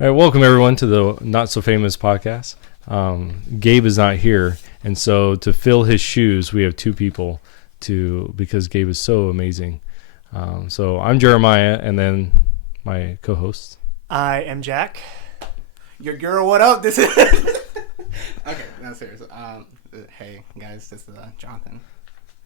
All right, welcome everyone to the Not So Famous podcast. Gabe is not here, and so to fill his shoes, we have two people because Gabe is so amazing. So I'm Jeremiah, and then my co-host. I am Jack. Your girl, what up? This is okay. No, serious. Hey guys, this is Jonathan.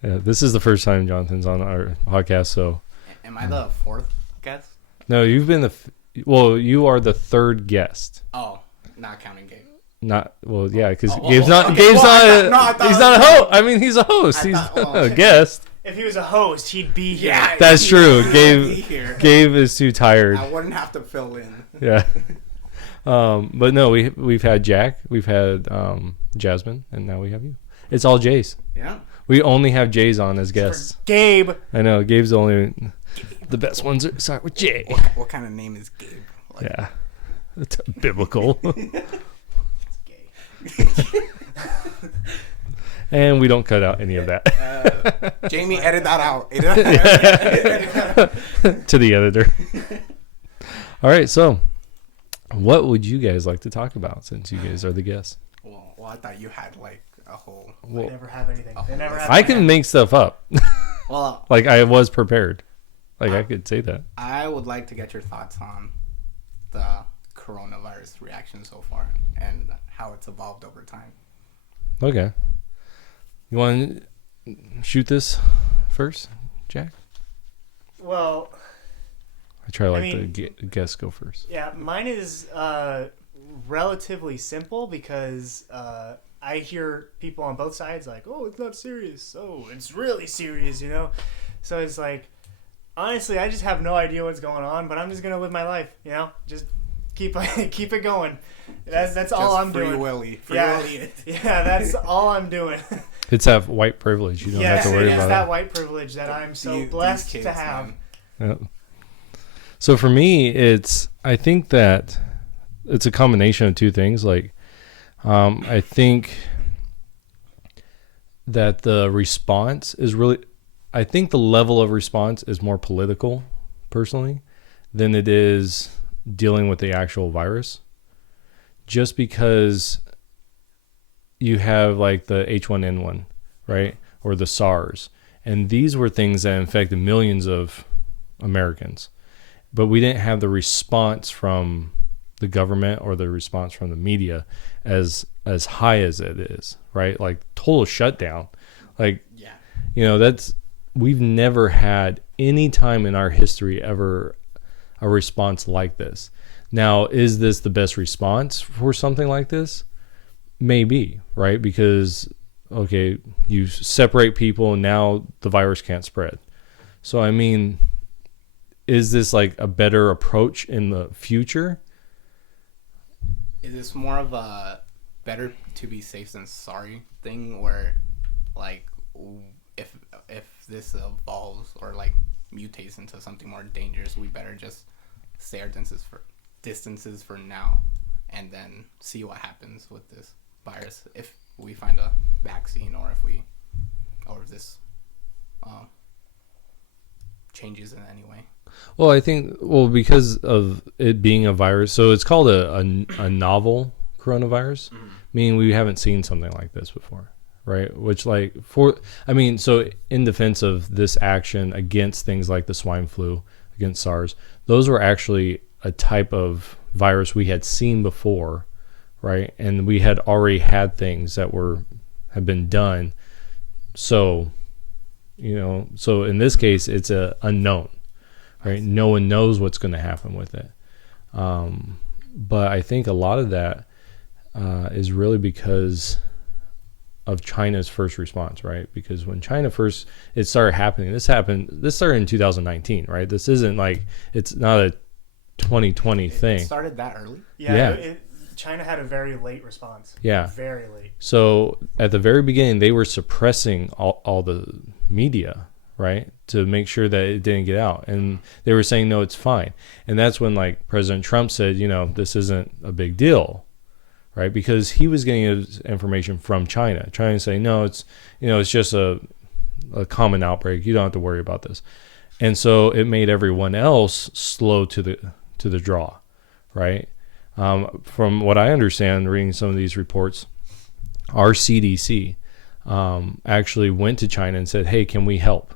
Yeah, this is the first time Jonathan's on our podcast. So, am I the fourth guest? No, you've been you are the third guest. Oh, not counting Gabe. Yeah, because Gabe's not he's not a host. I mean, he's a host. He's a guest. If he was a host, he'd be here. Yeah, that's true. Gabe is too tired. I wouldn't have to fill in. Yeah. But no, we've had Jack, we've had Jasmine, and now we have you. It's all Jays. Yeah. We only have Jays on as guests. Gabe. I know Gabe's the only. The best ones start with J. What kind of name is Gabe? Yeah, it's biblical. It's gay. And we don't cut out any of that. Jamie, edit that out. To the editor. All right, so what would you guys like to talk about since you guys are the guests? Well, I thought you had like a whole. They never have anything. They never have I can make stuff up. Well, like I was prepared. Like I could say that. I would like to get your thoughts on the coronavirus reaction so far and how it's evolved over time. Okay. You want to shoot this first, Jack? Well, the guests go first. Yeah, mine is relatively simple because I hear people on both sides like, oh, it's not serious. Oh, it's really serious, you know? So it's like, honestly, I just have no idea what's going on, but I'm just going to live my life, you know? Just keep it going. That's all I'm doing. Free yeah, Willy. Yeah, that's all I'm doing. It's that white privilege. You don't have to worry about it. It's that white privilege that I'm so blessed kids, to have. Yep. So for me, I think that it's a combination of two things. Like, I think that the response is I think the level of response is more political, personally, than it is dealing with the actual virus. Just because you have like the H1N1, right? Or the SARS. And these were things that infected millions of Americans. But we didn't have the response from the government or the response from the media as high as it is, right? Like total shutdown. Like, yeah. You know, we've never had any time in our history ever a response like this. Now, is this the best response for something like this? Maybe, right? Because, okay, you separate people and now the virus can't spread. So, I mean, is this like a better approach in the future? Is this more of a better to be safe than sorry thing where, like, if this evolves or, like, mutates into something more dangerous, we better just stay our distances for now and then see what happens with this virus if we find a vaccine or if this changes in any way. Well, I think because of it being a virus, so it's called a novel coronavirus, meaning we haven't seen something like this before, right? Which so in defense of this action against things like the swine flu, against SARS, those were actually a type of virus we had seen before, right? And we had already had things that have been done. So, you know, so in this case, it's a unknown, right? No one knows what's going to happen with it. But I think a lot of that is really because of China's first response, right? Because when China it started happening, this started in 2019, right? This isn't like, it's not a 2020 thing. It started that early? Yeah. China had a very late response. Yeah. Very late. So at the very beginning, they were suppressing all the media, right? To make sure that it didn't get out. And they were saying, no, it's fine. And that's when like President Trump said, you know, this isn't a big deal, right? Because he was getting his information from China, trying to say, no, it's just a common outbreak. You don't have to worry about this. And so it made everyone else slow to the draw, right? From what I understand, reading some of these reports, our CDC actually went to China and said, hey, can we help?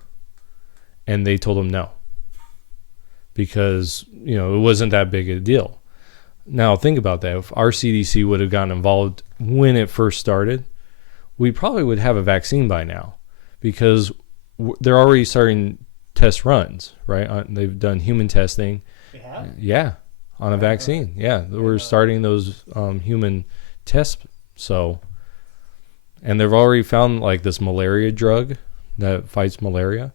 And they told them no, because it wasn't that big a deal. Now think about that. If our CDC would have gotten involved when it first started, we probably would have a vaccine by now, because they're already starting test runs, right? They've done human testing. They have? Yeah, on a vaccine. Yeah, we're starting those human tests. So, and they've already found like this malaria drug that fights malaria.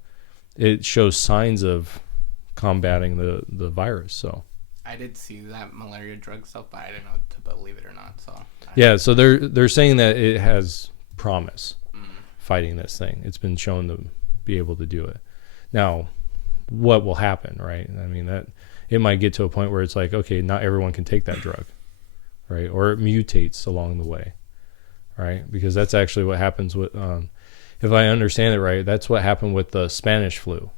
It shows signs of combating the virus. So I did see that malaria drug stuff, but I didn't know to believe it or not. So they're saying that it has promise fighting this thing. It's been shown to be able to do it. Now, what will happen, right? I mean, that it might get to a point where it's like, okay, not everyone can take that drug, right? Or it mutates along the way, right? Because that's actually what happens with, if I understand it right, that's what happened with the Spanish flu.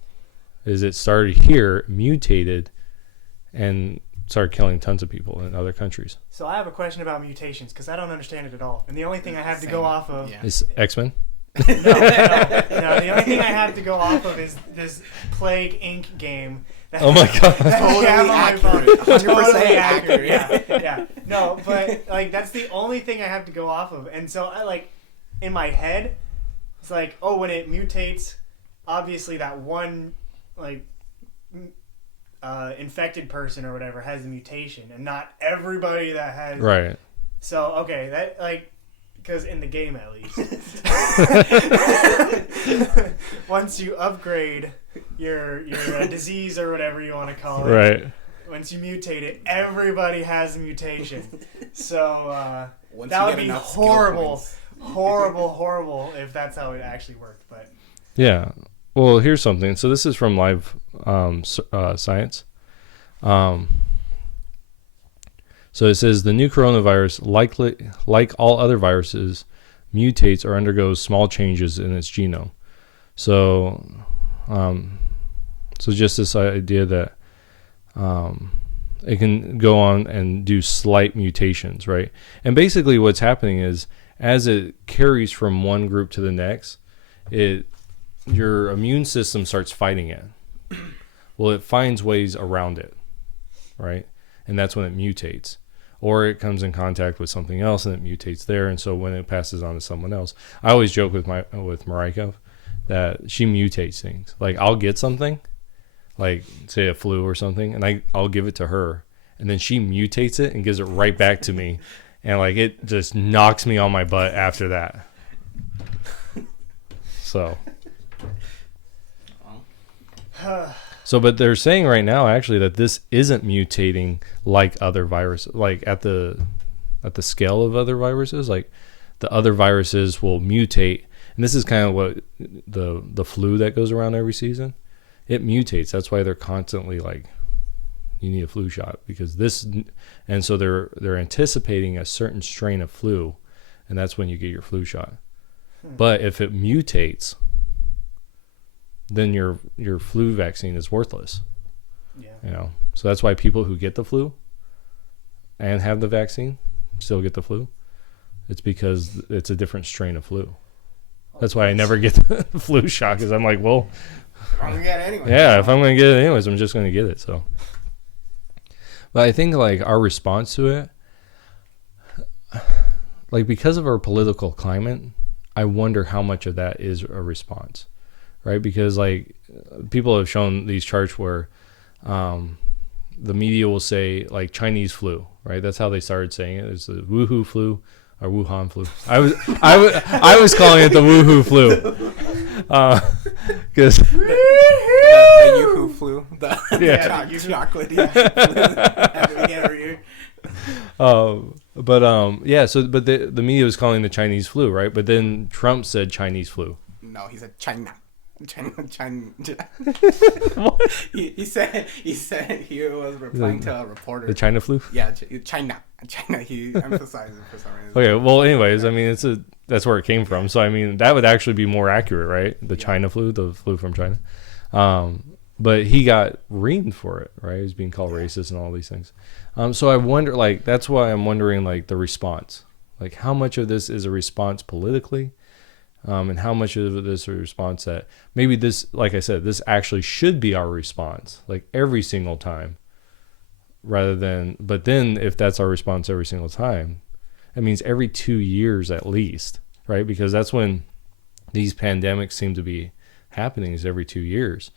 Is it started here, mutated, and started killing tons of people in other countries. So I have a question about mutations, because I don't understand it at all. And the only thing I have to go off of is X-Men. No. The only thing I have to go off of is this Plague Inc. game. Oh my god! Totally accurate. 100% accurate. Yeah. No, but like that's the only thing I have to go off of, and so I like in my head, it's like, oh, when it mutates, obviously that one like infected person or whatever has a mutation, and not everybody that has. Right. So okay, that like. Because in the game, at least, once you upgrade your disease or whatever you want to call it, right? Once you mutate it, everybody has a mutation. So that would be horrible if that's how it actually worked. But yeah, well, here's something. So this is from Live Science. So it says the new coronavirus, like all other viruses, mutates or undergoes small changes in its genome. So, just this idea that it can go on and do slight mutations, right? And basically, what's happening is as it carries from one group to the next, your immune system starts fighting it. Well, it finds ways around it, right? And that's when it mutates. Or it comes in contact with something else and it mutates there, and so when it passes on to someone else, I always joke with Marika that she mutates things. Like I'll get something, like say a flu or something, and I'll give it to her, and then she mutates it and gives it right back to me, and like it just knocks me on my butt after that. So. So, but they're saying right now actually that this isn't mutating like other viruses, like at the scale of other viruses. Like the other viruses will mutate, and this is kind of what the flu that goes around every season. It mutates. That's why they're constantly like, you need a flu shot because this, and so they're anticipating a certain strain of flu, and that's when you get your flu shot. But if it mutates, then your flu vaccine is worthless. Yeah. So that's why people who get the flu and have the vaccine still get the flu. It's because it's a different strain of flu. That's why I never get the flu shot, because I'm like, well, I'm gonna get it anyway. Yeah, if I'm going to get it anyways, I'm just going to get it. So, but I think like our response to it, like because of our political climate, I wonder how much of that is a response. Right, because like people have shown these charts where the media will say like Chinese flu, right? That's how they started saying it. It's the Wuhu flu or Wuhan flu. I was calling it the Wuhu flu because the Yoo-hoo flu, the chocolate every year. But the media was calling the Chinese flu, right? But then Trump said Chinese flu. No, he said China. What? He said he was replying to a reporter. The China flu? Yeah, China. He emphasized it for some reason. Okay, well, anyways, I mean, that's where it came from. So I mean, that would actually be more accurate, right? The China flu, the flu from China. but he got reamed for it, right? He was being called racist and all these things. So I wonder, like, that's why I'm wondering, like, the response. Like, how much of this is a response politically? And how much of this is a response that maybe this, like I said, this actually should be our response, like, every single time. Rather than, but then if that's our response every single time, that means every 2 years at least, right? Because that's when these pandemics seem to be happening, is every 2 years.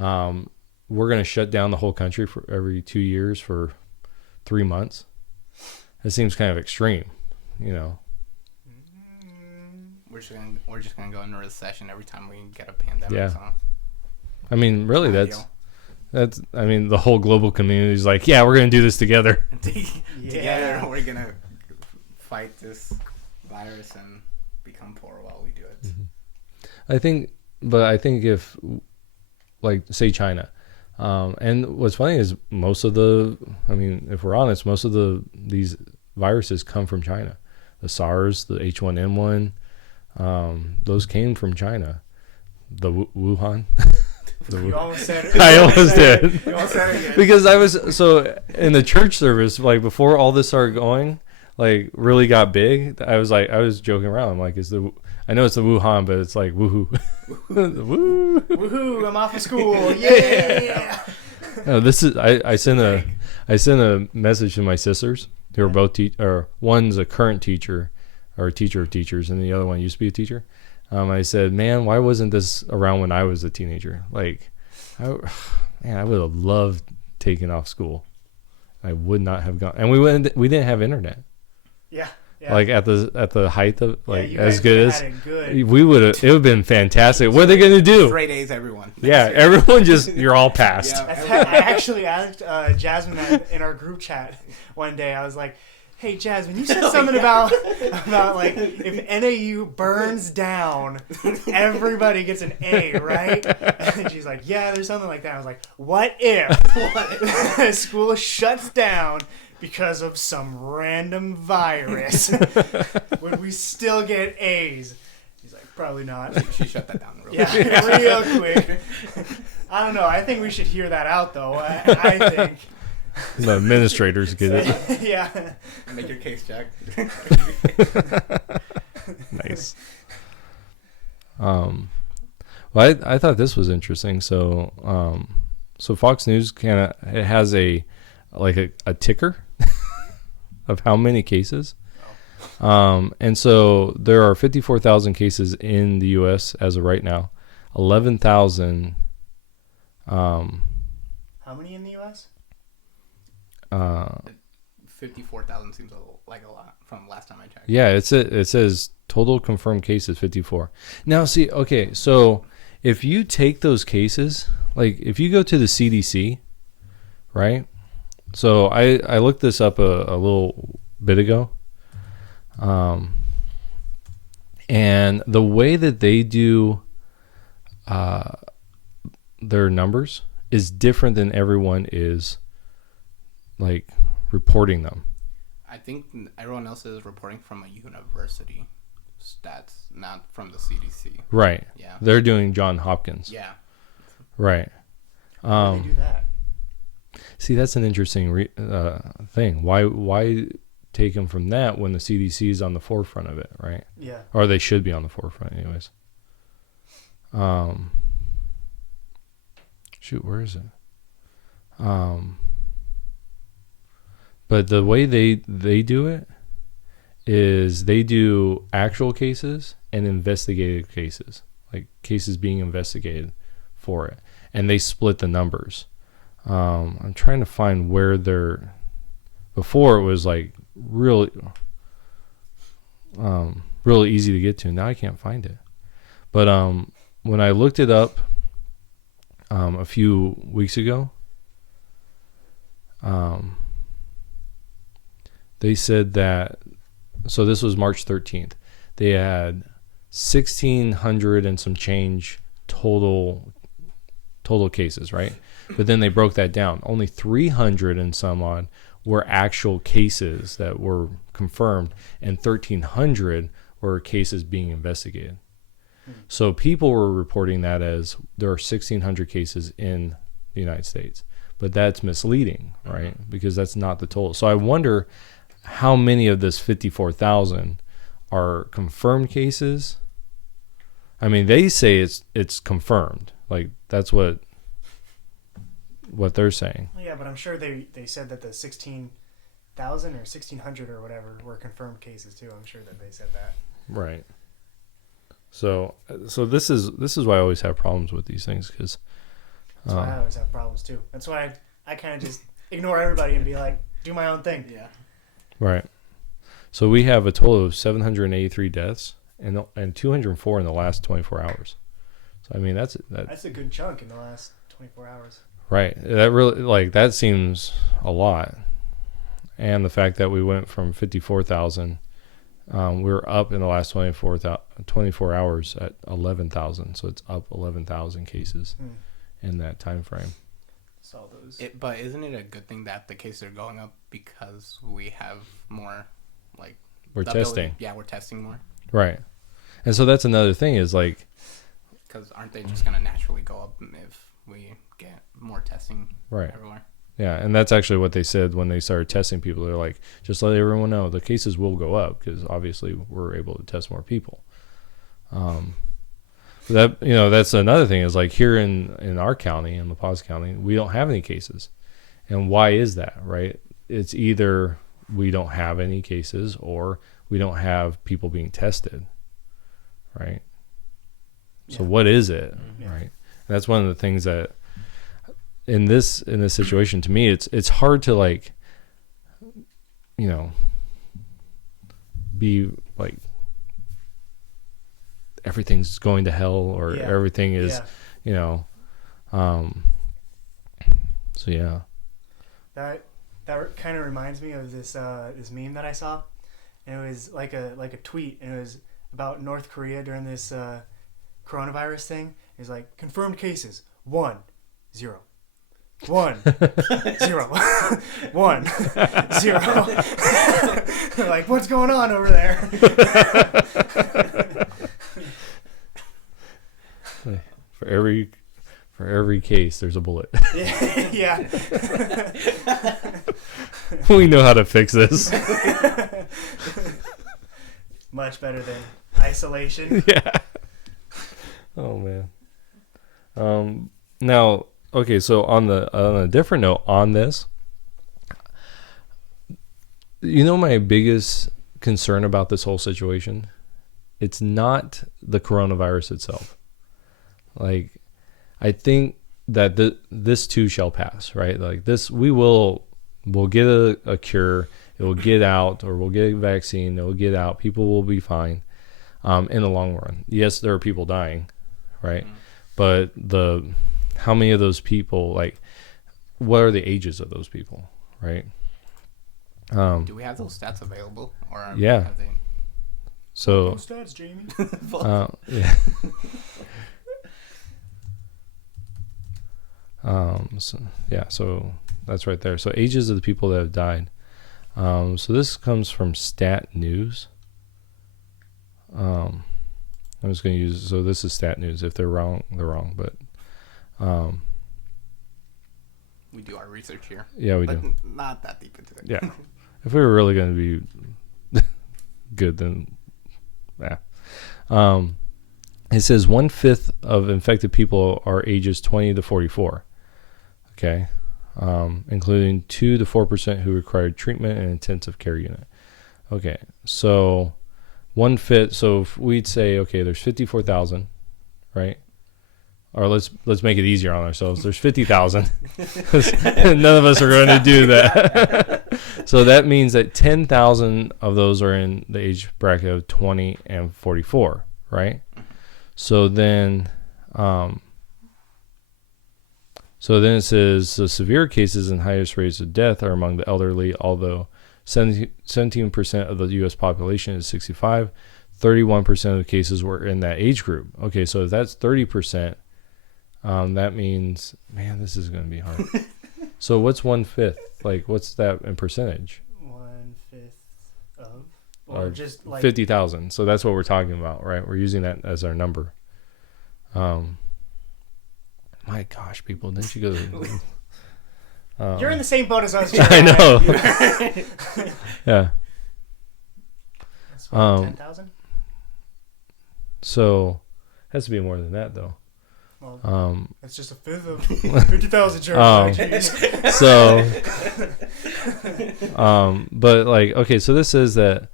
We're going to shut down the whole country for every 2 years for 3 months. That seems kind of extreme, you know. We're just gonna go into recession every time we get a pandemic. Yeah. So. I mean, really, that's. I mean, the whole global community is like, yeah, we're going to do this together. Together, we're gonna fight this virus and become poor while we do it. Mm-hmm. I think if, like, say China, and what's funny is most of if we're honest, most of these viruses come from China. The SARS, the H1N1, those came from China. The Wuhan. You almost said it. I almost did. You almost said it again. Because I was, so in the church service, like, before all this started going, like, really got big, I was joking around. I'm like, I know it's the Wuhan, but it's like, woohoo. Woo. Woohoo, I'm off of school. Yeah. No, this is, I sent a message to my sisters. They were both, one's a current teacher, or a teacher of teachers, and the other one used to be a teacher. I said, man, why wasn't this around when I was a teenager? Like, I would have loved taking off school. I would not have gone, and we didn't have internet. Yeah. Like at the height of, like, as good as good. we would have, it would have been fantastic. What are they gonna do? Straight A's, everyone. Yeah, everyone you're all passed. Yeah. I actually asked Jasmine in our group chat one day. I was like, "Hey, Jasmine, you said something about like, if NAU burns down, everybody gets an A, right?" And she's like, "Yeah, there's something like that." I was like, "What if school shuts down because of some random virus? Would we still get A's?" He's like, "Probably not." She shut that down Real quick. I don't know. I think we should hear that out, though. I think. The administrators get it. Yeah. Make your case, Jack. Nice. Well, I thought this was interesting. So Fox News it has a ticker of how many cases. And so there are 54,000 cases in the U.S. as of right now. 11,000. How many in the U.S.? 54,000 seems like a lot from last time I checked. Yeah, it says total confirmed cases 54. Now, see, okay, so if you take those cases, like if you go to the CDC, right? So I looked this up a little bit ago, and the way that they do their numbers is different than everyone is, like, reporting them. I think everyone else is reporting from a university stats, not from the CDC. Right. Yeah. They're doing Johns Hopkins. Yeah. Right. How do they do that? See, that's an interesting thing. Why take them from that when the CDC is on the forefront of it, right? Yeah. Or they should be on the forefront, anyways. Shoot, where is it? But the way they do it is they do actual cases and investigated cases, like cases being investigated for it, and they split the numbers. I'm trying to find where they're. Before it was like really easy to get to. Now I can't find it. But when I looked it up a few weeks ago, they said that, so this was March 13th, they had 1,600 and some change total cases, right? But then they broke that down. Only 300 and some odd were actual cases that were confirmed, and 1,300 were cases being investigated. So people were reporting that as there are 1,600 cases in the United States. But that's misleading, right? Because that's not the total. So I wonder how many of this 54,000 are confirmed cases. I mean, they say it's confirmed. Like, that's what they're saying. Yeah, but I'm sure they said that the 16,000 or 1,600 or whatever were confirmed cases too. I'm sure that they said that. Right. So this is why I always have problems with these things, because that's why I always have problems too. That's why I kind of just ignore everybody and be like, do my own thing. Yeah. right. So we have a total of 783 deaths and 204 in the last 24 hours. So I mean that's a good chunk in the last 24 hours. right. That really, like, that seems a lot. And the fact that we went from 54,000, we're up in the last 24 hours at 11,000. So it's up 11,000 cases in that time frame. Saw those. But isn't it a good thing that the cases are going up because we have more, like, We're testing. Yeah, we're testing more. Right. And so that's another thing is, like, because aren't they just going to naturally go up if we get more testing right. everywhere? Yeah, and that's actually what they said when they started testing people. They're like, just let everyone know the cases will go up because obviously we're able to test more people. That, you know, that's another thing is, like, here in our county, in La Paz County, we don't have any cases. And why is that, right? It's either we don't have any cases or we don't have people being tested, right? So what is it, right? And that's one of the things that in this situation, to me, it's hard to, like, you know, be like everything's going to hell or everything is, you know, so yeah. That kind of reminds me of this this meme that I saw, and it was like a tweet, and it was about North Korea during this coronavirus thing. It was like, confirmed cases 1 0 1 0 1 0. Like, what's going on over there? For every case, there's a bullet. Yeah. We know how to fix this. Much better than isolation. Yeah. Oh man. Now, okay, so on a different note on this, you know, my biggest concern about this whole situation, it's not the coronavirus itself. Like, I think that this too shall pass, right? Like, this, we'll get a cure, it will get out, or we'll get a vaccine, it will get out, people will be fine in the long run. Yes, there are people dying, right? But how many of those people, like, what are the ages of those people, right? Do we have those stats available? Or have they... So those stats, Jamie. Yeah. So that's right there. So ages of the people that have died. So this comes from Stat News. I'm just going to use, so this is Stat News. If they're wrong, they're wrong. But we do our research here. Yeah, we but do. Not that deep into it. Yeah. If we were really going to be good, then yeah. It says 1/5 of infected people are ages 20 to 44. Okay. Including 2 to 4% who required treatment in intensive care unit. Okay. So 1/5. So if we'd say, okay, there's 54,000, right? Or let's make it easier on ourselves. There's 50,000. None of us are going to do that. So that means that 10,000 of those are in the age bracket of 20 and 44, right? So then it says the severe cases and highest rates of death are among the elderly, although 17% of the U.S. population is 65. 31% of the cases were in that age group. Okay, so if that's 30%, that means, man, this is going to be hard. So what's 1/5? Like, what's that in percentage? 1/5 of, or just like 50,000. So that's what we're talking about, right? We're using that as our number. My gosh, people, didn't you go to... You're in the same boat as us. I know. Yeah. That's 10,000? So, has to be more than that, though. Well, it's just a fifth of 50,000 Jeremiah. So, but like, okay, so this says that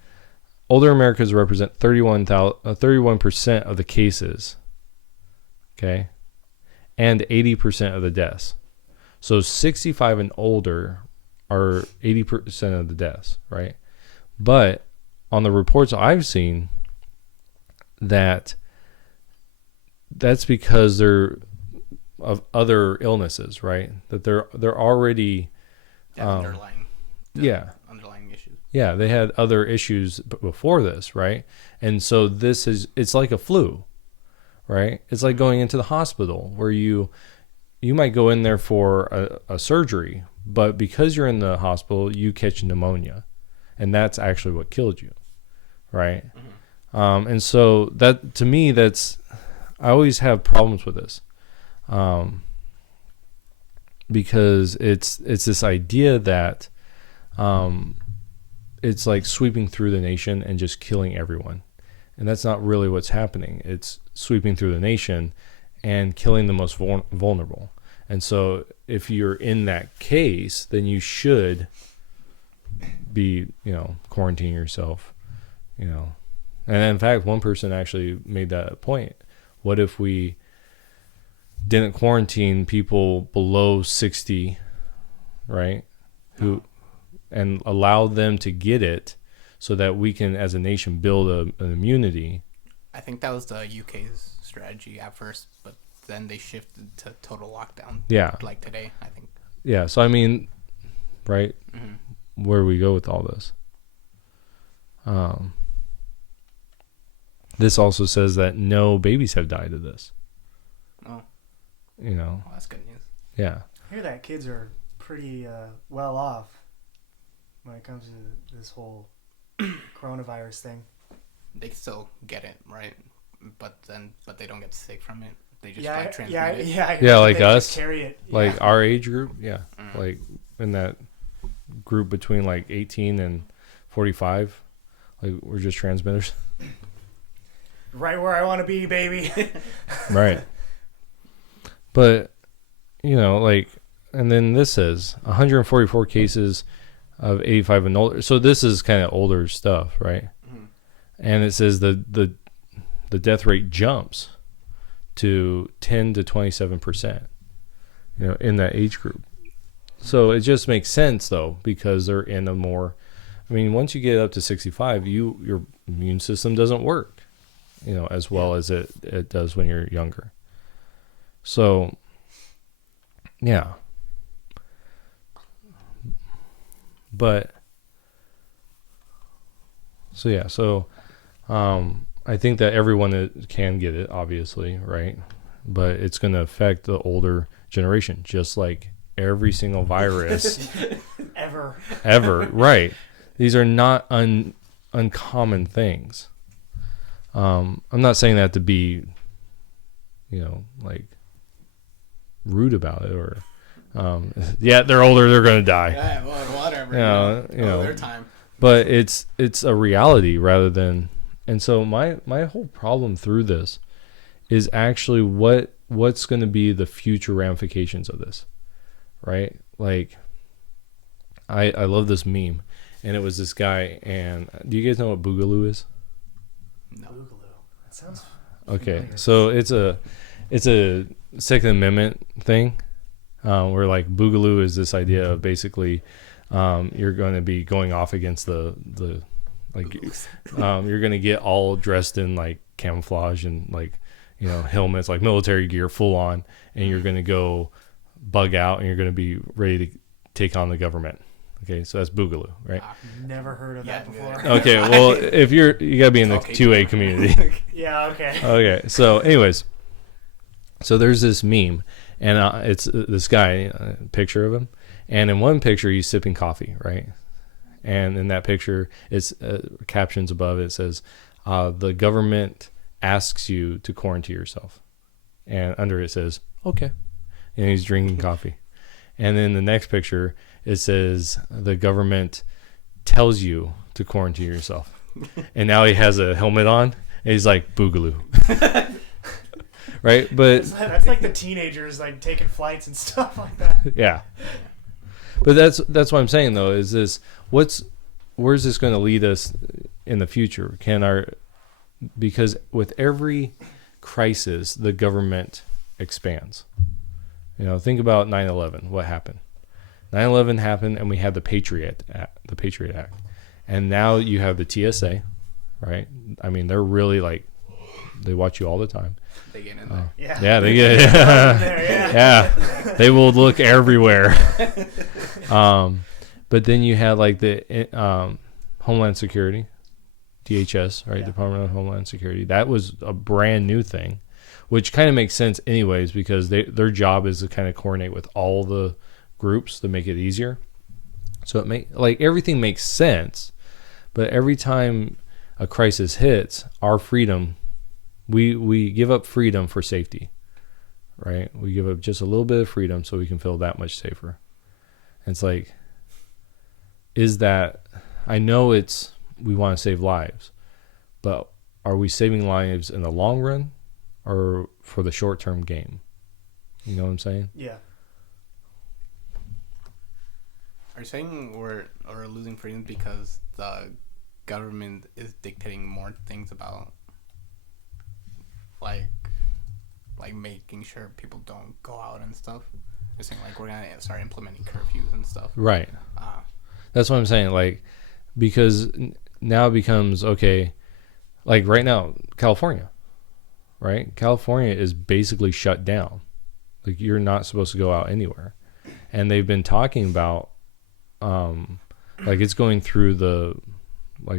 older Americans represent 31% of the cases, okay, and 80% of the deaths. So 65 and older are 80% of the deaths, right? But on the reports I've seen, that's because they're of other illnesses, right? That they're already underlying issues. Yeah, they had other issues before this, right? And so it's like a flu, right? It's like going into the hospital where you might go in there for a surgery, but because you're in the hospital, you catch pneumonia, and that's actually what killed you, right? Mm-hmm. And so that, to me, I always have problems with this, because it's this idea that it's like sweeping through the nation and just killing everyone, and that's not really what's happening. It's sweeping through the nation and killing the most vulnerable. And so if you're in that case, then you should be, quarantining yourself, And in fact, one person actually made that point. What if we didn't quarantine people below 60, right? And allow them to get it so that we can, as a nation, build an immunity. I think that was the UK's strategy at first, but then they shifted to total lockdown. Yeah. Like today, I think. Yeah. So, I mean, right? Mm-hmm. Where do we go with all this? This also says that no babies have died of this. Oh. Well, that's good news. Yeah. I hear that kids are pretty well off when it comes to this whole coronavirus thing. They still get it, right? But they don't get sick from it. They just transmit it. Yeah, like they us. just carry it. Like our age group. Yeah. Like in that group between like 18 and 45. Like we're just transmitters. Right where I want to be, baby. Right. But, and then this says 144 cases of 85 and older. So this is kind of older stuff, right? Mm-hmm. And it says the death rate jumps to 10 to 27%, in that age group. So it just makes sense, though, because they're in a more, once you get up to 65, your immune system doesn't work, as well as it does when you're younger. So, yeah. But, I think that everyone can get it, obviously, right? But it's going to affect the older generation, just like every single virus. Ever, right. These are not uncommon things. I'm not saying that to be, like rude about it or, they're older, they're going to die. Yeah, well, whatever. Their time. But it's a reality rather than, and so my whole problem through this is actually what's going to be the future ramifications of this, right? Like, I love this meme, and it was this guy, and do you guys know what Boogaloo is? No. Boogaloo. That sounds okay. familiar. So it's a Second Amendment thing, where like Boogaloo is this idea of basically, you're going to be going off against the like, you're going to get all dressed in like camouflage and like, helmets, like military gear, full on, and you're going to go bug out and you're going to be ready to take on the government. Okay, so that's Boogaloo, right? Never heard of that before. Okay, well, if you got to be in the 2A community. Yeah, okay. Okay, so anyways, so there's this meme, and it's this guy, picture of him, and in one picture he's sipping coffee, right? And in that picture, it's captions above it says, the government asks you to quarantine yourself. And under it says, okay. and he's drinking coffee. And then the next picture, it says the government tells you to quarantine yourself. And now he has a helmet on, and he's like, boogaloo. Right? But that's like the teenagers like taking flights and stuff like that. yeah. But that's what I'm saying though, is this where's this going to lead us in the future? Because with every crisis, the government expands. Think about 9/11. What happened? 9/11 happened, and we had the Patriot Act. And now you have the TSA, right? I mean, they're really like, they watch you all the time. They get in there. Yeah, they get yeah. They will look everywhere. But then you had like the Homeland Security, DHS, right? Department of Homeland Security. That was a brand new thing, which kind of makes sense anyways, because their job is to kind of coordinate with all the groups to make it easier. So everything makes sense, but every time a crisis hits, our freedom, we give up freedom for safety, right? We give up just a little bit of freedom so we can feel that much safer. And it's like, I know we want to save lives, but are we saving lives in the long run or for the short-term game? You know what I'm saying? Yeah. Are you saying we're losing freedom because the government is dictating more things about like making sure people don't go out and stuff? You're saying like we're gonna start implementing curfews and stuff, right? That's what I'm saying. Like, because now it becomes okay. Like right now, California, right? California is basically shut down. Like you're not supposed to go out anywhere, and they've been talking about, like it's going through the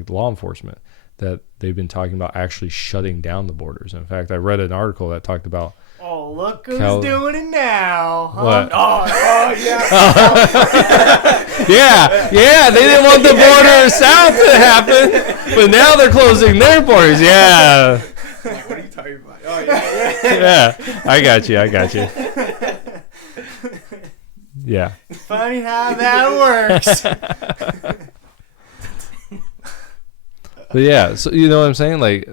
law enforcement that they've been talking about actually shutting down the borders. In fact, I read an article that talked about. Oh, look who's doing it now. Huh? What? Oh yeah. yeah. They didn't want the border south to happen, but now they're closing their borders. Yeah. Like, what are you talking about? Oh yeah. Yeah. I got you. Yeah. Funny how that works. But yeah, so you know what I'm saying? Like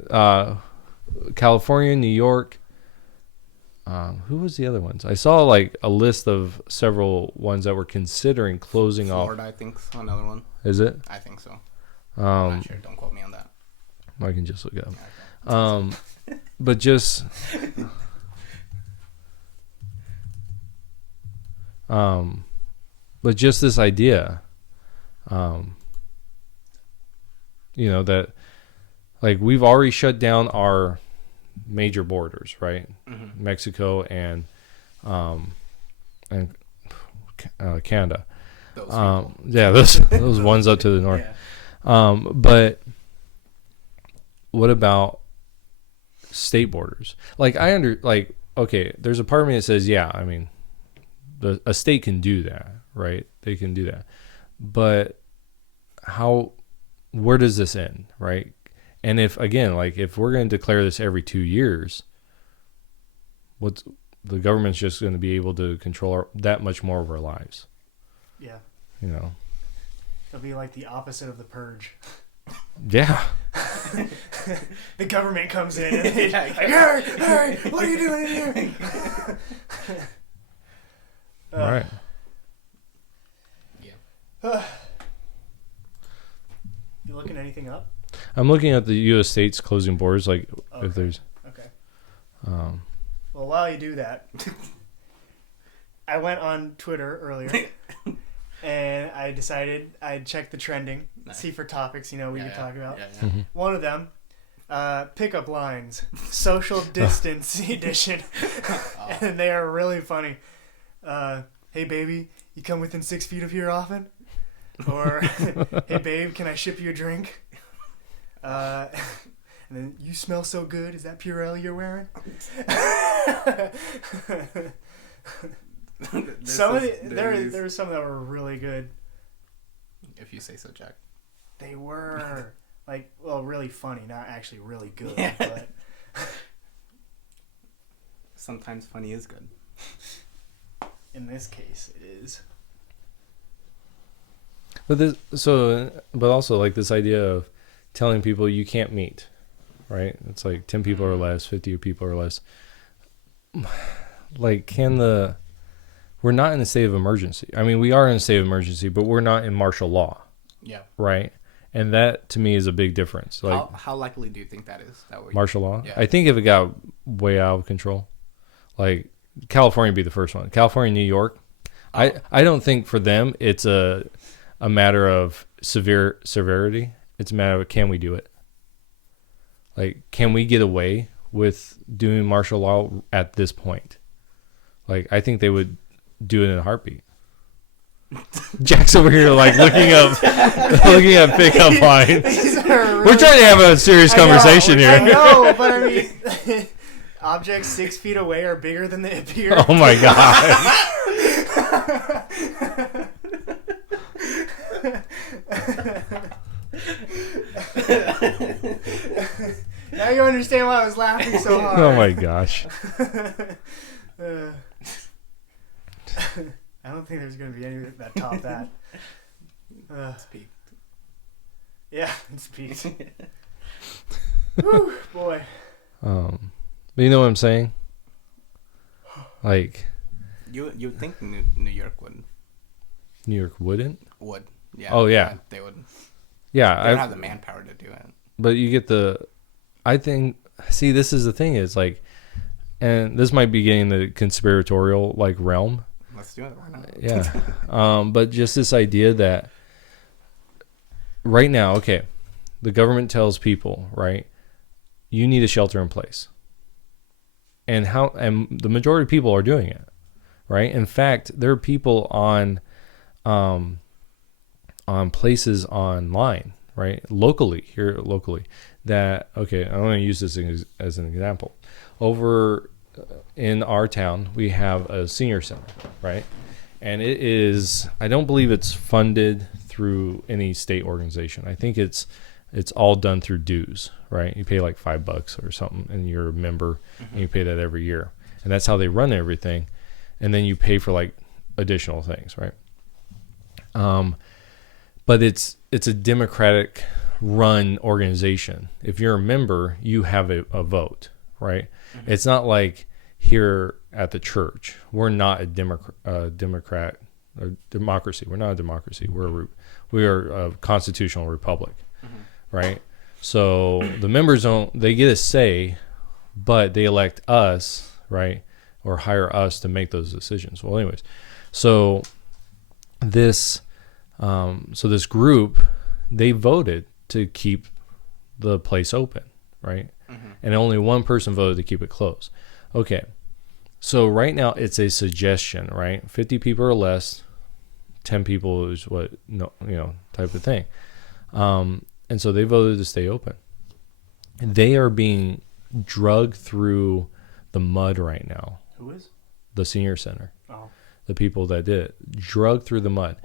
California, New York. Who was the other ones? I saw like a list of several ones that were considering closing Florida, off. I think, is another one. Is it? I think so. I'm not sure. Don't quote me on that. I can just look it up. But just this idea, that like we've already shut down our major borders, right? Mm-hmm. Mexico and Canada. Those ones up to the north. Yeah. But what about state borders? Like okay, there's a part of me that says, yeah, I mean, a state can do that, right? They can do that. But where does this end, right? And if we're going to declare this every 2 years, the government's just going to be able to control that much more of our lives. Yeah. It'll be like the opposite of the purge. Yeah. The government comes in and they're like, hurry, what are you doing in here? All right. Yeah. You looking anything up? I'm looking at the U.S. states closing borders, if there's. Okay. Well, while you do that, I went on Twitter earlier, and I decided I'd check the trending, see for topics we could talk about. Yeah. Mm-hmm. One of them, pickup lines, social distance edition, and they are really funny. Hey baby, you come within 6 feet of here often? Or, hey babe, can I ship you a drink? And then, you smell so good. Is that Purell you're wearing? There were some that were really good. If you say so, Jack. They were really funny, not actually really good. Yeah. But sometimes funny is good. in this case, it is. But also like this idea of telling people you can't meet, right? It's like 10 people or less, 50 people or less. Like, we're not in a state of emergency. I mean, we are in a state of emergency, but we're not in martial law. Yeah. Right? And that, to me, is a big difference. Like, how likely do you think that is? Martial law? Yeah. I think if it got way out of control, like California would be the first one. California, New York. I don't think for them it's a matter of severity. It's a matter of, can we do it? Like, can we get away with doing martial law at this point? Like, I think they would do it in a heartbeat. Jack's over here, like, looking up pickup lines. We're trying to have a serious conversation here. I know, but I mean, objects 6 feet away are bigger than they appear. Oh my god. Now you understand why I was laughing so hard. Oh my gosh. I don't think there's going to be any that top that. It's peaked. Yeah, it's peaked. Whew, boy. But you know what I'm saying? Like, you would think New York would. New York wouldn't? Would. Yeah. Oh yeah. They would. Yeah, They don't have the manpower to do it. But you get I think, see, this is the thing, is like, and this might be getting the conspiratorial like realm. Let's do it. Why not? Yeah. But just this idea that right now, okay, the government tells people, right, you need a shelter in place. And the majority of people are doing it, right? In fact, there are people on places online, right, locally, that, okay, I'm going to use this as an example. Over in our town, we have a senior center, right? And it is, I don't believe it's funded through any state organization. I think it's all done through dues, right? You pay like $5 or something, and you're a member, and you pay that every year. And that's how they run everything. And then you pay for like additional things, right? But it's a Democratic run organization. If you're a member, you have a vote, right? Mm-hmm. It's not like here at the church. We're not a Democrat or democracy. We're not a democracy. We are a constitutional republic, right? So the members they get a say, but they elect us, right? Or hire us to make those decisions. Well, anyways, so this group, they voted to keep the place open, right? Mm-hmm. And only one person voted to keep it closed. Okay. So right now it's a suggestion, right? 50 people or less, 10 people is type of thing. And so they voted to stay open. And they are being drugged through the mud right now. Who is? The senior center. Oh. The people that did it, drugged through the mud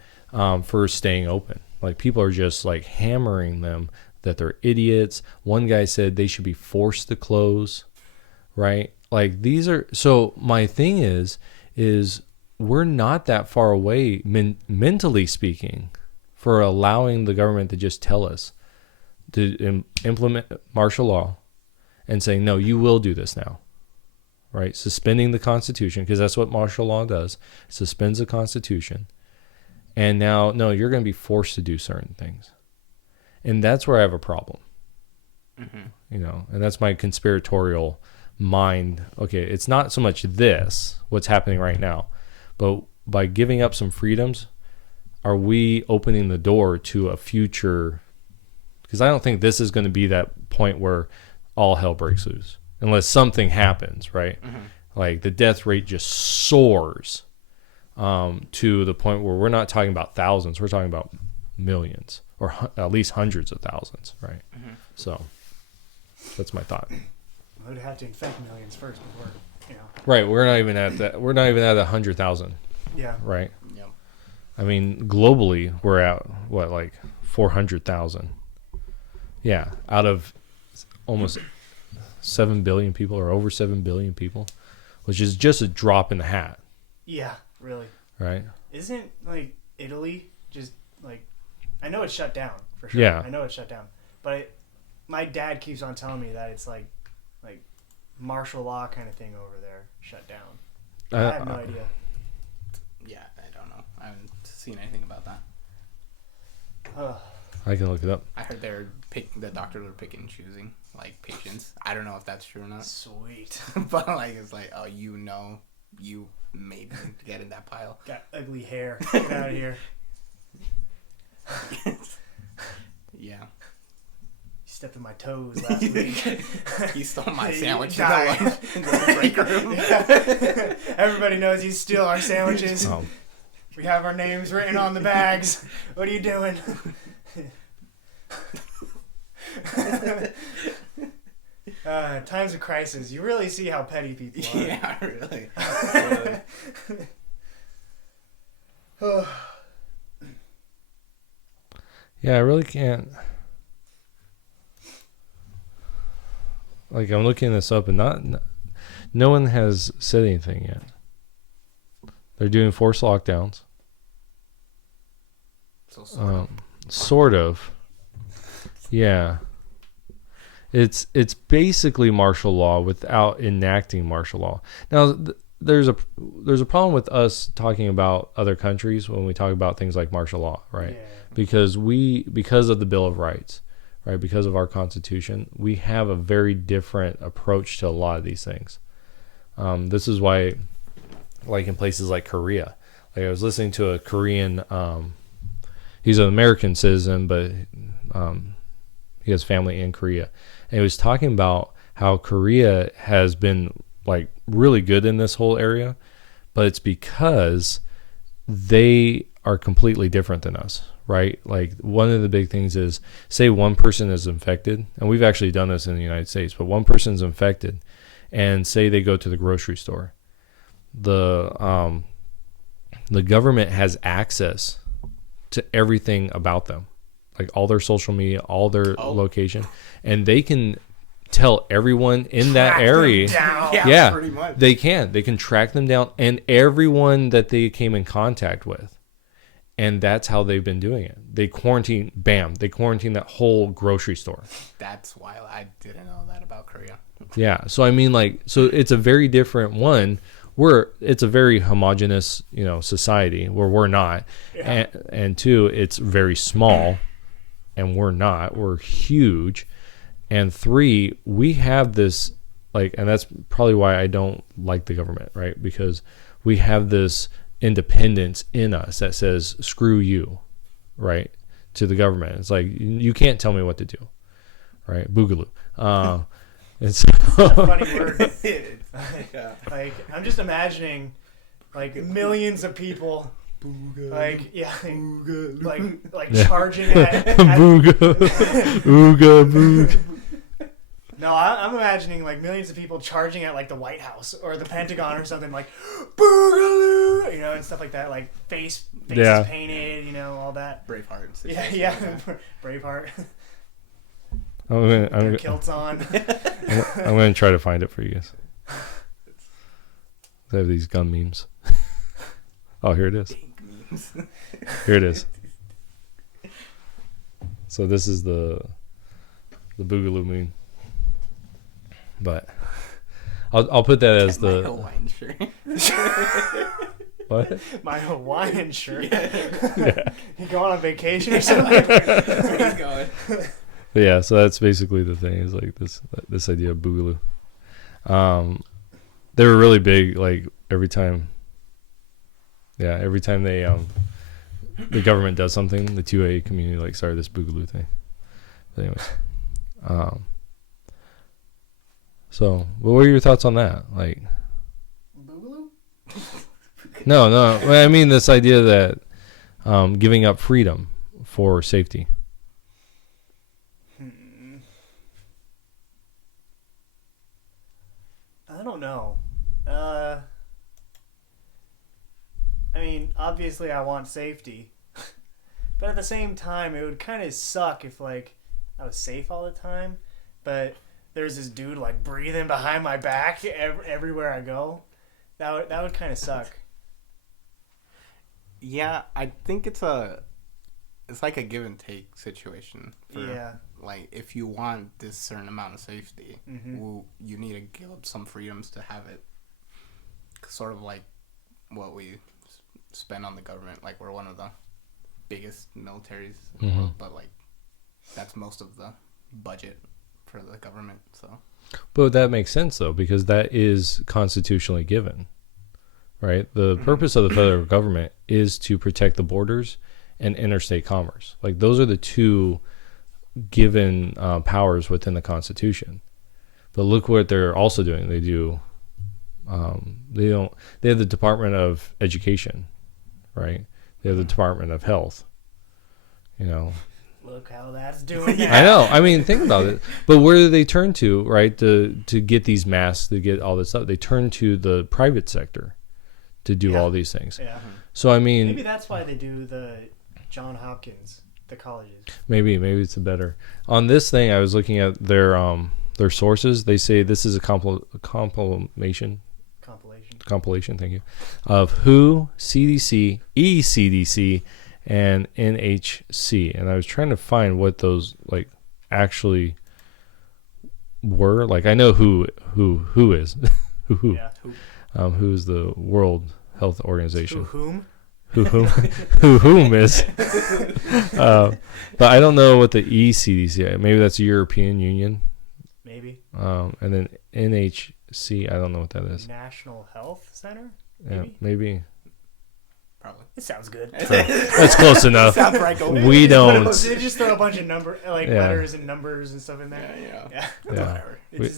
for staying open. Like, people are just like hammering them that they're idiots. One guy said they should be forced to close, right? Like, these are, so my thing is we're not that far away mentally speaking for allowing the government to just tell us to implement martial law and saying, no, you will do this now, right? Suspending the Constitution, because that's what martial law does. It suspends the Constitution. And now, no, you're going to be forced to do certain things. And that's where I have a problem. Mm-hmm. And that's my conspiratorial mind. Okay, it's not so much what's happening right now, but by giving up some freedoms, are we opening the door to a future? Because I don't think this is going to be that point where all hell breaks loose, unless something happens, right? Mm-hmm. Like, the death rate just soars to the point where we're not talking about thousands, we're talking about millions, or at least hundreds of thousands, right? Mm-hmm. So that's my thought. We would have to infect millions first before, Right, we're not even at that. We're not even at 100,000. Yeah. Right. Yep. I mean, globally, we're at what, like 400,000. Yeah, out of almost 7 billion people, or over 7 billion people, which is just a drop in the hat. Yeah. Really? right? Isn't like Italy just like? I know it's shut down for sure. Yeah. I know it's shut down, but my dad keeps on telling me that it's like martial law kind of thing over there, shut down. I have no idea. Yeah, I don't know. I haven't seen anything about that. I can look it up. I heard the doctors were picking and choosing like patients. I don't know if that's true or not. Sweet. But like it's like, oh, you maybe get in that pile. Got ugly hair. Get out of here. Yeah. You stepped on my toes last week. He stole my sandwich in the break room. Yeah. Everybody knows you steal our sandwiches. Oh. We have our names written on the bags. What are you doing? Times of crisis. You really see how petty people are. Yeah, really. Yeah, I really can't. Like, I'm looking this up, and no one has said anything yet. They're doing forced lockdowns. So sort of. Yeah. It's basically martial law without enacting martial law. Now, there's a problem with us talking about other countries when we talk about things like martial law, right? Yeah. Because of the Bill of Rights, right? Because of our Constitution, we have a very different approach to a lot of these things. This is why, like in places like Korea, like I was listening to a Korean, he's an American citizen, but he has family in Korea. And he was talking about how Korea has been like really good in this whole area, but it's because they are completely different than us, right? Like one of the big things is, say one person is infected, and we've actually done this in the United States, but one person's infected, and say they go to the grocery store. The government has access to everything about them, like all their social media, all their location, and they can tell everyone in that area. Yeah, pretty much. They can track them down, and everyone that they came in contact with. And that's how they've been doing it. They quarantine that whole grocery store. That's wild. I didn't know that about Korea. Yeah. So I mean, like, so it's a very different one. It's a very homogenous, society where we're not. Yeah. And two, it's very small, and we're not. We're huge. And three, we have this, like, and that's probably why I don't like the government, right? Because we have this independence in us that says, screw you, right? To the government. It's like, you can't tell me what to do, right? Boogaloo. It's a funny word. Like, I'm just imagining, like, millions of people, like, yeah, like charging at Booga, ooga, booga. No, I'm imagining like millions of people charging at like the White House or the Pentagon or something, like boogaloo, and stuff like that, like faces painted, all that. Braveheart. Yeah, Braveheart. I'm kilts on. I'm going to try to find it for you guys. They have these gun memes. Oh, here it is. Here it is. So this is the Boogaloo meme. But I'll put that as the Hawaiian shirt. What? My Hawaiian shirt. Yeah. You going on vacation or something? That's where he's going. But yeah, so that's basically the thing, is like this idea of Boogaloo. They were really big, like every time they the government does something, the 2A community like started this Boogaloo thing. But anyways, so what were your thoughts on that? Like, Boogaloo? no. I mean, this idea that giving up freedom for safety. I don't know. I mean, obviously I want safety. But at the same time, it would kind of suck if, like, I was safe all the time, but there's this dude, like, breathing behind my back everywhere I go. That would kind of suck. Yeah, I think it's like a give and take situation. Like, if you want this certain amount of safety, you need to give up some freedoms to have it. Sort of like what we spend on the government. Like, we're one of the biggest militaries in the world, but like that's most of the budget for the government. So, but that makes sense though, because that is constitutionally given, right? The purpose of the federal government is to protect the borders and interstate commerce. Like, those are the two given powers within the Constitution. But look what they're also doing. They do. They have the Department of Education, right? They have the Department of Health. Look how that's doing. I know. I mean, think about it. But where do they turn to, right? To get these masks, to get all this stuff, they turn to the private sector to do all these things. Yeah. So I mean, maybe that's why they do the John Hopkins, the colleges. Maybe it's a better. On this thing, I was looking at their sources. They say this is a compilation. Thank you. Of WHO, CDC, ECDC, and NHC, and I was trying to find what those like actually were. Like, I know who is who. Yeah. Who is the World Health Organization? Whom is. But I don't know what the ECDC. Maybe that's European Union. Maybe. And then NHC. I don't know what that is. National Health Center. Maybe. Probably. It sounds good. That's close enough. Sounds right. We don't. They just throw a bunch of letters and numbers and stuff in there. Yeah. Whatever. They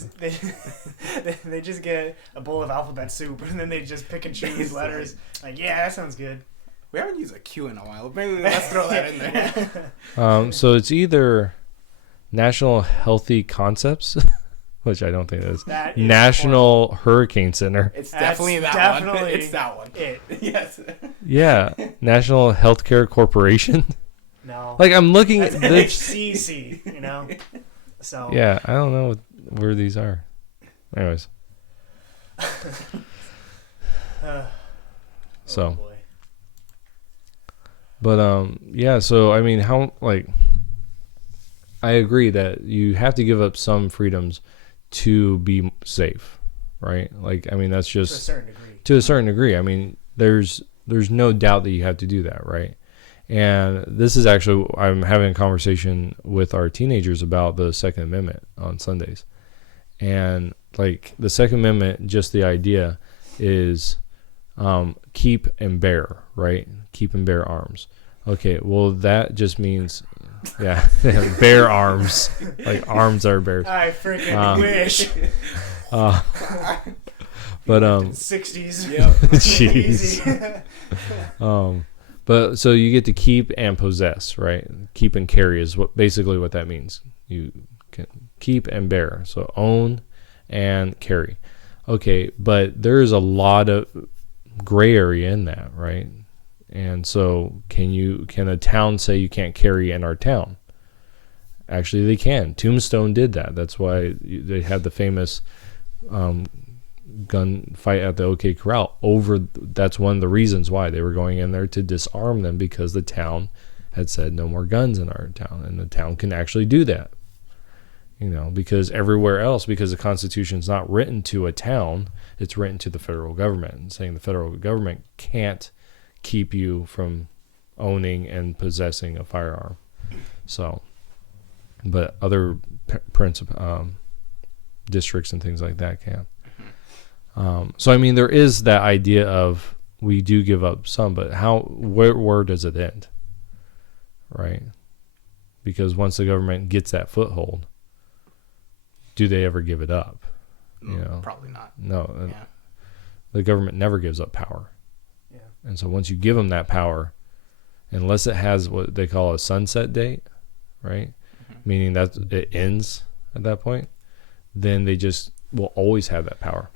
just get a bowl of alphabet soup and then they just pick and choose letters. Like, yeah, that sounds good. We haven't used a Q in a while. Maybe let's throw that in there. So it's either National Healthy Concepts, which I don't think it is. National Hurricane Center. It's definitely that one. It's that one. Yes. Yeah. National Healthcare Corporation. No. Like, I'm looking at HCC, So. Yeah, I don't know where these are. Anyways. So. Oh boy. But yeah, so I mean, how, like, I agree that you have to give up some freedoms to be safe, right? Like, I mean, that's just to a certain degree. I mean, there's no doubt that you have to do that, right? And this is actually, I'm having a conversation with our teenagers about the Second Amendment on Sundays. And like, the Second Amendment, just the idea is keep and bear, right? Keep and bear arms. Okay, well, that just means, bear arms. Like, arms are bears. I freaking wish. But 60s. Jeez. But so you get to keep and possess, right? Keep and carry is basically what that means. You can keep and bear. So own and carry. Okay, but there is a lot of gray area in that, right? And so can a town say you can't carry in our town? Actually, they can. Tombstone did that. That's why they had the famous gun fight at the OK Corral that's one of the reasons why they were going in there, to disarm them, because the town had said no more guns in our town, and the town can actually do that, because everywhere else, because the Constitution's not written to a town, it's written to the federal government, and saying the federal government can't keep you from owning and possessing a firearm. So, but other districts and things like that can. So I mean, there is that idea of, we do give up some, but where does it end, right? Because once the government gets that foothold, do they ever give it up? Probably not. No, the government never gives up power. Yeah. And so once you give them that power, unless it has what they call a sunset date, right? Meaning that it ends at that point, then they just will always have that power.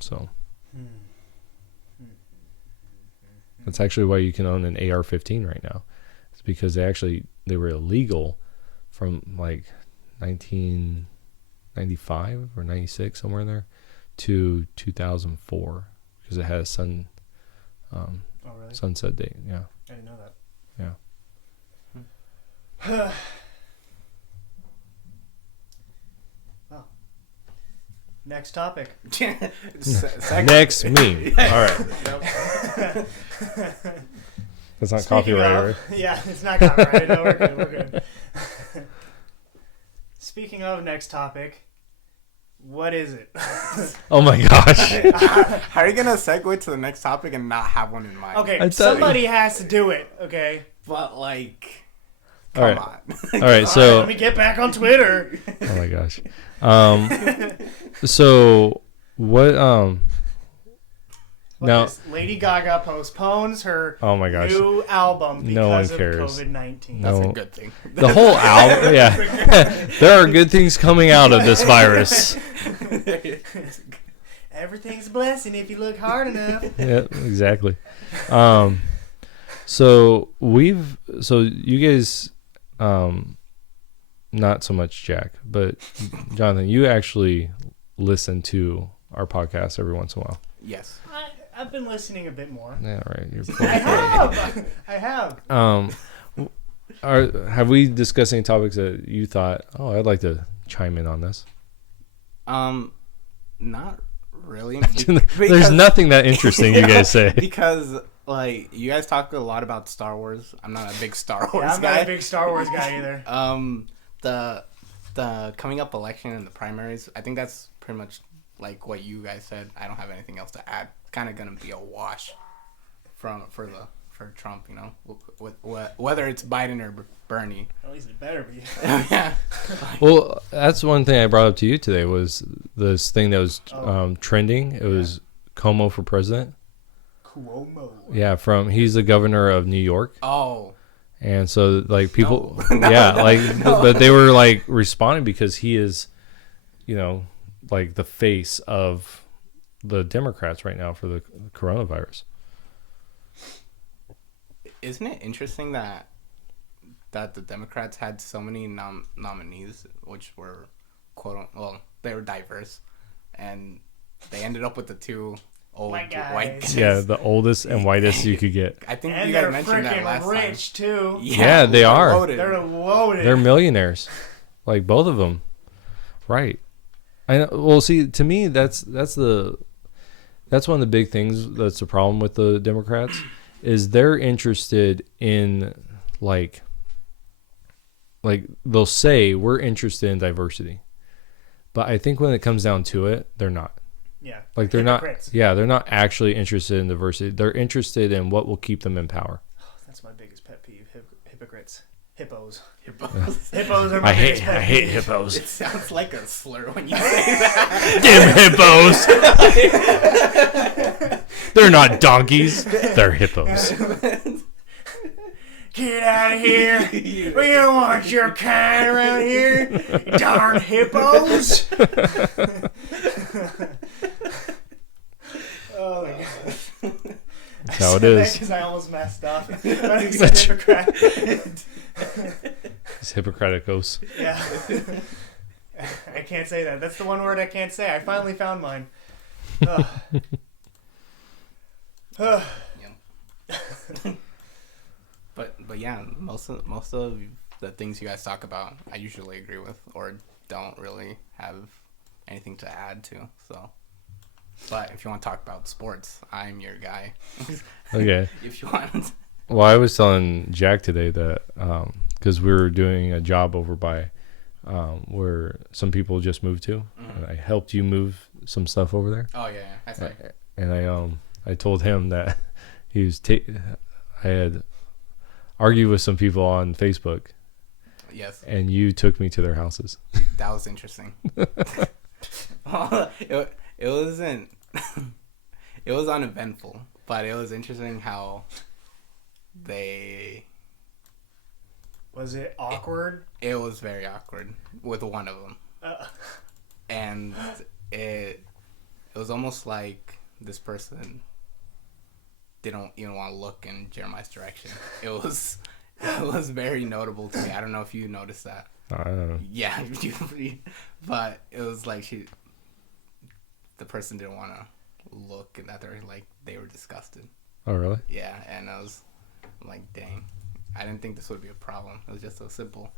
So that's actually why you can own an AR-15 right now. It's because they were illegal from like 1995 or 96, somewhere in there, to 2004, because it had a sunset date. Yeah. I didn't know that. Yeah. Well, next topic. Next meme. All right. Yep. That's not Speaking copyrighted. of- Yeah, it's not copyrighted. No, we're good. We're good. Speaking of next topic, what is it? Oh my gosh. How are you gonna segue to the next topic and not have one in mind? Okay, I thought- somebody has to do it. Okay. But like, All come right. on. All right. All right, So. let me get back on Twitter. Oh my gosh. So what? Well, Now. this Lady Gaga postpones her Oh my gosh. new album because No one of cares. COVID-19. That's No. a good thing. The whole album. Yeah. There are good things coming out of this virus. Everything's a blessing if you look hard enough. Yeah. Exactly. So you guys, not so much Jack, but Jonathan, you actually listen to our podcast every once in a while. Yes. I've been listening a bit more. Yeah, right. You're I have. have we discussed any topics that you thought, oh, I'd like to chime in on this? Not really. There's nothing that interesting you guys say. Because like you guys talk a lot about Star Wars. I'm not a big Star Wars Yeah, I'm guy. not a big Star Wars guy either. The coming up election and the primaries, I think that's pretty much like what you guys said. I don't have anything else to add. It's kind of gonna be a wash for Trump, you know, whether it's Biden or Bernie. At least it better be. Yeah. Well, that's one thing I brought up to you today was this thing that was trending. It was Cuomo for president. Cuomo. Yeah, he's the governor of New York. Oh. And so like people, No. But they were like responding because he is, you know, like the face of the Democrats right now for the coronavirus. Isn't it interesting that the Democrats had so many nominees, which were they were diverse, and they ended up with the two old White white guys. guys. Yeah, the oldest and whitest you could get. I think And you they're guys mentioned that freaking last rich too. time. Yeah, they are. Loaded. They're loaded. They're millionaires, like both of them. Right. I know. Well, see, to me, that's one of the big things that's the problem with the Democrats is they're interested in like they'll say we're interested in diversity, but I think when it comes down to it, they're not. Yeah. Like they're Hypocrites. not. Yeah, they're not actually interested in diversity. They're interested in what will keep them in power. That's my biggest pet peeve. Hypocrites. Hippos. Hippos. Hippos are my biggest pet peeve. hippos. It sounds like a slur when you say that. Damn hippos. They're not donkeys. They're hippos. Get out of here. We don't want your kind around here. You darn hippos. Oh my god. That's how it is. Because I almost messed up. But he's a Democrat. It's Hippocraticos. Yeah. I can't say that. That's the one word I can't say. I finally found mine. Ugh. Ugh. But yeah, most of the things you guys talk about, I usually agree with or don't really have anything to add to. So, but if you want to talk about sports, I'm your guy. Okay. If you want. Well, I was telling Jack today that because we were doing a job over by where some people just moved to, and I helped you move some stuff over there. Oh yeah, I see. And I told him that he was I had argued with some people on Facebook. Yes. And you took me to their houses. That was interesting. Well, it wasn't. It was uneventful, but it was interesting how they. Was it awkward? It was very awkward with one of them, and it was almost like this person didn't even want to look in Jeremiah's direction. It was very notable to me. I don't know if you noticed that. I don't know. Yeah, but it was like the person didn't want to look, and that they were disgusted. Oh, really? Yeah, and I'm like, dang, I didn't think this would be a problem. It was just a simple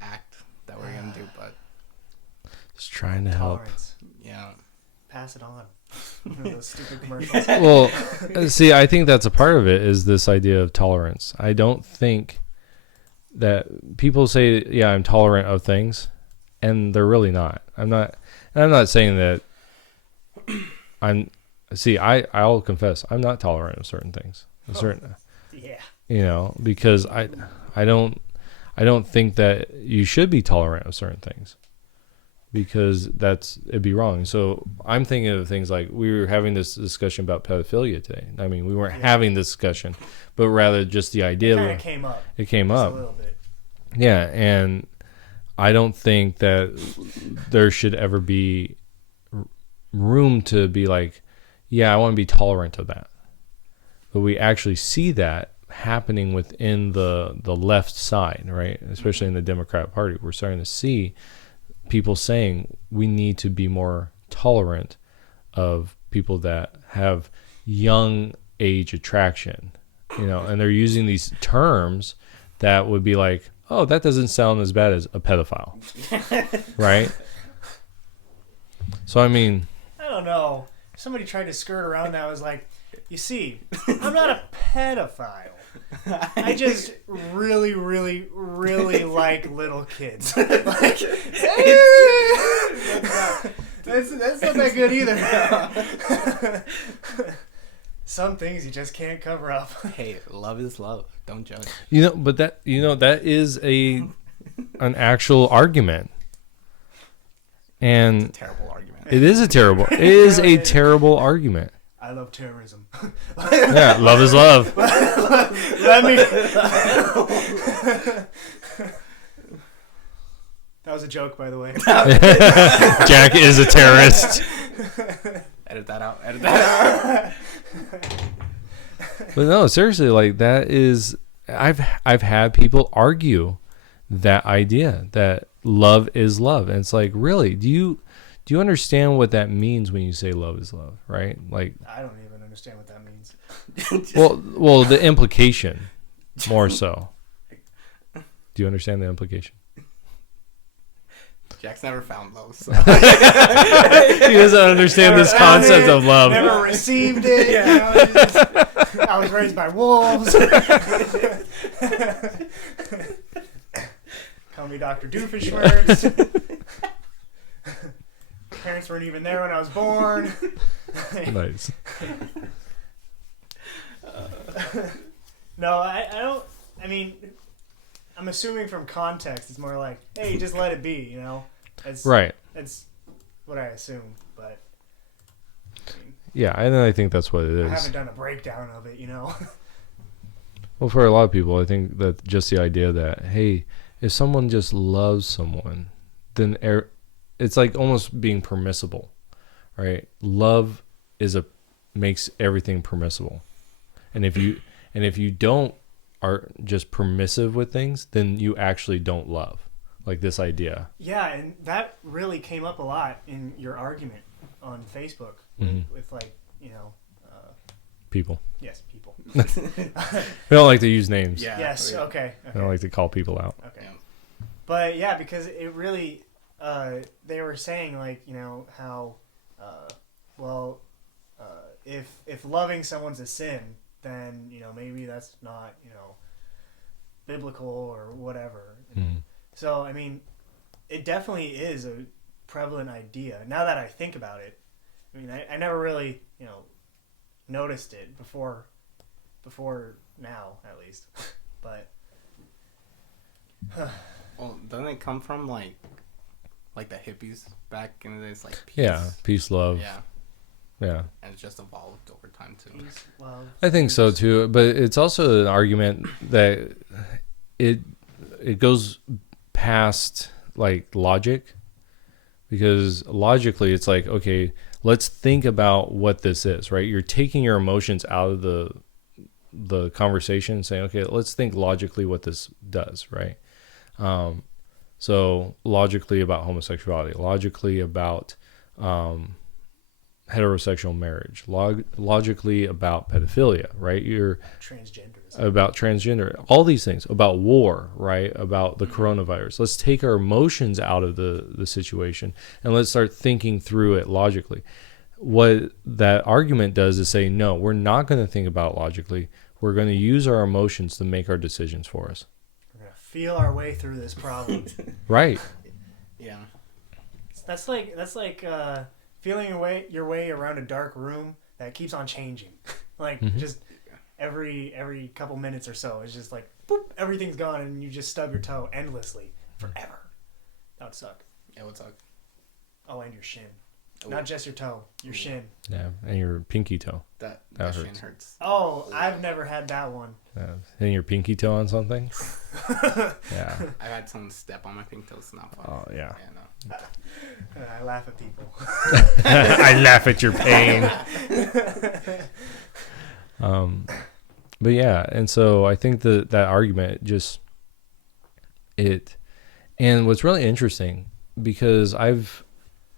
act that we're gonna do, but Just trying to help. Tolerance. yeah. Pass it on. Those stupid commercials. Well, see, I think that's a part of it is this idea of tolerance. I don't think that people say, yeah, I'm tolerant of things, and they're really not. I'm not saying that I'll confess, I'm not tolerant of certain things. Yeah. Because I don't think that you should be tolerant of certain things. Because it'd be wrong. So I'm thinking of things like we were having this discussion about pedophilia today. I mean, we weren't having this discussion, but rather just the idea It kind of came up. It came up a little bit. Yeah, and I don't think that there should ever be room to be like, yeah, I want to be tolerant of that. But we actually see that happening within the left side, right? Especially in the Democrat Party. We're starting to see people saying we need to be more tolerant of people that have young age attraction, and they're using these terms that would be like, oh, that doesn't sound as bad as a pedophile, right? So, I mean, I don't know. Somebody tried to skirt around that. I was like, you see, I'm not a pedophile. I just really, really, really like little kids. Like, that's not that good either. Some things you just can't cover up. Hey, love is love. Don't judge. but that is an actual argument, and It's a terrible argument. it is a terrible argument. I love terrorism. Yeah, love is love. Let me. That was a joke, by the way. Jack is a terrorist. Edit that out. But no, seriously, like that is, I've had people argue that idea that love is love, and it's like, really, do you understand what that means when you say love is love, right? Like, I don't even understand what that means. well, the implication more so. Do you understand the implication? Jack's never found love, so. He doesn't understand this concept of love. Never received it. Yeah. I was raised by wolves. Call me Dr. Doofenshmirtz. Parents weren't even there when I was born. Nice. No, I don't. I mean, I'm assuming from context, it's more like, hey, just let it be, That's, Right. That's what I assume, but I mean, Yeah, I think that's what it I is. haven't done a breakdown of it, Well, for a lot of people, I think that just the idea that, hey, if someone just loves someone, then it's like almost being permissible, right? Love makes everything permissible, and if you don't are just permissive with things, then you actually don't love. Like this idea. Yeah, and that really came up a lot in your argument on Facebook with like, People. yes, people. We don't like to use names. Yeah. Yes, okay. We don't like to call people out. Okay. Yeah. But yeah, because it really, they were saying like, how, if loving someone's a sin, then, maybe that's not, biblical or whatever. Mhm. So, I mean, it definitely is a prevalent idea. Now that I think about it, I mean, I never really, noticed it before now, at least. But Well, doesn't it come from like the hippies back in the days, like peace? Yeah, peace, love. Yeah. And it's just evolved over time too. peace, love. I think so too, but it's also an argument that it goes past like logic, because logically it's like, okay, let's think about what this is, right? You're taking your emotions out of the conversation and saying, okay, let's think logically what this does, right? So logically about homosexuality, logically about heterosexual marriage, logically about pedophilia, right? You're Transgenderism. about transgender, all these things, about war, right? About the coronavirus. Let's take our emotions out of the situation and let's start thinking through it logically. What that argument does is say, no, we're not going to think about it logically. We're going to use our emotions to make our decisions for us. We're gonna feel our way through this problem. Right. Yeah. That's like feeling your way around a dark room that keeps on changing. Like just every couple minutes or so, it's just like boop, everything's gone, and you just stub your toe endlessly forever. That would suck. It would suck. Oh, and your shin. Ooh. Not just your toe, your shin. Yeah, and your pinky toe. That hurts. shin hurts. Oh, I've never had that one. Hitting your pinky toe on something. Yeah. I've had someone step on my pink toe. It's not fun. Oh yeah. Yeah, no. I laugh at people. I laugh at your pain. But yeah, and so I think that argument just and what's really interesting, because I've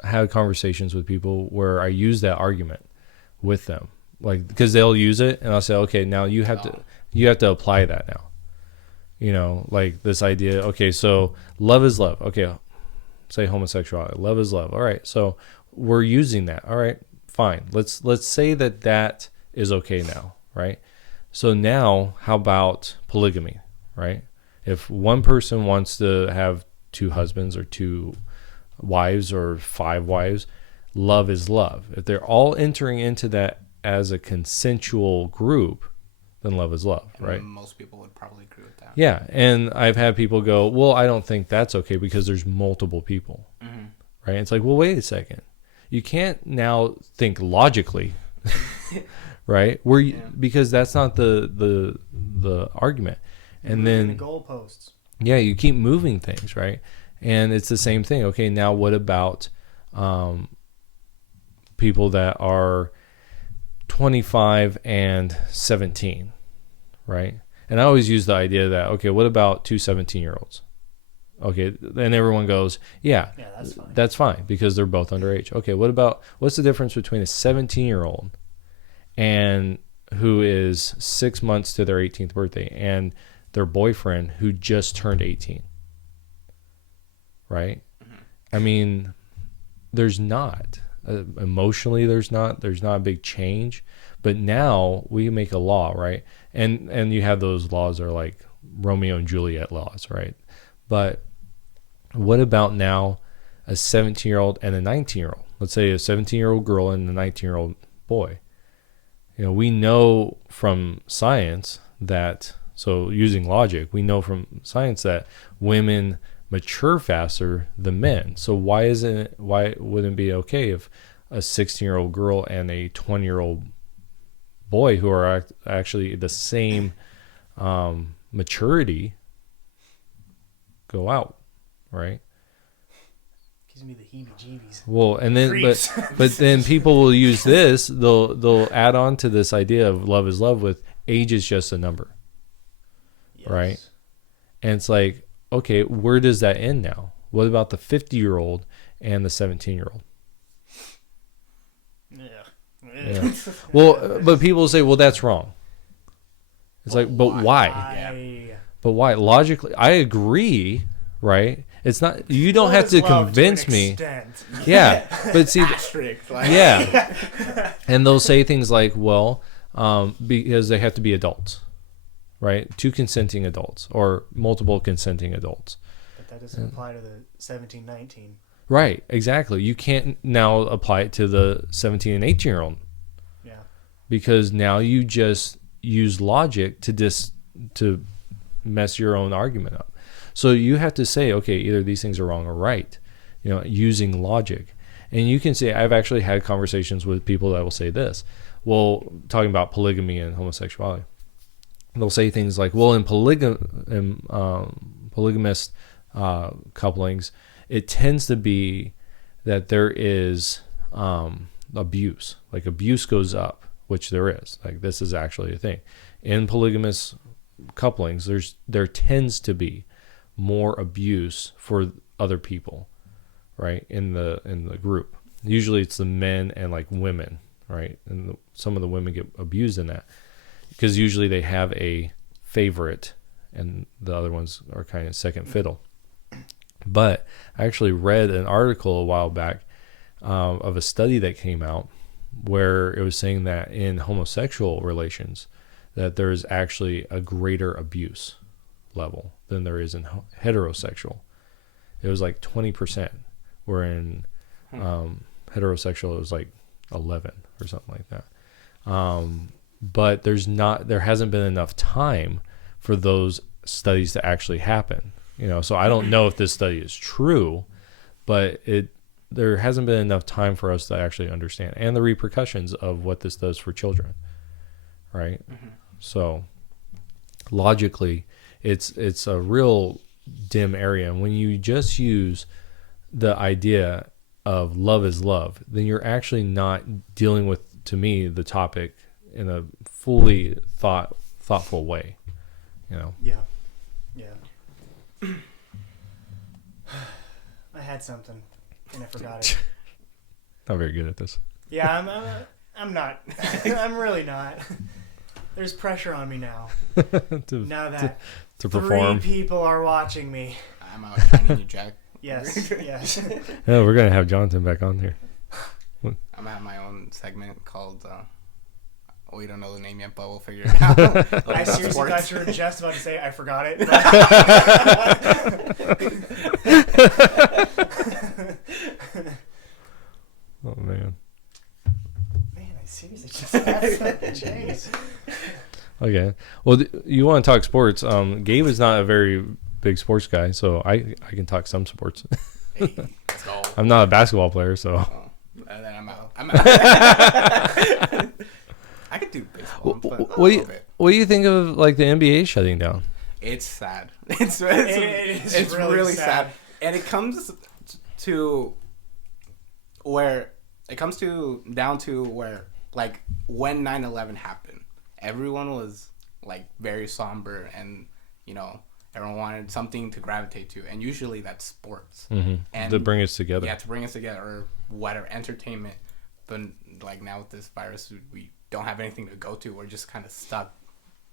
had conversations with people where I use that argument with them, like, because they'll use it and I'll say, okay, now you have to apply that now, like this idea. Okay, so love is love. Okay, say homosexuality, love is love. All right, so we're using that. All right, fine. Let's say that is okay now, right? So now, how about polygamy, right? If one person wants to have 2 husbands or 2 wives or 5 wives, love is love. If they're all entering into that as a consensual group, then love is love, And right? most people would probably agree with that. Yeah, and I've had people go, well, I don't think that's okay because there's multiple people, right? It's like, well, wait a second. You can't now think logically, right? Because that's not the argument. And then the goalposts. Yeah, you keep moving things, right? And it's the same thing. Okay, now what about people that are 25 and 17, right? And I always use the idea that, okay, what about 2 17-year-olds? Okay, and everyone goes, yeah, that's fine because they're both underage. Okay, what's the difference between a 17-year-old and who is 6 months to their 18th birthday and their boyfriend who just turned 18? Right? I mean, there's not emotionally there's not a big change, but now we make a law, right? And you have those laws that are like Romeo and Juliet laws, right? But what about now a 17-year-old and a 19-year-old? Let's say a 17-year-old girl and a 19-year-old boy. We know from science that, so using logic, we know from science that women mature faster than men. So why wouldn't it be okay if a 16-year-old girl and a 20-year-old boy who are actually the same maturity go out, right? Gives me the heebie-jeebies. Well, and then but then people will use this. They'll add on to this idea of love is love with age is just a number, right? And it's like, okay, where does that end now? What about the 50-year-old and the 17-year-old? Yeah. Well, but people say, well, that's wrong. It's like, but why? Yeah. But why? Logically, I agree, right? It's not, you don't have to convince me. Yeah. But see, yeah. And they'll say things like, well, because they have to be adults, right? 2 consenting adults or multiple consenting adults. But that doesn't apply to the 17, 19. Right, exactly. You can't now apply it to the 17 and 18-year-old. Yeah. Because now you just use logic to mess your own argument up. So you have to say, okay, either these things are wrong or right, using logic. And you can say, I've actually had conversations with people that will say this. Well, talking about polygamy and homosexuality. They'll say things like, well, in polygamous couplings, it tends to be that there is abuse. Like abuse goes up, which there is. Like this is actually a thing. In polygamous couplings, there tends to be more abuse for other people, right, in the group. Usually it's the men and like women, right? And some of the women get abused in that because usually they have a favorite and the other ones are kind of second fiddle. But I actually read an article a while back of a study that came out where it was saying that in homosexual relations that there is actually a greater abuse level than there is in heterosexual. It was like 20%, where in heterosexual it was like 11 or something like that. But there hasn't been enough time for those studies to actually happen. So I don't know if this study is true, but there hasn't been enough time for us to actually understand and the repercussions of what this does for children, right? Mm-hmm. So logically, it's a real dim area. And when you just use the idea of love is love, then you're actually not dealing with, to me, the topic in a fully thoughtful way. Yeah. I had something and I forgot it. Not very good at this. Yeah, I'm not. I'm really not. There's pressure on me now. to perform. 3 people are watching me. I'm out shining you, Jack. Yes. Yeah, we're gonna have Jonathan back on here. I'm at my own segment called. We don't know the name yet, but we'll figure it out. I seriously thought you were just about to say I forgot it. Oh man. Man, I seriously just had something. Jeez. Okay. Well, you want to talk sports? Gabe is not a very big sports guy, so I can talk some sports. Hey, let's go. I'm not a basketball player, so. Oh, and then I'm out. I could do baseball. What do you think of like the NBA shutting down? It's sad. It's really sad. And it comes to where down to where like when 9/11 happened, everyone was like very somber and everyone wanted something to gravitate to, and usually that's sports. Mm-hmm. And to bring us together. Yeah, to bring us together, or whatever, entertainment. But like now with this virus, we don't have anything to go to. We're just kind of stuck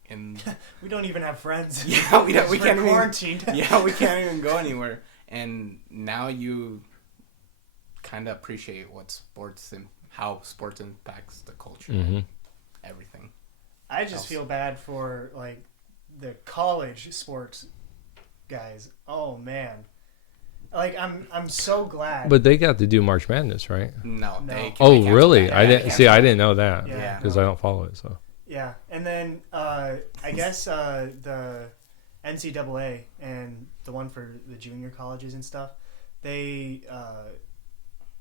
in. We don't even have friends. Yeah, we can't quarantined. Yeah, we can't even go anywhere. And now you kind of appreciate what sports and how sports impacts the culture, and everything. I just feel bad for like the college sports guys. Oh man. Like I'm so glad. But they got to do March Madness, right? No. Oh, really? I didn't know that. Yeah. Because I don't follow it. So. Yeah, and then I guess the NCAA and the one for the junior colleges and stuff, they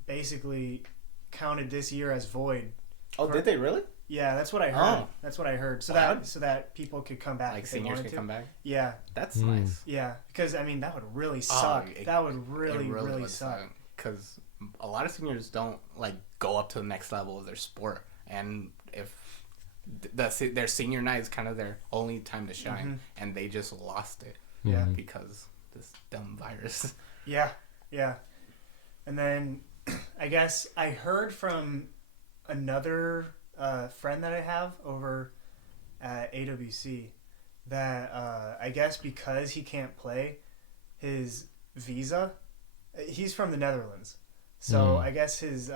basically counted this year as void. Oh, did they really? Yeah, that's what I heard. Oh. That's what I heard. So that people could come back. Like seniors could come back? Yeah. That's nice. Yeah, because that would really suck. That would really suck. Because a lot of seniors don't like go up to the next level of their sport, and if their senior night is kind of their only time to shine, and they just lost it. Yeah. Because this dumb virus. Yeah. And then I guess I heard from another friend that I have over at AWC that I guess because he can't play, his visa, he's from the Netherlands, so I guess his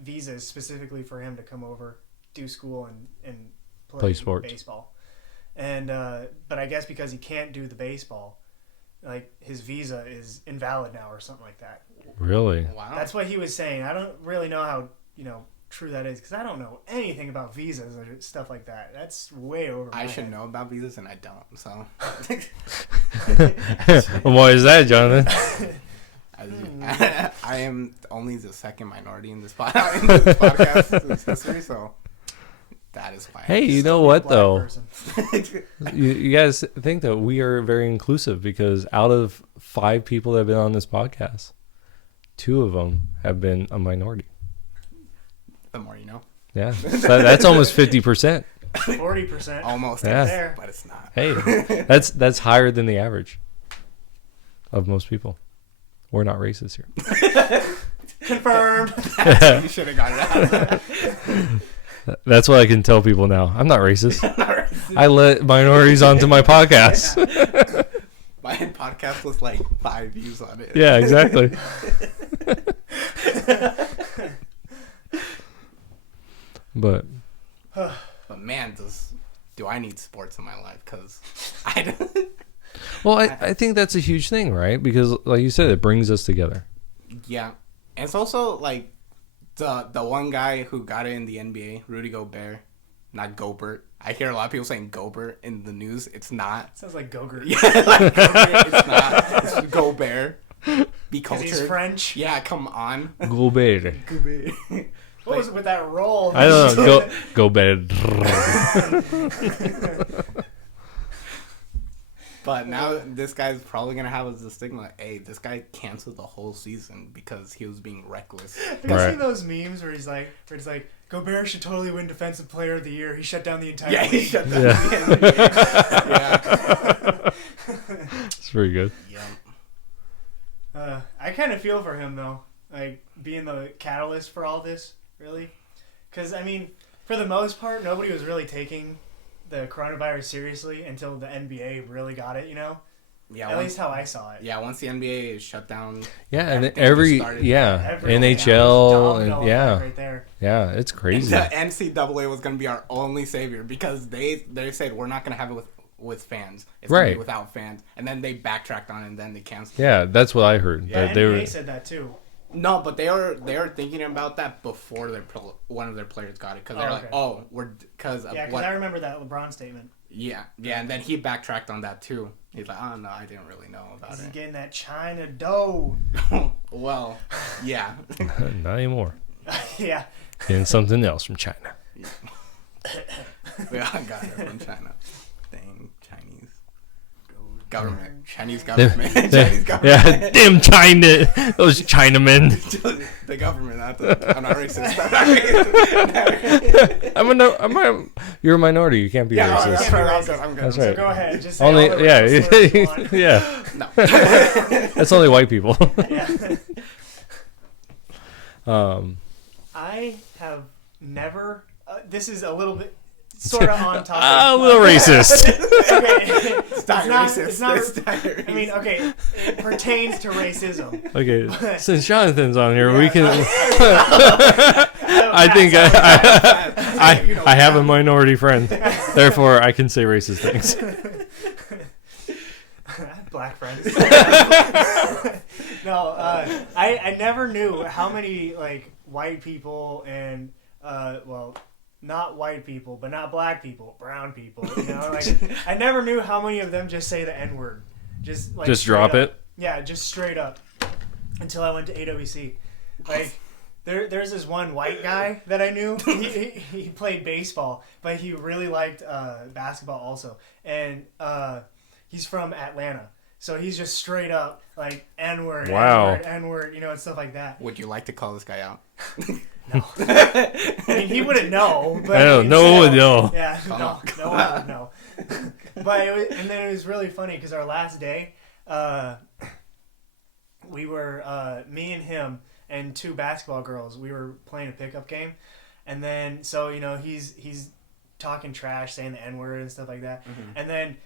visa is specifically for him to come over, do school, and play sports, baseball. And but I guess because he can't do the baseball, like his visa is invalid now or something like that. Really? Wow. That's what he was saying. I don't really know how true that is, because I don't know anything about visas or stuff like that. That's way over my should head. know about visas, and I don't, so. Why is that, Jonathan? I am only the second minority in this podcast history, so that is fine. Hey, you know what, though? You guys think that we are very inclusive, because out of 5 people that have been on this podcast, 2 of them have been a minority. The more you know. Yeah, so that's almost 50%. 40%. Almost. Yeah. There, but it's not. Hey, that's higher than the average of most people. We're not racist here. Confirmed. You should have gotten that. That's what I can tell people now. I'm not racist. I let minorities onto my podcast. My podcast was like 5 views on it. Yeah, exactly. But man, do I need sports in my life? Because I don't. well, I think that's a huge thing, right? Because like you said, it brings us together. Yeah, and it's also like the one guy who got it in the NBA, Rudy Gobert, not Gobert. I hear a lot of people saying Gobert in the news. It's not. Sounds like Gogurt. Yeah, like Gobert. It's not. It's Gobert. Be cultured. He's French. Yeah, come on. Gobert. Gobert. What was it with that roll? I don't know. Gobert. But now this guy's probably gonna have the stigma. Hey, this guy canceled the whole season because he was being reckless. Have you seen those memes where it's like, Gobert should totally win Defensive Player of the Year. He shut down the entire league. He shut down the NBA. Yeah. It's pretty good. Yeah. I kind of feel for him though, like being the catalyst for all this, really, because I mean, for the most part, nobody was really taking the coronavirus seriously until the NBA really got it, you know? Yeah. At least how I saw it. Yeah, once the NBA is shut down. Yeah, and everything just started. NHL, and right there. Yeah, it's crazy. The NCAA was going to be our only savior because they said we're not going to have it with fans. It's going to be without fans. And then they backtracked on it and then they canceled it. Yeah, that's what I heard. Yeah, that NBA said that too. No, but they were thinking about that before one of their players got it because they're like, because I remember that LeBron statement. Yeah, and then he backtracked on that too. He's like, oh no, I didn't really know about it. He's getting that China dough. Well, yeah. Not anymore. Yeah. Getting something else from China. We all got it from China. Dang, Chinese government. Chinese government. Chinese government. Yeah, damn China. Those Chinamen. The government. I'm not racist. You're a minority. You can't be racist. I'm good. That's So right. go ahead. Just say all the racial slurs you want. Yeah. No. That's only white people. Yeah. I have never. This is a little bit sort of on topic. A little racist. Okay. It's not racist. It's not. It's not racist. I mean, okay, it pertains to racism. Okay, since Jonathan's on here, we can. I think I have a minority friend, therefore I can say racist things. Black friends. No, I never knew how many like white people and not white people, but not black people, brown people. You know, like I never knew how many of them just say the N-word, just drop up. it. Yeah, just straight up. Until I went to AWC, like there's this one white guy that I knew. He played baseball, but he really liked basketball also, and he's from Atlanta. So he's just straight up like N-word, wow. N-word, you know, and stuff like that. Would you like to call this guy out? No. I mean, he wouldn't know. But I know. No one would know. Yeah, no one would know. But and then it was really funny because our last day, we were me and him and two basketball girls. We were playing a pickup game, and then so you know he's talking trash, saying the N-word and stuff like that, and then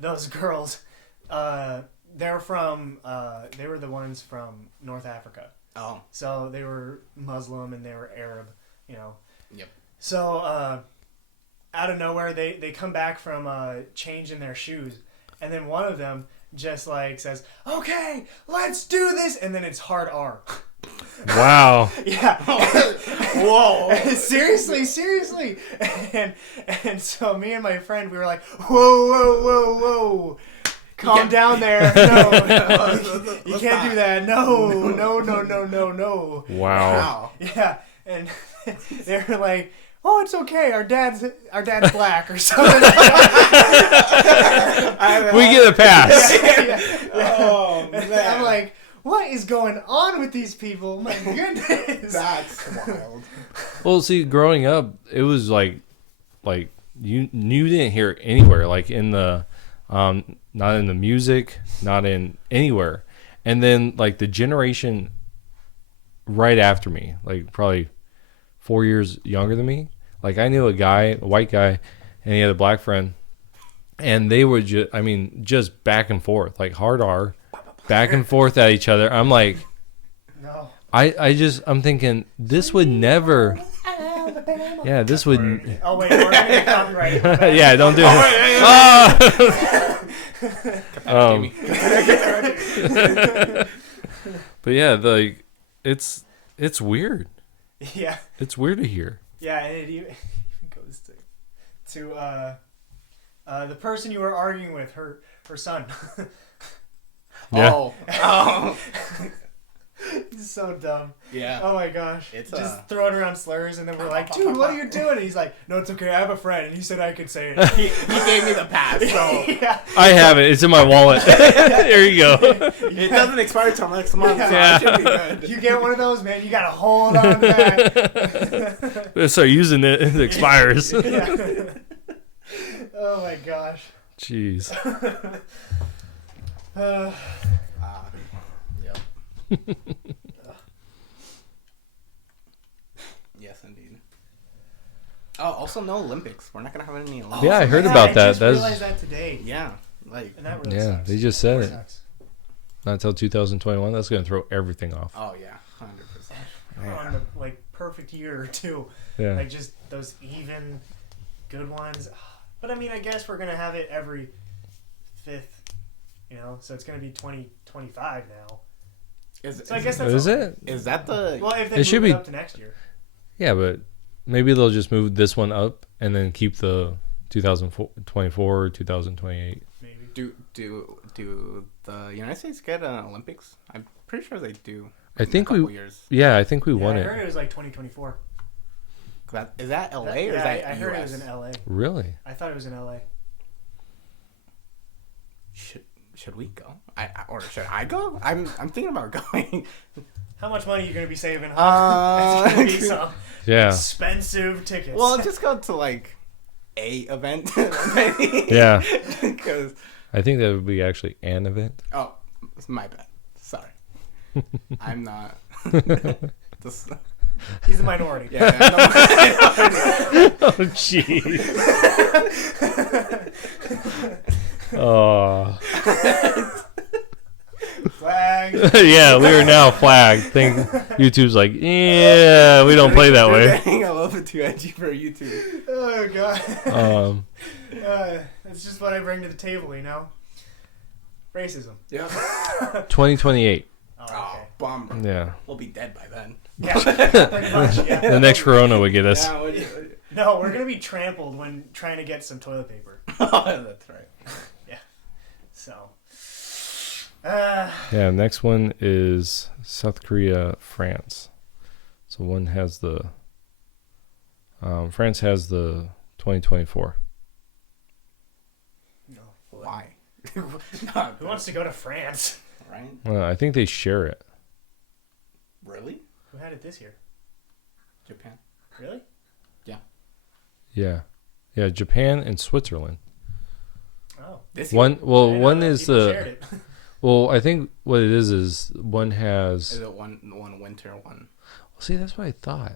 those girls. They were the ones from North Africa. Oh. So they were Muslim and they were Arab, you know. Yep. So out of nowhere, they come back from changing their shoes. And then one of them just like says, okay, let's do this. And then it's hard R. Wow. Yeah. Whoa. Seriously. And so me and my friend, we were like, whoa. Calm down there. No. You can't do that. No. Wow. Yeah. And they were like, oh, it's okay. Our dad's black or something. We get a pass. Yeah. Oh, man. I'm like, what is going on with these people? My goodness. That's wild. Well, see, growing up, it was like you didn't hear it anywhere, like in the not in the music, not in anywhere. And then like the generation right after me, like probably 4 years younger than me. Like I knew a white guy, and he had a black friend, and they would just back and forth, like hard R, back and forth at each other. I'm like, No. I'm thinking this would never. Yeah, this would. Oh wait, we're gonna get copyrighted. Yeah, don't do it. But yeah, like it's weird. Yeah. It's weird to hear. Yeah, and it even goes to the person you were arguing with, her son. Yeah. Oh. He's so dumb. Yeah. Oh my gosh. It's just throwing around slurs, and then we're like, dude, what are you doing? And he's like, no, it's okay. I have a friend, and he said I could say it. He gave me the pass, so Yeah. I have it. It's in my wallet. There you go. it doesn't expire till next month, so Yeah. I should be good. You get one of those, man. You gotta hold on to that. Let's start using it. It expires. Yeah. Oh my gosh. Jeez. Yep. Yes, indeed. Oh, also no Olympics. We're not gonna have any Olympics. Yeah, I heard about that. I just realized that today. Yeah, like. And that really Yeah, sucks. they just said it. Sucks. Not until 2021. That's going to throw everything off. Oh yeah, 100%. On the perfect year too. Yeah. Like just those even good ones. But I mean, I guess we're gonna have it every 5th. So it's gonna be 2025 now. So I guess that's Is it? Is that the? Well, if they It move should it be- up to next year. Yeah, but maybe they'll just move this one up and then keep the 2024 or 2028. Maybe. Do the United States get an Olympics? I'm pretty sure they do. I think in a we. couple years. Yeah, I think we Yeah, won I it. heard it was like 2024. Is that LA or Yeah, is that I heard it US? was in LA. Really? I thought it was in LA. Should we go? Or should I go? I'm thinking about going. How much money are you gonna be saving? It's Uh, gonna be some Yeah. expensive tickets. Well, just go to like a event. Yeah. Because I think that would be actually an event. oh, it's my bad. Sorry, I'm not. This, He's the minority. yeah. Oh, jeez. Oh. Flag. Yeah, we are now flagged. Think YouTube's like, yeah, we don't play that They're way. getting a little bit too edgy for YouTube. Oh god. That's just what I bring to the table, Racism. Yeah. 2028. Oh, Oh, okay. bummer. Yeah. We'll be dead by then. Yeah, pretty much. Yeah. The next Corona would get us. Yeah, No, we're gonna be trampled when trying to get some toilet paper. oh, that's right. So. Yeah, next one is South Korea, France. So one has the France has the 2024. No. Why? Who wants to go to France? Right? I think they share it. Really? Who had it this year? Japan. Really? Yeah, Japan and Switzerland. Oh. This One, well, I one know is people shared the. it. Well, I think what it is one has. Is it one winter one? See, that's what I thought.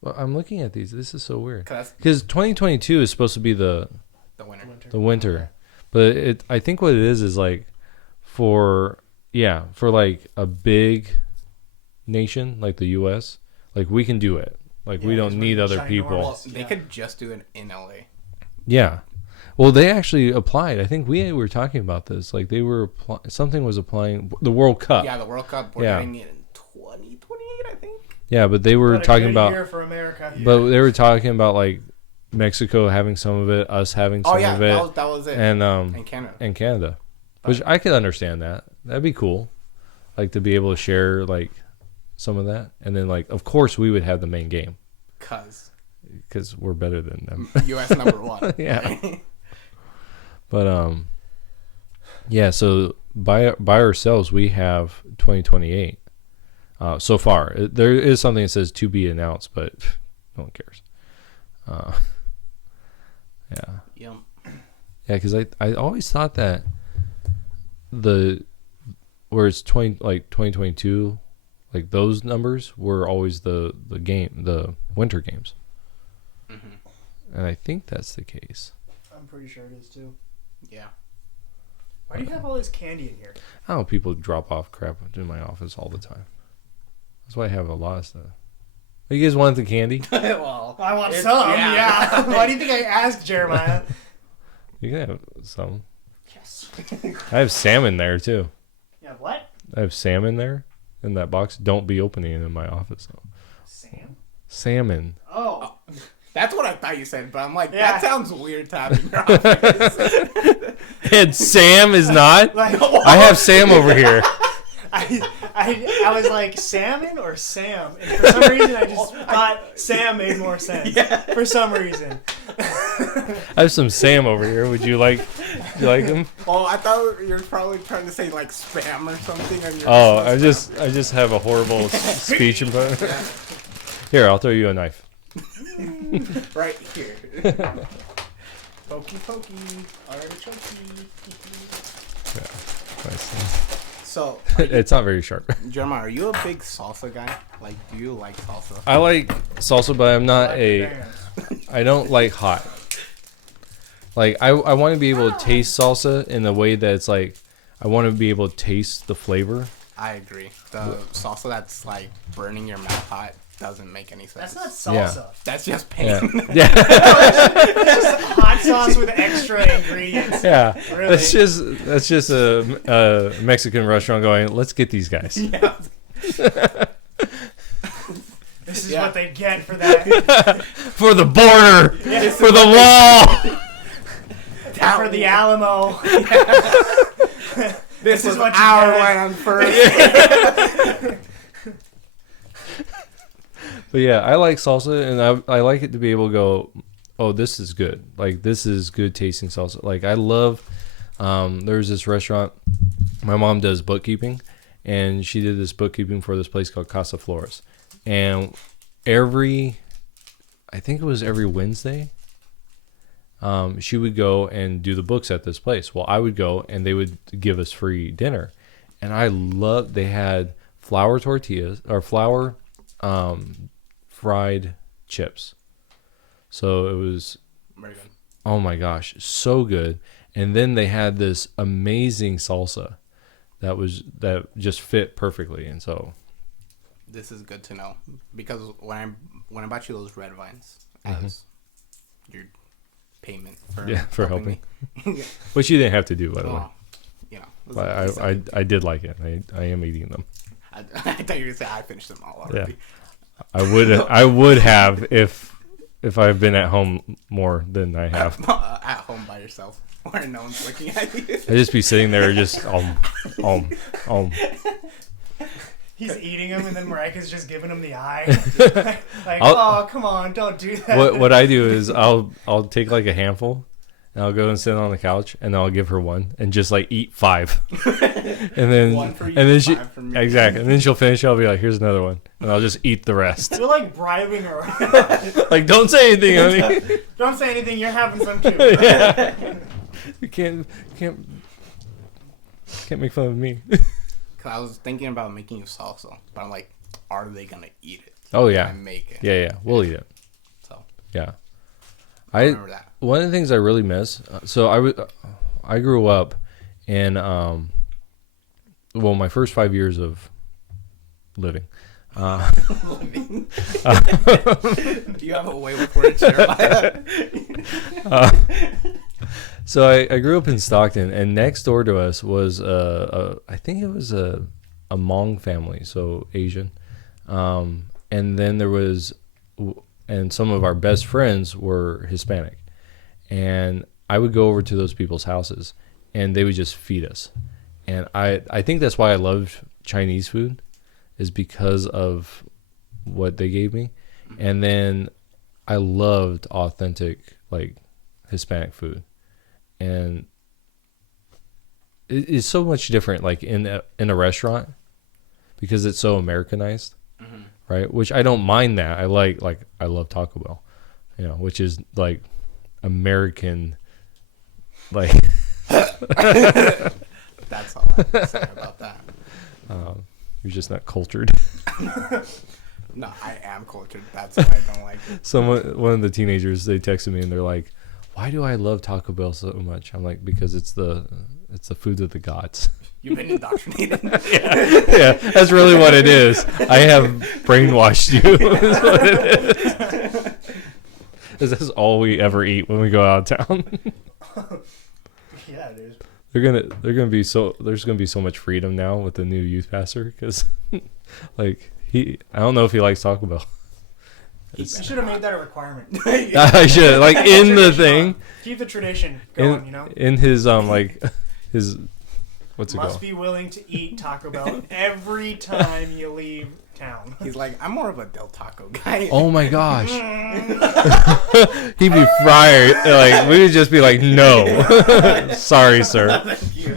Well, I'm looking at these. This is so weird. Cause Because 2022 is supposed to be the the winter. winter, but I think what it is like for like a big nation like the U.S. Like we can do it. Like we Yeah, don't 'cause need we're other ginormous. people. Well, they Yeah. could just do it in LA. Yeah. Well, they actually applied. I think we were talking about this. Like they were something was applying the World Cup. Yeah, the World Cup. We're Yeah. getting it in 2028, I think. Yeah, but they were What a talking good about. year for America. But they were talking about like Mexico having some of it, us having some Oh yeah, of it, that was it. and in Canada. Canada, which I could understand that. That'd be cool, like to be able to share like some of that, and then like of course we would have the main game because we're better than them. U.S. number one. Yeah. But yeah. So by ourselves we have 2028 so far. There is something that says to be announced, but no one cares. Yeah. Yep. Yeah, because I always thought that where it's 2022 Like those numbers were always the winter games. And I think that's the case. I'm pretty sure it is too. Yeah. Why do you have all this candy in here? I don't know, people drop off crap in my office all the time. That's why I have a lot of stuff. Oh, you guys want the candy? Well, I want some. Yeah. Why do you think I asked Jeremiah? You can have some. Yes. I have salmon there too. Yeah. What? I have salmon there in that box. Don't be opening it in my office though. Sam? Salmon. Oh. that's what I thought you said, but I'm like, Yeah. that sounds weird to have in your office. And Sam is not? Like, I have Sam over here. I was like, salmon or Sam? And for some reason, I just thought Sam made more sense. Yeah. For some reason. I have some Sam over here. Would you like him? Oh, I thought you were probably trying to say like spam or something. On your Oh, I just have a horrible speech impediment. Yeah. Here, I'll throw you a knife. Right here. Pokey pokey. Artichokey. Yeah, nice. So, It's not very sharp. Jeremiah, are you a big salsa guy? Like, do you like salsa? I like salsa, but I'm not Like I don't like hot. Like I want to be able to taste salsa in a way that it's like I want to be able to taste the flavor. I agree. The salsa that's like burning your mouth hot doesn't make any sense. That's not Yeah. salsa. That's just pain. Yeah, yeah, That's just hot sauce with extra ingredients. yeah. Really? That's just a Mexican restaurant going. Let's get these guys. Yeah. This is Yeah. what they get for that. For the border, Yeah. for the wall. For the Alamo. This is is what you our get. land first. But yeah, I like salsa, and I like it to be able to go, oh, this is good. Like, this is good tasting salsa. Like, I love, there's this restaurant, my mom does bookkeeping, and she did this bookkeeping for this place called Casa Flores. And I think it was every Wednesday, she would go and do the books at this place. Well, I would go, and they would give us free dinner. And they had flour tortillas, or flour fried chips. So it was, Very good. oh my gosh, so good. And then they had this amazing salsa that just fit perfectly. And so This is good to know because when I bought you those red vines as your payment for helping. me. which you didn't have to do, by the way. Well, you know, But I did like it. I am eating them. I thought you were gonna say I finished them all already. I would have if I've been at home more than I have. At home by yourself, where no one's looking at you. I just be sitting there just He's eating them, and then Marika's just giving him the eye. Like, I'll- oh, come on, don't do that. What I do is I'll take like a handful, and I'll go and sit on the couch, and I'll give her one, and just like eat 5, and then One for you, and then she 5 for me. exactly, and then she'll finish. I'll be like, here's another one, and I'll just eat the rest. You're like bribing her. Like, don't say anything, honey. Don't say anything. You're having some too. Yeah. You can't make fun of me. Cause I was thinking about making you salsa, but I'm like, are they gonna eat it? Oh When yeah, I make it. yeah, we'll eat it. So Yeah, I remember that. one of the things I really miss. So I grew up in my first 5 years of living. Do you have a way with words, Jeremiah? So I grew up in Stockton, and next door to us was I think it was a Hmong family, so Asian, and then there was, and some of our best friends were Hispanic, and I would go over to those people's houses, and they would just feed us, and I think that's why I loved Chinese food, is because of what they gave me, and then I loved authentic like Hispanic food. And it's so much different, like in a restaurant, because it's so Americanized, right? Which I don't mind that. I love Taco Bell, which is like American, like. That's all I have to say about that. You're just not cultured. No, I am cultured. That's why I don't like it. One of the teenagers, they texted me and they're like, "Why do I love Taco Bell so much?" I'm like, "Because it's the food of the gods." You've been indoctrinated. Yeah, that's really what it is. I have brainwashed you. Is what it is. This is all we ever eat when we go out of town. Yeah, it is. There's gonna be so much freedom now with the new youth pastor because, like, I don't know if he likes Taco Bell. I should have made that a requirement. I should, like, in the thing. Keep the tradition going, you know? In his his what's it called? Must be willing to eat Taco Bell every time you leave town. He's like, I'm more of a Del Taco guy. Oh my gosh. He'd be fired. Like, we would just be like, no. Sorry, sir. Thank you.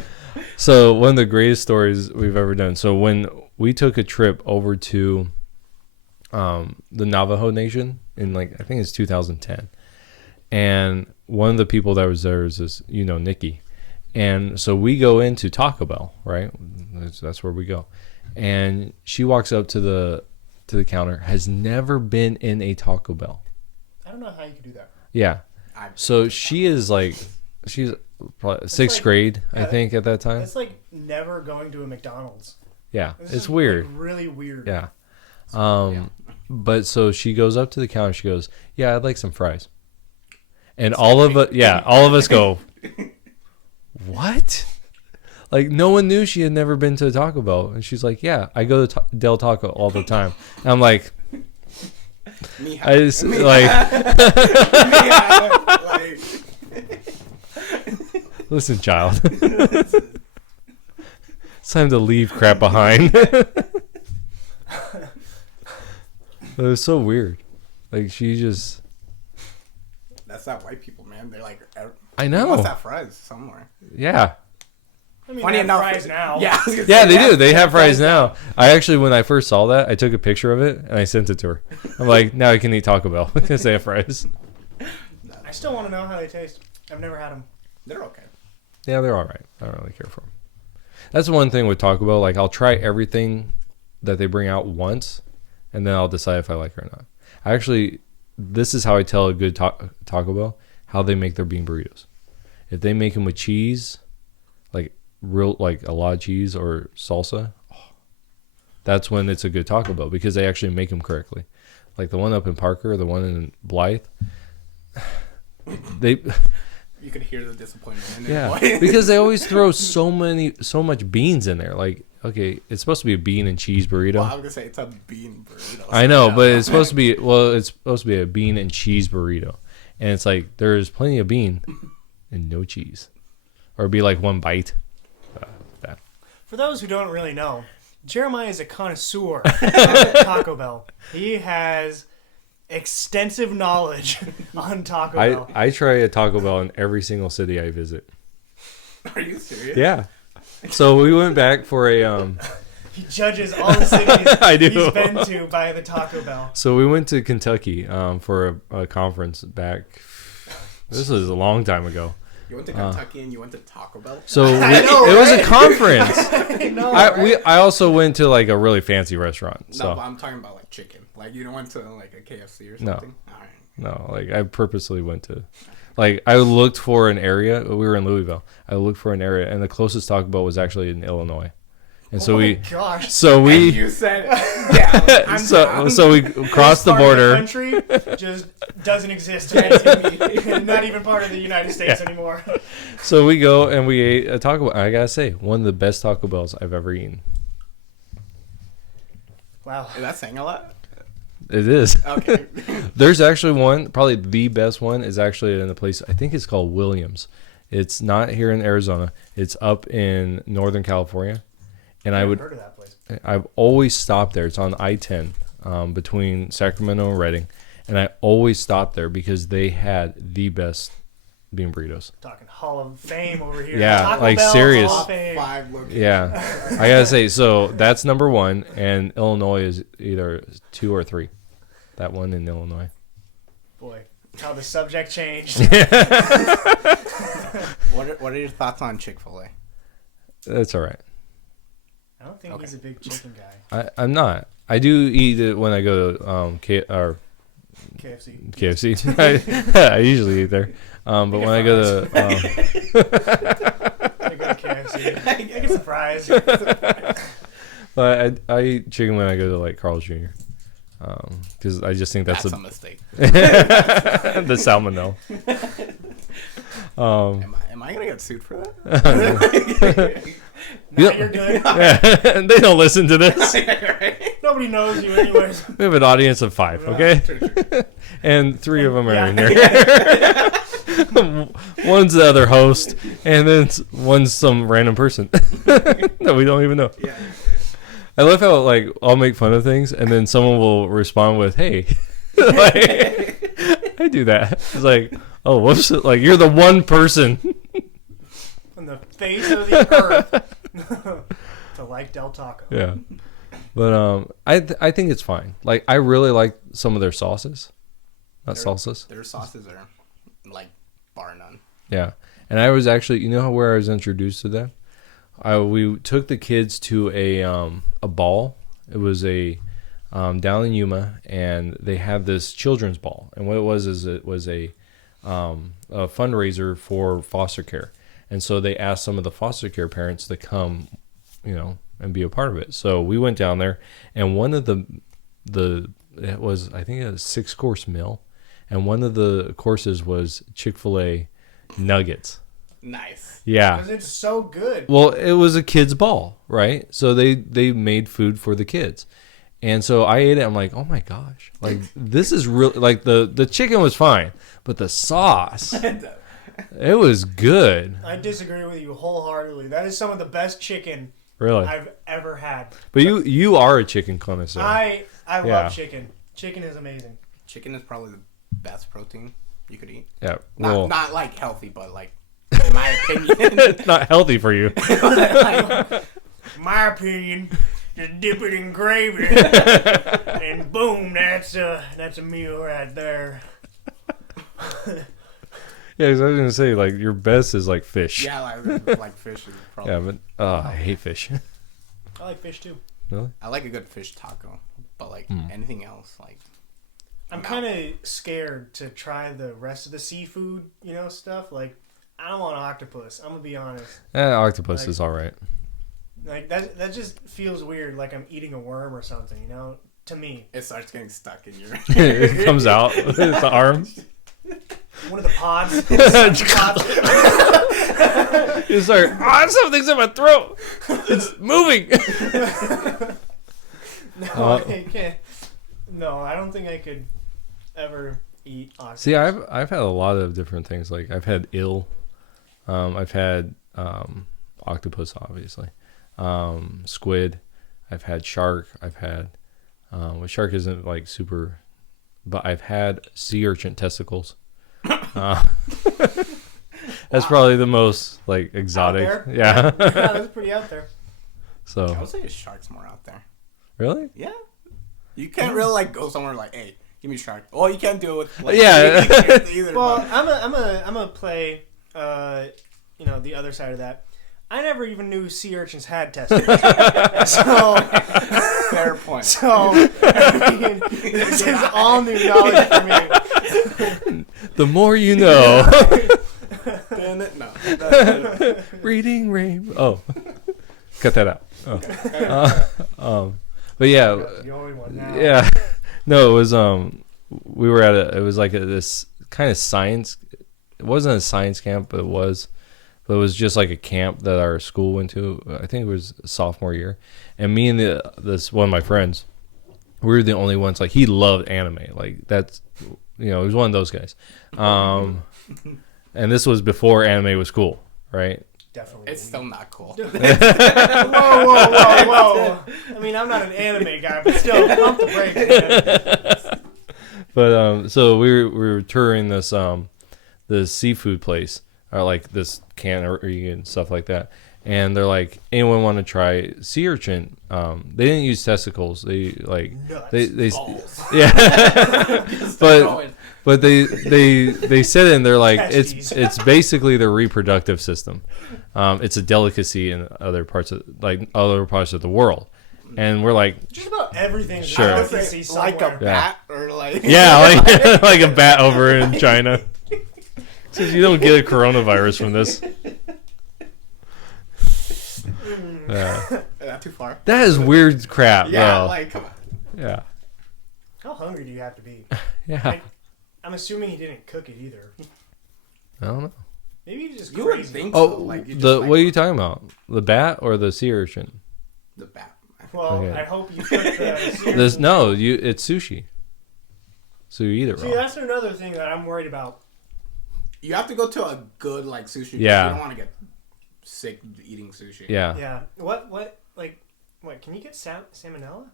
So one of the greatest stories we've ever done. So when we took a trip over to the Navajo Nation in, like, I think it's 2010. And one of the people that was there was this, Nikki. And so we go into Taco Bell, right? That's where we go. And she walks up to the counter, has never been in a Taco Bell. I don't know how you could do that. Yeah. So she is like, she's probably sixth grade, I think, at that time. It's like never going to a McDonald's. Yeah, This it's is, weird. like, really weird. Yeah. But so she goes up to the counter. She goes, "Yeah, I'd like some fries." And all of us go, "What?" Like, no one knew she had never been to a Taco Bell. And she's like, "Yeah, I go to Del Taco all the time." And I'm like, I just, listen, child. It's time to leave crap behind. It was so weird. Like, she just... That's not white people, man. They're like... I know. What's that fries somewhere? Yeah. I mean, Funny they have enough, fries now. Yeah, Yeah, they do. They have fries now. I actually, when I first saw that, I took a picture of it and I sent it to her. I'm like, now I can eat Taco Bell because they have fries. I still want to know how they taste. I've never had them. They're okay. Yeah, they're all right. I don't really care for them. That's the one thing with Taco Bell. Like, I'll try everything that they bring out once, and then I'll decide if I like it or not. Actually, this is how I tell a good Taco Bell, how they make their bean burritos. If they make them with cheese, like a lot of cheese or salsa, that's when it's a good Taco Bell, because they actually make them correctly. Like the one up in Parker, the one in Blythe, they... You could hear the disappointment in Yeah, it. because they always throw so much beans in there. Like, okay, it's supposed to be a bean and cheese burrito. Well, I was gonna say it's a bean burrito. I know, but it's supposed to be a bean and cheese burrito, and it's like there's plenty of bean and no cheese, or it'd be like one bite. That. For those who don't really know, Jeremiah is a connoisseur at Taco Bell. He has extensive knowledge on Taco Bell. I try a Taco Bell in every single city I visit. Are you serious? Yeah. So we went back for a He judges all the cities I do. he's been to by the Taco Bell. So we went to Kentucky for a conference back. This was a long time ago. You went to Kentucky and you went to Taco Bell? So know, it was a right? conference. I know, right? I also went to like a really fancy restaurant. No, So but I'm talking about like chicken. Like you don't went to like a KFC or something? All right. no, like I purposely went to, like I looked for an area. We were in Louisville. I looked for an area, and the closest Taco Bell was actually in Illinois. And so Oh my we, gosh. so And we, you said, yeah, I'm down. so we crossed the Part of border. country just doesn't exist yet. Not even part of the United States anymore. So we go and we ate a Taco Bell. I gotta say, one of the best Taco Bells I've ever eaten. Wow. Is that saying a lot? It is. Okay. There's actually one, probably the best one, is actually in a place, I think it's called Williams. It's not here in Arizona. It's up in Northern California. And I've heard of that place. I've always stopped there. It's on I-10 between Sacramento and Redding. And I always stopped there because they had the best bean burritos. Talking Hall of Fame over here. Yeah, Taco like Bell, serious. Hall of Fame. 5 locations. Yeah. I gotta say, so that's number one. And Illinois is either 2 or 3. That one in Illinois. Boy, how the subject changed. What are your thoughts on Chick-fil-A? That's all right. I don't think he's a big chicken guy. I'm not. I do eat it when I go to KFC. KFC. I usually eat there. But when I go to I go to KFC. I get surprised. but I eat chicken when I go to like Carl's Jr. Because I just think that's a mistake. The salmonella. Am I gonna get sued for that? You're good. Yeah. They don't listen to this. Nobody knows you anyways. We have an audience of 5, okay? And 3 of them are in there. One's the other host, and then one's some random person that we don't even know. Yeah. I love how like I'll make fun of things, and then someone will respond with, "Hey," like, I do that. It's like, oh, whoops! Like you're the one person on the face of the earth to like Del Taco. Yeah, but I think it's fine. Like I really like some of their sauces, salsas. Their sauces are like bar none. Yeah, and I was actually, where I was introduced to them. We took the kids to a ball. It was down in Yuma, and they had this children's ball. And what it was is it was a fundraiser for foster care. And so they asked some of the foster care parents to come, and be a part of it. So we went down there, and one of it was, I think, a 6-course meal, and one of the courses was Chick-fil-A nuggets. Nice. Yeah. Because it's so good. Well, it was a kid's ball, right? So they made food for the kids. And so I ate it. I'm like, oh my gosh. Like, this is really, like, the chicken was fine, but the sauce, it was good. I disagree with you wholeheartedly. That is some of the best chicken Really? I've ever had. But you are a chicken connoisseur. I love chicken. Chicken is amazing. Chicken is probably the best protein you could eat. Yeah. Well, not like healthy, but like, in my opinion. It's not healthy for you. My opinion, just dip it in gravy, and boom, that's a meal right there. Yeah, because I was gonna say like your best is like fish. Yeah, like fish is probably. Yeah, but I hate fish. I like fish too. Really? I like a good fish taco, but like anything else, like. I'm kind of scared to try the rest of the seafood, stuff. Like, I don't want octopus. I'm gonna be honest. Octopus is all right. Like that just feels weird. Like I'm eating a worm or something. To me, it starts getting stuck in your. It comes out. It's the arm. One of the pods. You start. Something's in my throat. It's moving. No, I can't. No, I don't think I could ever eat octopus. See, I've had a lot of different things. Like I've had eel. I've had octopus, obviously. Squid. I've had shark. I've had. Well, shark isn't like super, but I've had sea urchin testicles. That's probably the most like exotic. Out there? Yeah. Yeah, that's pretty out there. So. I would say a shark's more out there. Really? Yeah. You can't really like go somewhere like, hey, give me a shark. Oh, you can't do it with like, yeah. either. Well, I'm gonna play the other side of that. I never even knew sea urchins had testicles. So fair point. So this is all new knowledge for me. The more you know. Damn it, no. Reading rainbow. Oh, cut that out. But yeah, The only one now. yeah. No, it was we were at it was like this kind of science. It wasn't a science camp, but it was just like a camp that our school went to. I think it was sophomore year, and me and this one of my friends, we were the only ones. Like he loved anime. Like that's he was one of those guys. And this was before anime was cool, right? Definitely. It's still not cool. Whoa. I mean, I'm not an anime guy, but still, pump the brakes, man. But so we were touring this seafood place, or like this cannery and stuff like that. And they're like, anyone want to try sea urchin? They didn't use testicles. They like Nuts. they Balls. yeah. But But they said it and they're like Yes, it's basically their reproductive system. It's a delicacy in other parts of the world, and we're like Just about everything. Sure. I can see Like somewhere. a bat or like yeah, like like a bat over in China. Says you don't get a coronavirus from this. Not too far. That is weird crap. Yeah, though. like come on. Yeah, How hungry do you have to be? yeah. Like, I'm assuming he didn't cook it either. I don't know. Maybe he's just You would crazy. think Oh, so. Like you the just, like, what are you talking about? The bat or the sea urchin? the bat. Well, Okay. I hope you cooked the There's no you. It's sushi. So you eat it See, raw. that's another thing that I'm worried about. You have to go to a good like sushi. Yeah. You don't want to get sick eating sushi. Yeah. Yeah. What? Can you get salmonella?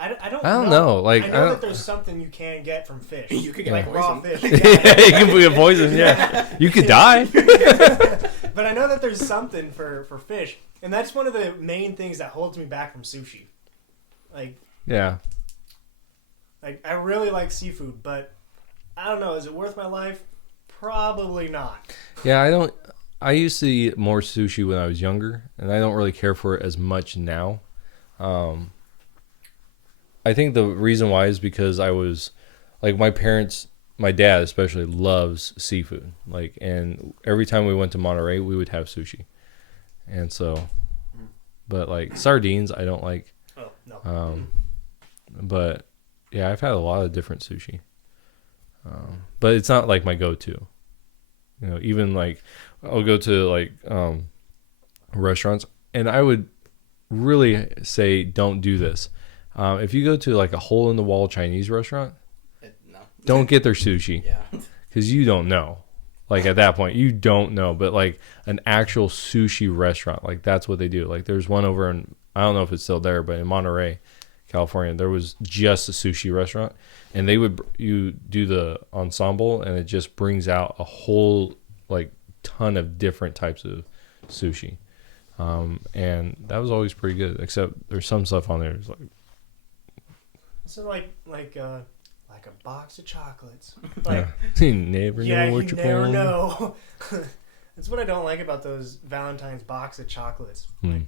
I don't know. Like, I I know don't- that there's something you can get from fish. You could get like raw poison. fish. Yeah, you can get poisoned. Yeah, you could die. But I know that there's something for fish, and that's one of the main things that holds me back from sushi. Yeah. Like I really like seafood, but I don't know. Is it worth my life? Probably not. Yeah, I don't. I used to eat more sushi when I was younger, and I don't really care for it as much now. I think the reason why is because I was, like, my dad especially loves seafood. Like, and every time we went to Monterey, we would have sushi. And so, but like sardines, I don't like. Oh no. But yeah, I've had a lot of different sushi. But it's not like my go-to. You know, even like I'll go to like restaurants, and I would really say don't do this. If you go to like a hole-in-the-wall Chinese restaurant, No. don't get their sushi Yeah. because you don't know. Like at that point, you don't know. But like an actual sushi restaurant, like that's what they do. Like there's one over in, I don't know if it's still there, but in Monterey, California, there was just a sushi restaurant, and you do the ensemble, and it just brings out a whole like ton of different types of sushi, and that was always pretty good. Except there's some stuff on there that's like, So like a box of chocolates. Like you never yeah, know what you you're never pulling. know. That's what I don't like about those Valentine's box of chocolates. Like,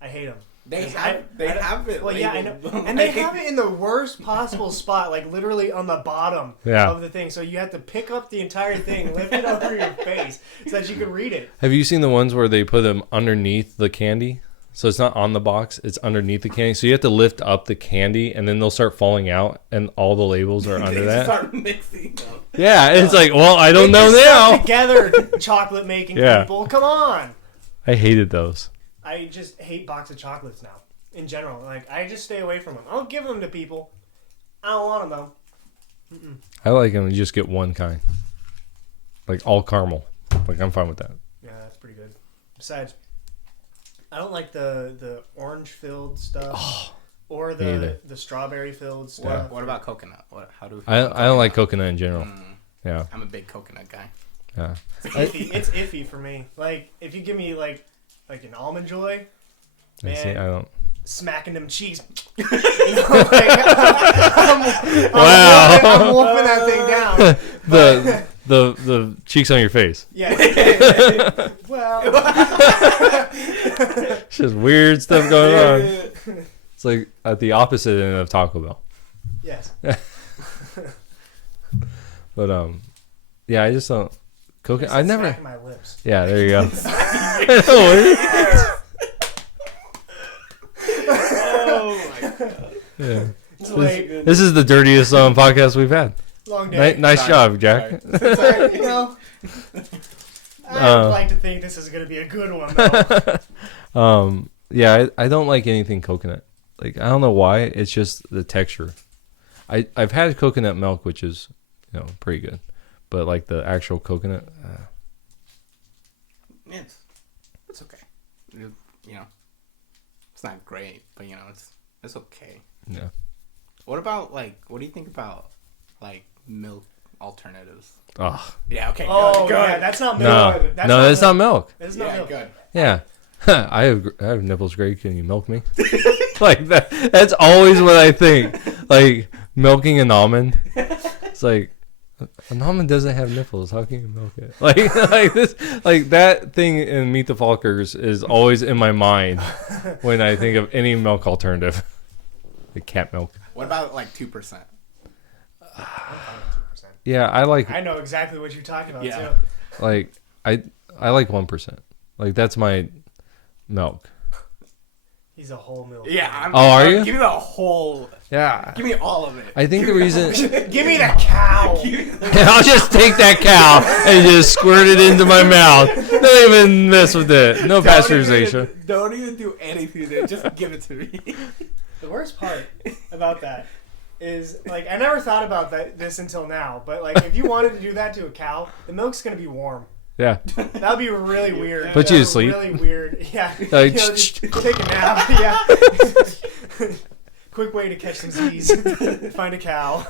I hate them. They have it. Well, yeah, I know, labeled. and they have it in the worst possible spot, like literally on the bottom Yeah. of the thing. So you have to pick up the entire thing, lift it over your face, so that you can read it. Have you seen the ones where they put them underneath the candy? So it's not on the box, it's underneath the candy. So you have to lift up the candy, and then they'll start falling out, and all the labels are under They that. start mixing them. Yeah, it's like, well, I don't know Get yourself now. together, chocolate making Yeah. people. Come on. I hated those. I just hate box of chocolates now. In general, like I just stay away from them. I'll give them to people. I don't want them though. I like them. You just get one kind, like all caramel. Like I'm fine with that. Yeah, that's pretty good. Besides, I don't like the orange filled stuff or me either. the strawberry filled stuff. What about coconut? How do we I don't like coconut in general. Yeah, I'm a big coconut guy. yeah. It's iffy for me. Like if you give me like an almond joy, I see. man, I don't. smacking them cheeks. You know, like, Wow. I'm wolfing that thing down. The cheeks on your face. Yeah. Well. It's just weird stuff going on. It's like at the opposite end of Taco Bell. Yes. But yeah, I just don't. Coconut. I never. Smacking my lips. Yeah, there you go. Oh my god. Yeah. It's late. This is the dirtiest podcast we've had. Long day. Nice Sorry. job, Jack. Sorry, you know, I would like to think this is going to be a good one, though. Yeah, I don't like anything coconut. Like I don't know why. It's just the texture. I've had coconut milk, which is pretty good, but like the actual coconut. It's okay. It's not great, but it's okay. Yeah. What about what do you think about milk alternatives? Oh Yeah. Okay. Oh, good. yeah, that's not no, milk. that's not milk. That's not Yeah. milk. Good. Yeah. I have nipples, Greg. Can you milk me? Like that. That's always what I think. Like milking an almond. It's like, An almond doesn't have nipples. How can you milk it? Like this, like that thing in Meet the Fockers is always in my mind when I think of any milk alternative. Like cat milk. What about like 2%? Yeah, I know exactly what you're talking about Yeah. too. like I like 1%. Like that's my milk. He's a whole milk. Yeah. Are you? Give me the whole. Yeah. Give me all of it. I think the reason Give me the cow. I'll just take that cow and just squirt it into my mouth. Don't even mess with it. No pasteurization. Don't even do anything. Just give it to me. The worst part about that is, like, I never thought about this until now, but, like, if you wanted to do that to a cow, the milk's going to be warm. Yeah. That would be really weird. Put you to sleep. Really weird. Yeah. Like, Just take a nap. Yeah. Quick way to catch some Z's. Find a cow.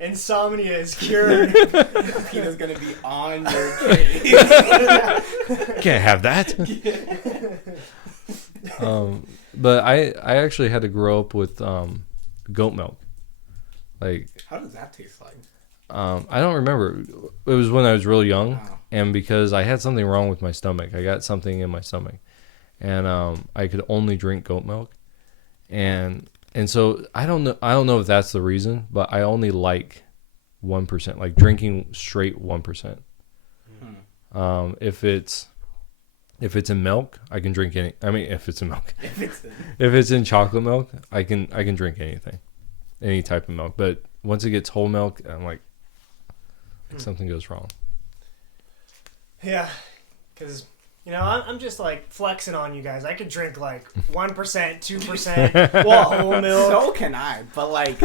Insomnia is cured. Peanut's gonna be on your case. Can't have that. But I actually had to grow up with goat milk. Like, how does that taste like? I don't remember. It was when I was really young, Oh. and because I had something wrong with my stomach. I got something in my stomach, and I could only drink goat milk, and so I don't know if that's the reason, but I only like 1%, like drinking straight 1%. If it's in milk, I can drink any. I mean, if it's in milk, if it's in chocolate milk, I can drink anything, any type of milk. But once it gets whole milk, I'm like something goes wrong. Yeah, because, you know, I'm just, like, flexing on you guys. I could drink, like, 1%, 2%, whole milk. So can I, but, like,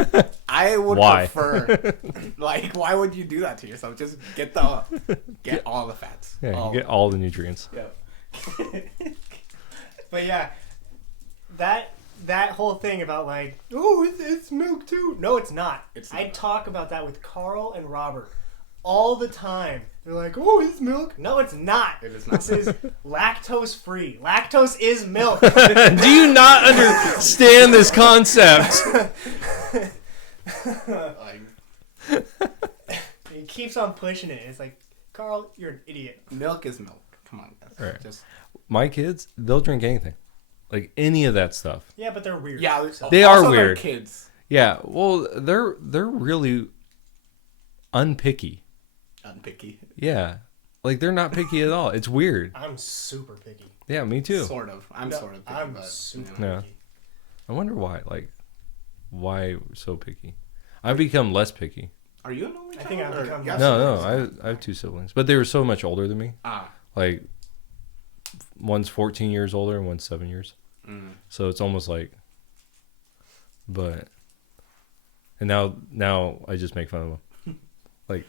I would Why? prefer, like, why would you do that to yourself? Just get all the fats. Yeah, you get all the nutrients. Yeah. But, yeah, that whole thing about, like, oh, it's milk, too. No, it's not. I talk about that with Carl and Robert all the time. They're like, oh, it's milk. No, it's not. It is not. This is lactose free. Lactose is milk. Do you not understand this concept? Like, He keeps on pushing it. It's like, Carl, you're an idiot. milk is milk. Come on, guys. Right. Just My kids, they'll drink anything, like any of that stuff. Yeah, but they're weird. yeah, They are also they're weird. kids. Yeah, well, they're really unpicky. Unpicky. Yeah, like they're not picky at all. It's weird. I'm super picky. Yeah, me too. Sort of. I'm sort of picky, I'm but, super you know. Yeah. picky. I wonder why. Like, why so picky? I've become less picky. Are you an only child? I think I've or become you have less- siblings? I have two siblings, but they were so much older than me. Ah. Like, one's 14 years older and one's 7 years. So it's almost like, but, and now I just make fun of them.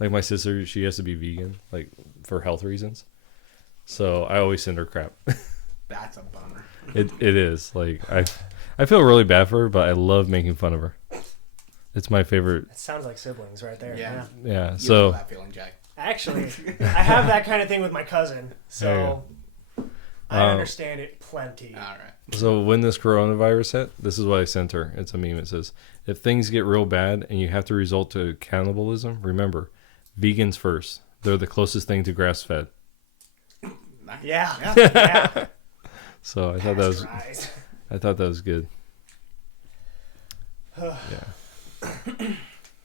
like my sister, she has to be vegan, like for health reasons. So I always send her crap. That's a bummer. It is like I feel really bad for her, but I love making fun of her. It's my favorite. It sounds like siblings right there. Yeah. Yeah. You So know that feeling, Jack. Actually, I have that kind of thing with my cousin, so I understand it plenty. All right. So when this coronavirus hit, this is what I sent her. It's a meme. It says, if things get real bad and you have to resort to cannibalism, remember, vegans first. They're the closest thing to grass-fed. Nice. Yeah. Yeah. So I thought that was good. Yeah.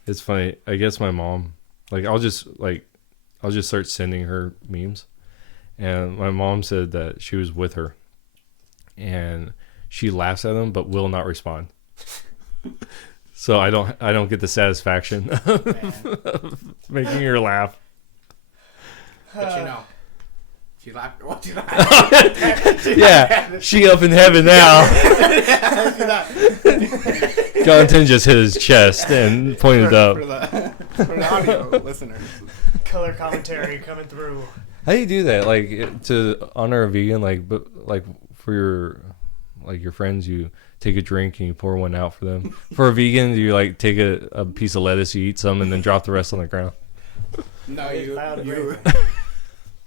It's funny. I guess my mom, like I'll just start sending her memes. And my mom said that she was with her and she laughs at them but will not respond. So I don't get the satisfaction of making her laugh. But you know, she laughed. What you laughed? Yeah, she up in heaven now. Jonathan just hit his chest and pointed up. For the audio listeners. Color commentary coming through. How do you do that? Like to honor a vegan, like for your friends, you take a drink and you pour one out for them. For a vegan, you like take a piece of lettuce, you eat some, and then drop the rest on the ground. No, It's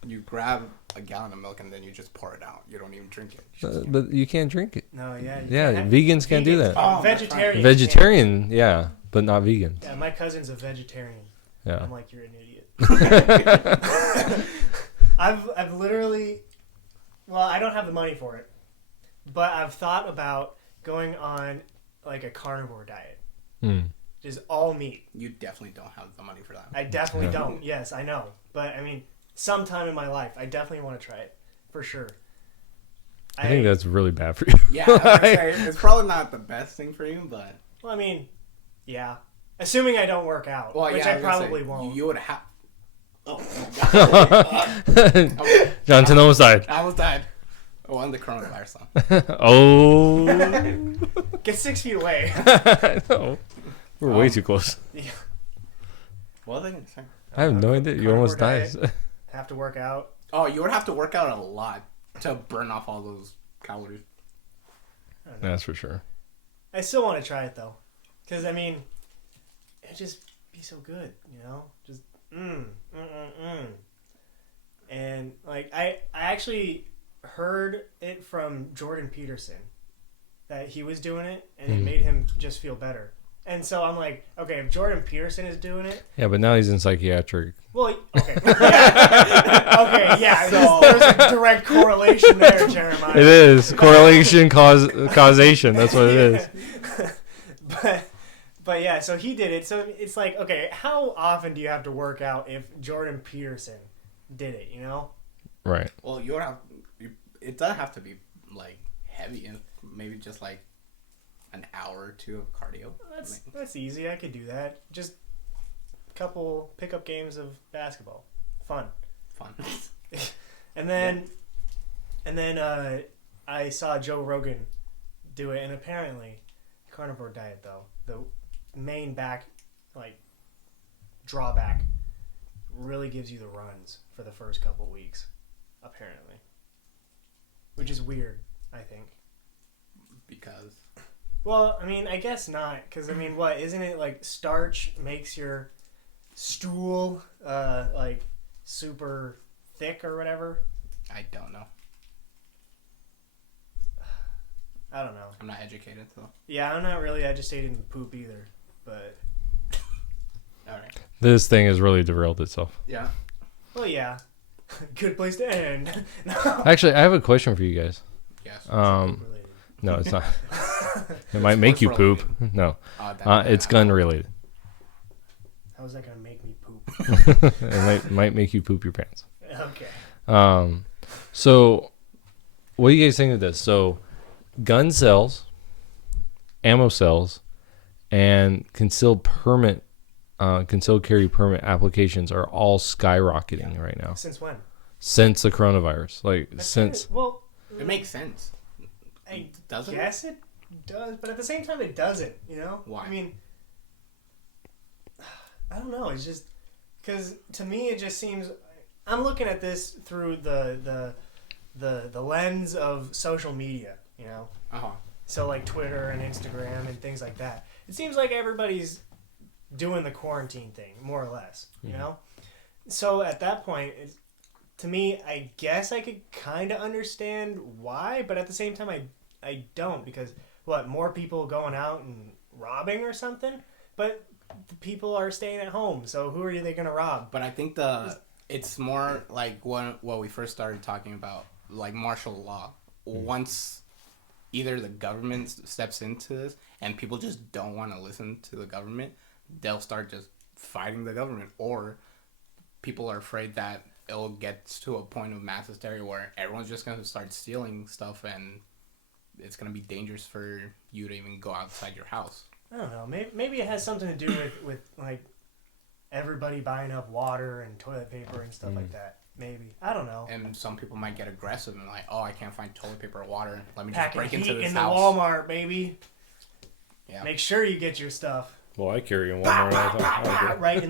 you grab a gallon of milk and then you just pour it out. You don't even drink it. You But you can't drink it. No, yeah. Yeah, vegans can't do that. Oh, Vegetarian. Vegetarian, yeah. but not vegans. Yeah, my cousin's a vegetarian. Yeah. I'm like, you're an idiot. I've literally, well, I don't have the money for it, but I've thought about going on like a carnivore diet. Just all meat. You definitely don't have the money for that. I definitely don't. Yes, I know. But I mean, sometime in my life, I definitely want to try it for sure. I think that's really bad for you. Yeah, I would say it's probably not the best thing for you, but well, I mean, yeah. Assuming I don't work out, which I probably won't. You would have. Oh my God. Johnson almost died. I almost died. Oh, I'm the coronavirus song. Oh. Get 6 feet away. I know. We're way too close. Yeah. What are they going to say? I have no idea. You almost died. Have to work out. Oh, you would have to work out a lot to burn off all those calories. That's for sure. I still want to try it though, because I mean, it'd just be so good, you know. Just and like I actually heard it from Jordan Peterson that he was doing it, and it made him just feel better. And so I'm like, okay, if Jordan Peterson is doing it, yeah, but now he's in psychiatric. well, okay, yeah. Okay, yeah. So, there's a direct correlation there, Jeremiah. It is correlation, causation. That's what it is. But yeah, so he did it. So it's like, okay, how often do you have to work out if Jordan Peterson did it? You know? Right. Well, it doesn't have to be like heavy, and maybe just like an hour or two of cardio. That's easy. I could do that. Just a couple pickup games of basketball. Fun. and then I saw Joe Rogan do it, and apparently carnivore diet though, the main drawback really gives you the runs for the first couple weeks, apparently, which is weird, I think. Because well, I mean, I guess not, because I mean, what isn't it like starch makes your stool like super thick or whatever? I don't know. I don't know. I'm not educated, so. Yeah, I'm not really educated in poop either, but. All right. This thing has really derailed itself. Yeah. Well, yeah. Good place to end. No. Actually, I have a question for you guys. Yes. No, it's not. It might make you poop. No. It's gun related. How is that going to make me poop? It might make you poop your pants. Okay. So, what do you guys think of this? So, gun sales, ammo sales, and concealed carry permit applications are all skyrocketing right now. Since when? Since the coronavirus. Well, it makes sense. I doesn't guess it does, but at the same time it doesn't, you know? Why? I mean, I don't know. It's just because to me it just seems I'm looking at this through the lens of social media, you know? So like Twitter and Instagram and things like that. It seems like everybody's doing the quarantine thing, more or less, you know? So at that point, to me, I guess I could kind of understand why, but at the same time, I don't, because, more people going out and robbing or something? But the people are staying at home, so who are they going to rob? But I think it's more like what we first started talking about, like martial law. Once either the government steps into this and people just don't want to listen to the government, they'll start just fighting the government, or people are afraid that it'll get to a point of mass hysteria where everyone's just going to start stealing stuff and it's going to be dangerous for you to even go outside your house. I don't know. Maybe it has something to do with like everybody buying up water and toilet paper and stuff like that. Maybe. I don't know. And some people might get aggressive and like, oh, I can't find toilet paper or water. Let me Packing just break into this in house. the Walmart, baby. Yeah. Make sure you get your stuff. Well, I carry in Walmart all the time. Right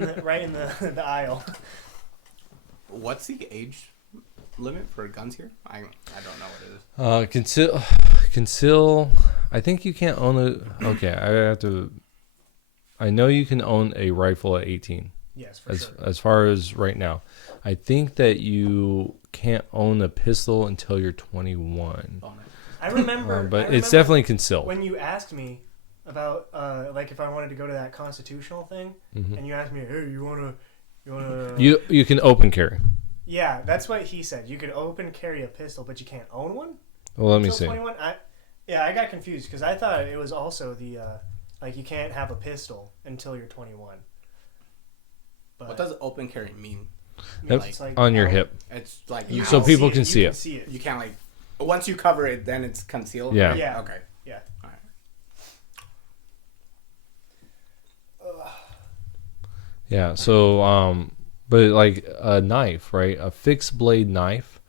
in the aisle. What's the age limit for guns here? I don't know what it is. Conceal. I think you can't own it. Okay, I know you can own a rifle at 18. Yes, for sure. As far as right now, I think that you can't own a pistol until you're 21. I remember, but it's definitely concealed. When you asked me, about like if I wanted to go to that constitutional thing, and you asked me, hey, you wanna. You can open carry. Yeah, that's what he said. You could open carry a pistol, but you can't own one. Well, let me Until see. 21. I got confused because I thought it was also the like you can't have a pistol until you're 21. But What does open carry mean? it's like on your out. hip, It's like You so can people see can see You it. can see it. you can't like once you cover it, then it's concealed. Yeah. right? Yeah. Okay. Yeah. All right. Yeah. So, but like a knife, right? A fixed blade knife.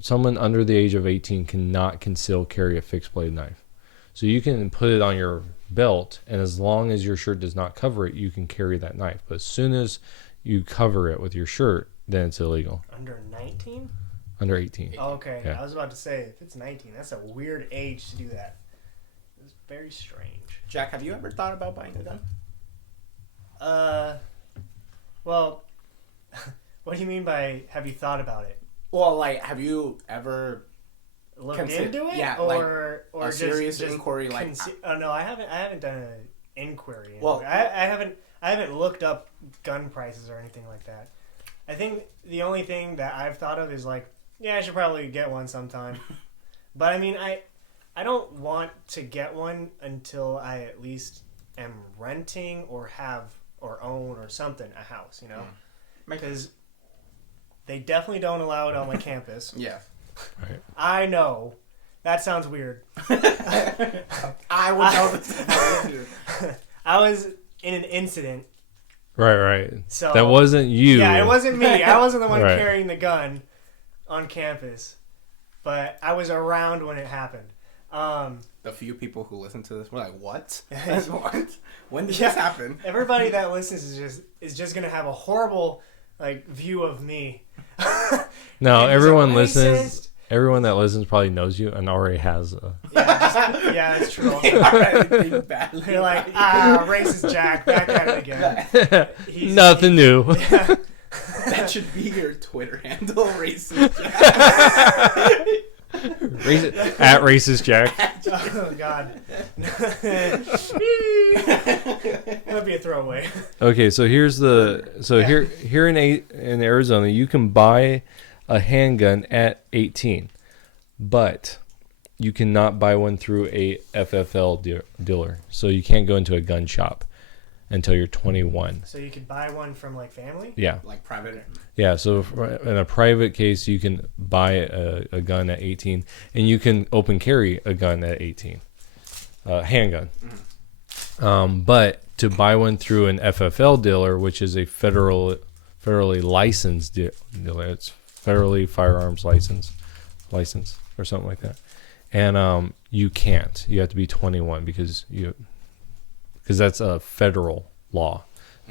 Someone under the age of 18 cannot conceal carry a fixed blade knife. So you can put it on your belt, and as long as your shirt does not cover it, you can carry that knife. But as soon as you cover it with your shirt, then it's illegal. Under 19? Under 18. Oh, okay. Yeah. I was about to say, if it's 19, that's a weird age to do that. It's very strange. Jack, have you ever thought about buying a gun? Well, what do you mean by have you thought about it? Well, like, have you ever Looked Consider- into it? yeah, or a serious inquiry, like- oh no, I haven't done an inquiry. Well- I haven't looked up gun prices or anything like that. I think the only thing that I've thought of is like, yeah, I should probably get one sometime. But I mean, I don't want to get one until I at least am renting or have or own or something a house, you know, because they definitely don't allow it on my campus. Yeah. Right. I know. That sounds weird. I would know this. I was in an incident. Right. So That wasn't you. Yeah, it wasn't me. I wasn't the one Right. carrying the gun on campus. But I was around when it happened. The few people who listen to this were like, "What? What? When did Yeah. this happen?" Everybody that listens is just gonna have a horrible like view of me. No, And he's a everyone listens. racist. Everyone that listens probably knows you and already has a. Yeah, that's true. They already think badly They're like, about you. racist Jack, back at it again. He's- Nothing new. That should be your Twitter handle, racist Jack. At racist Jack. Oh God. That'd be a throwaway. Okay, so here's here in Arizona, you can buy a handgun at 18, but you cannot buy one through a FFL dealer. So you can't go into a gun shop until you're 21. So you could buy one from like family? Yeah. Like private. Yeah, so in a private case, you can buy a gun at 18, and you can open carry a gun at 18, handgun. But to buy one through an FFL dealer, which is a federally licensed dealer, it's federally firearms license or something like that, and you can't. You have to be 21 because that's a federal law.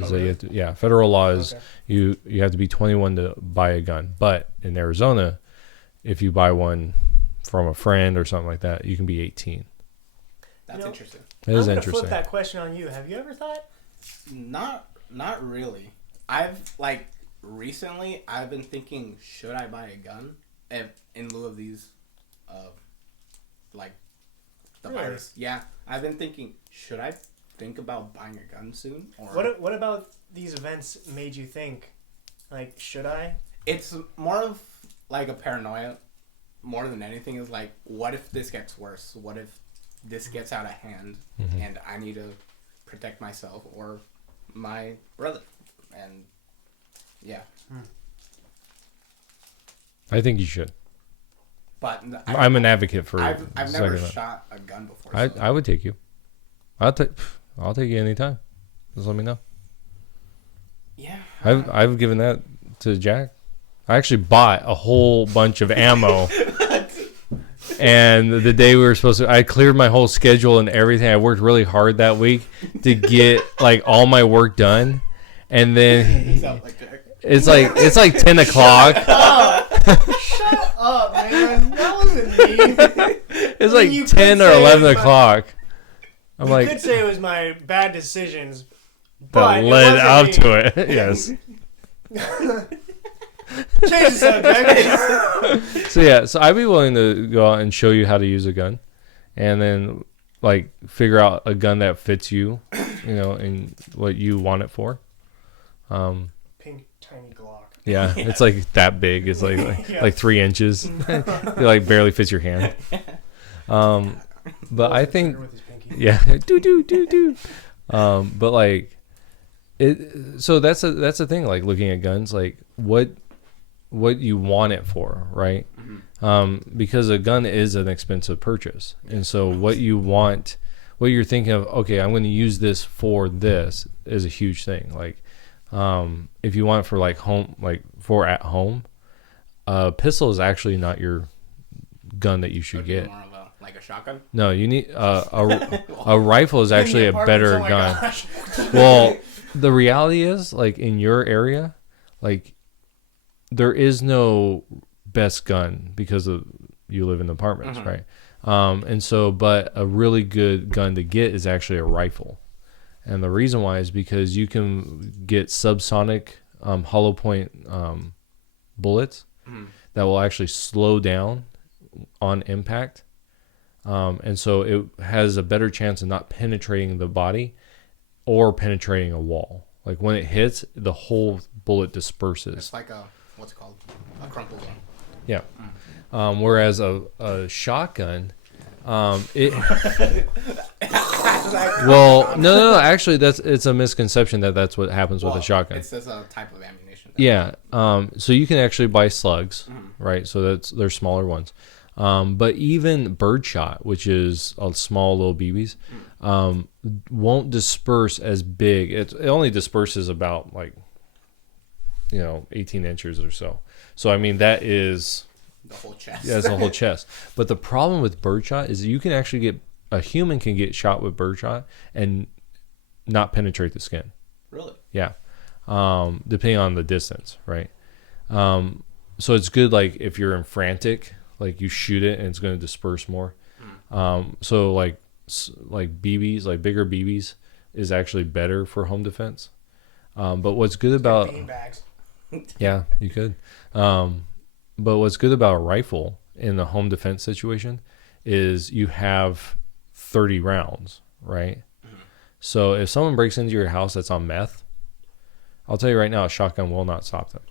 So you have to, federal law is you have to be 21 to buy a gun. But in Arizona, if you buy one from a friend or something like that, you can be 18. That's interesting. It is I'm gonna interesting. flip that question on you. Have you ever thought? Not really. Recently I've been thinking, should I buy a gun in lieu of these, like the Really? virus? Yeah, I've been thinking, should I think about buying a gun soon? Or What about these events made you think, like, should I? it's more of like a paranoia, more than anything. Is like, what if this gets worse? What if this gets out of hand and I need to protect myself or my brother? And yeah. I think you should. But I'm an advocate for. I've never Second shot a gun before. I would take you. I'll take you anytime. Just let me know. Yeah. I've given that to Jack. I actually bought a whole bunch of ammo. And the day we were supposed to, I cleared my whole schedule and everything. I worked really hard that week to get like all my work done. And then it's like 10 o'clock. Shut up, man. That wasn't me. It's like You 10 could or say 11 it was o'clock. I'm You like, could say it was my bad decisions, that but led up it wasn't to it. Yes. me. Change the subject. So I'd be willing to go out and show you how to use a gun, and then like figure out a gun that fits you, and what you want it for. Pink tiny Glock. Yeah, it's like that big. It's like 3 inches. It like barely fits your hand. But I think, yeah, do. But like it. So that's the thing. Like looking at guns, like what you want it for, right? Because a gun is an expensive purchase, and so what you're thinking of, okay, I'm going to use this for this, is a huge thing. Like, if you want it for like home, like for at home, pistol is actually not your gun that you should get. More of like a shotgun? No, you need a rifle is actually a better gun. Gosh. Well, the reality is, like in your area, like there is no best gun because of you live in apartments, right? And so, but a really good gun to get is actually a rifle. And the reason why is because you can get subsonic hollow point bullets that will actually slow down on impact. And so it has a better chance of not penetrating the body or penetrating a wall. Like when it hits, the whole bullet disperses. It's like what's it called? A crumple gun. Yeah. Whereas a shotgun, it. Well, no. Actually, it's a misconception that's what happens with a shotgun. It's just a type of ammunition. Yeah. So you can actually buy slugs, right? So they're smaller ones. But even birdshot, which is a small little BBs, won't disperse as big. It only disperses about 18 inches or so. So I mean that is the whole chest. Yeah, it's the whole chest. But the problem with birdshot is you can actually a human can get shot with birdshot and not penetrate the skin. Really? Yeah. Depending on the distance, right? So it's good like if you're in frantic, like you shoot it and it's going to disperse more. So like BBs, like bigger BBs is actually better for home defense. But what's good about beanbags. Yeah, you could. But what's good about a rifle in the home defense situation is you have 30 rounds, right? So if someone breaks into your house that's on meth, I'll tell you right now, a shotgun will not stop them.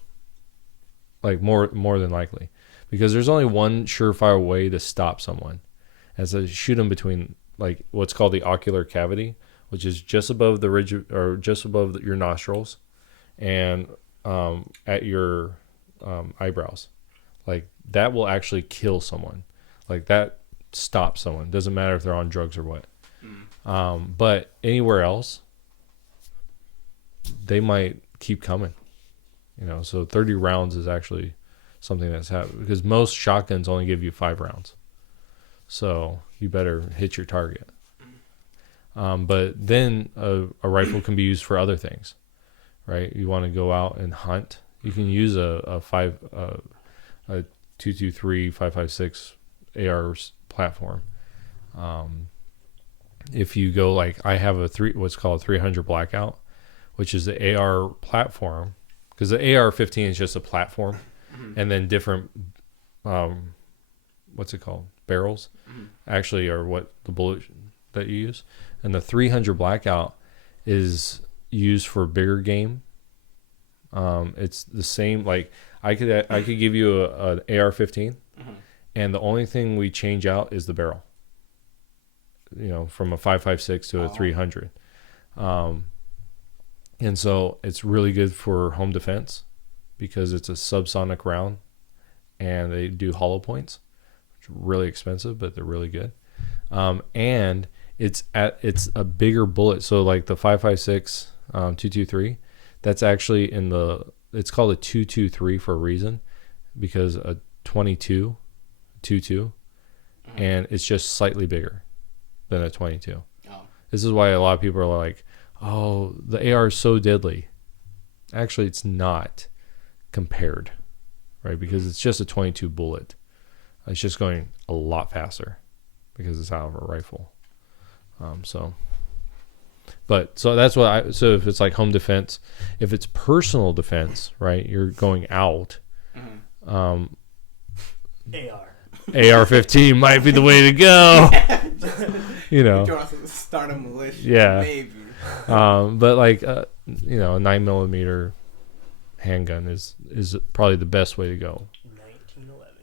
Like more than likely, because there's only one surefire way to stop someone, and so shoot them between like what's called the ocular cavity, which is just above the ridge or just above your nostrils, and at your eyebrows. Like that will actually kill someone. Like that stops someone. Doesn't matter if they're on drugs or what. But anywhere else, they might keep coming. So 30 rounds is actually something that's happened because most shotguns only give you 5 rounds. So you better hit your target. But then a rifle can be used for other things, right? You want to go out and hunt. You can use a 223 5.56 AR platform. If you go like I have what's called a 300 blackout, which is the AR platform, because the AR-15 is just a platform, and then different what's it called, barrels actually are what the bullet that you use, and the 300 blackout is used for bigger game. It's the same. Like I could give you an AR-15, and the only thing we change out is the barrel. From a 5.56 to a 300, and so it's really good for home defense because it's a subsonic round, and they do hollow points, which are really expensive, but they're really good. And it's a bigger bullet. So like the 5.56 223, that's actually it's called a 223 for a reason, because a 22 and it's just slightly bigger than a 22. This is why a lot of people are like, oh, the AR is so deadly. Actually, it's not compared, right? Because it's just a 22 bullet. It's just going a lot faster because it's out of a rifle. So that's what so if it's like home defense, if it's personal defense, right? You're going out. AR. AR-15 might be the way to go. You know. You want to start a militia? Yeah. Maybe. But like, a 9mm handgun is probably the best way to go. 1911.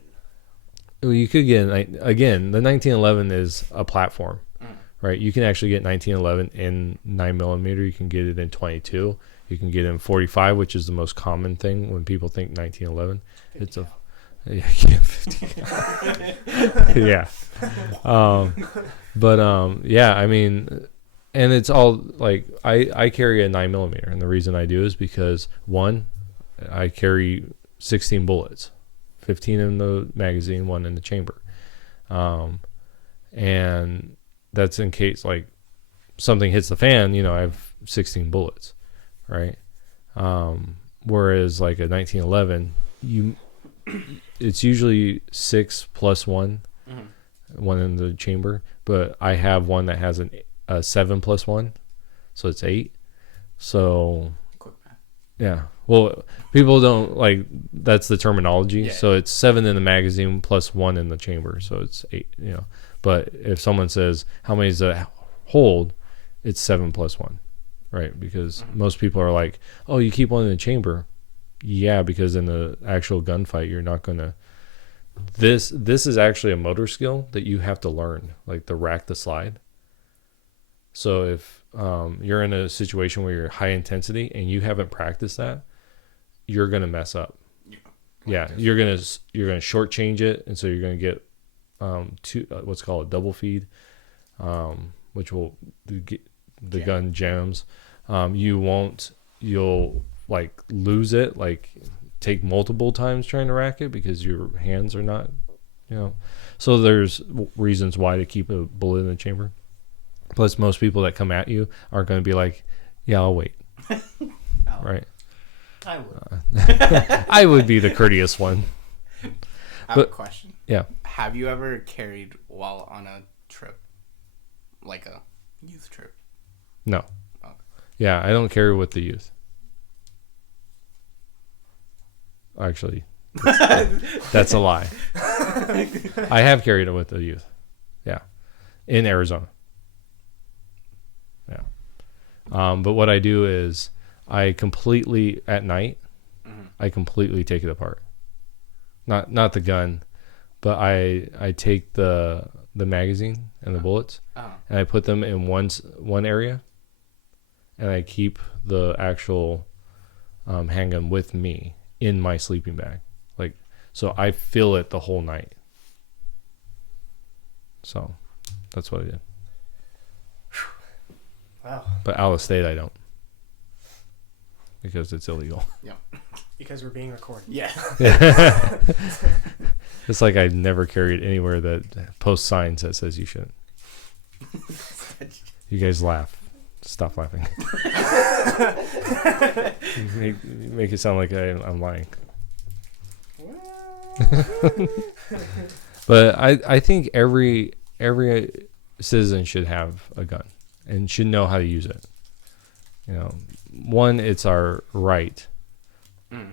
Well, you could get again. The 1911 is a platform, right? You can actually get 1911 in 9mm. You can get it in 22. You can get it in 45, which is the most common thing when people think 1911. It's a 50. Yeah. Yeah. I mean, and it's all like I carry a 9mm, and the reason I do is because one, I carry 16 bullets, 15 in the magazine, 1 in the chamber, and that's in case like something hits the fan. I have 16 bullets, right? Whereas like a 1911, it's usually 6 plus 1, 1 in the chamber, but I have one that has a 7 plus 1, so it's 8. So yeah, well, people don't like that's the terminology. Yeah. So it's 7 in the magazine plus 1 in the chamber, so it's 8. But if someone says how many does that hold, it's 7 plus 1, right? Because most people are like, oh, you keep 1 in the chamber. Yeah, because in the actual gunfight, you're not gonna. This is actually a motor skill that you have to learn, like the rack the slide. So if you're in a situation where you're high intensity and you haven't practiced that, you're gonna mess up. Yeah, you're gonna shortchange it, and so you're gonna get what's called a double feed, which will the gun jams. You'll like lose it, like take multiple times trying to rack it because your hands are not, So there's reasons why to keep a bullet in the chamber. Plus, most people that come at you aren't going to be like, yeah, I'll wait. Right? I would. I would be the courteous one. I have a question. Yeah. Have you ever carried while on a trip? Like a youth trip? No. Okay. Yeah, I don't carry with the youth. Actually, that's a lie. I have carried it with the youth. Yeah. In Arizona. Yeah. But what I do is I completely, at night, I completely take it apart. Not the gun, but I take the magazine and the bullets, and I put them in one area, and I keep the actual handgun with me in my sleeping bag, like, so I feel it the whole night. So that's what I did. Wow. But out of state I don't, because it's illegal. Yeah. Because we're being recorded. Yeah. It's like I never carried anywhere that posts signs that says you shouldn't. You guys laugh. Stop laughing. You make it sound like I'm lying. But I think every citizen should have a gun and should know how to use it. One, it's our right,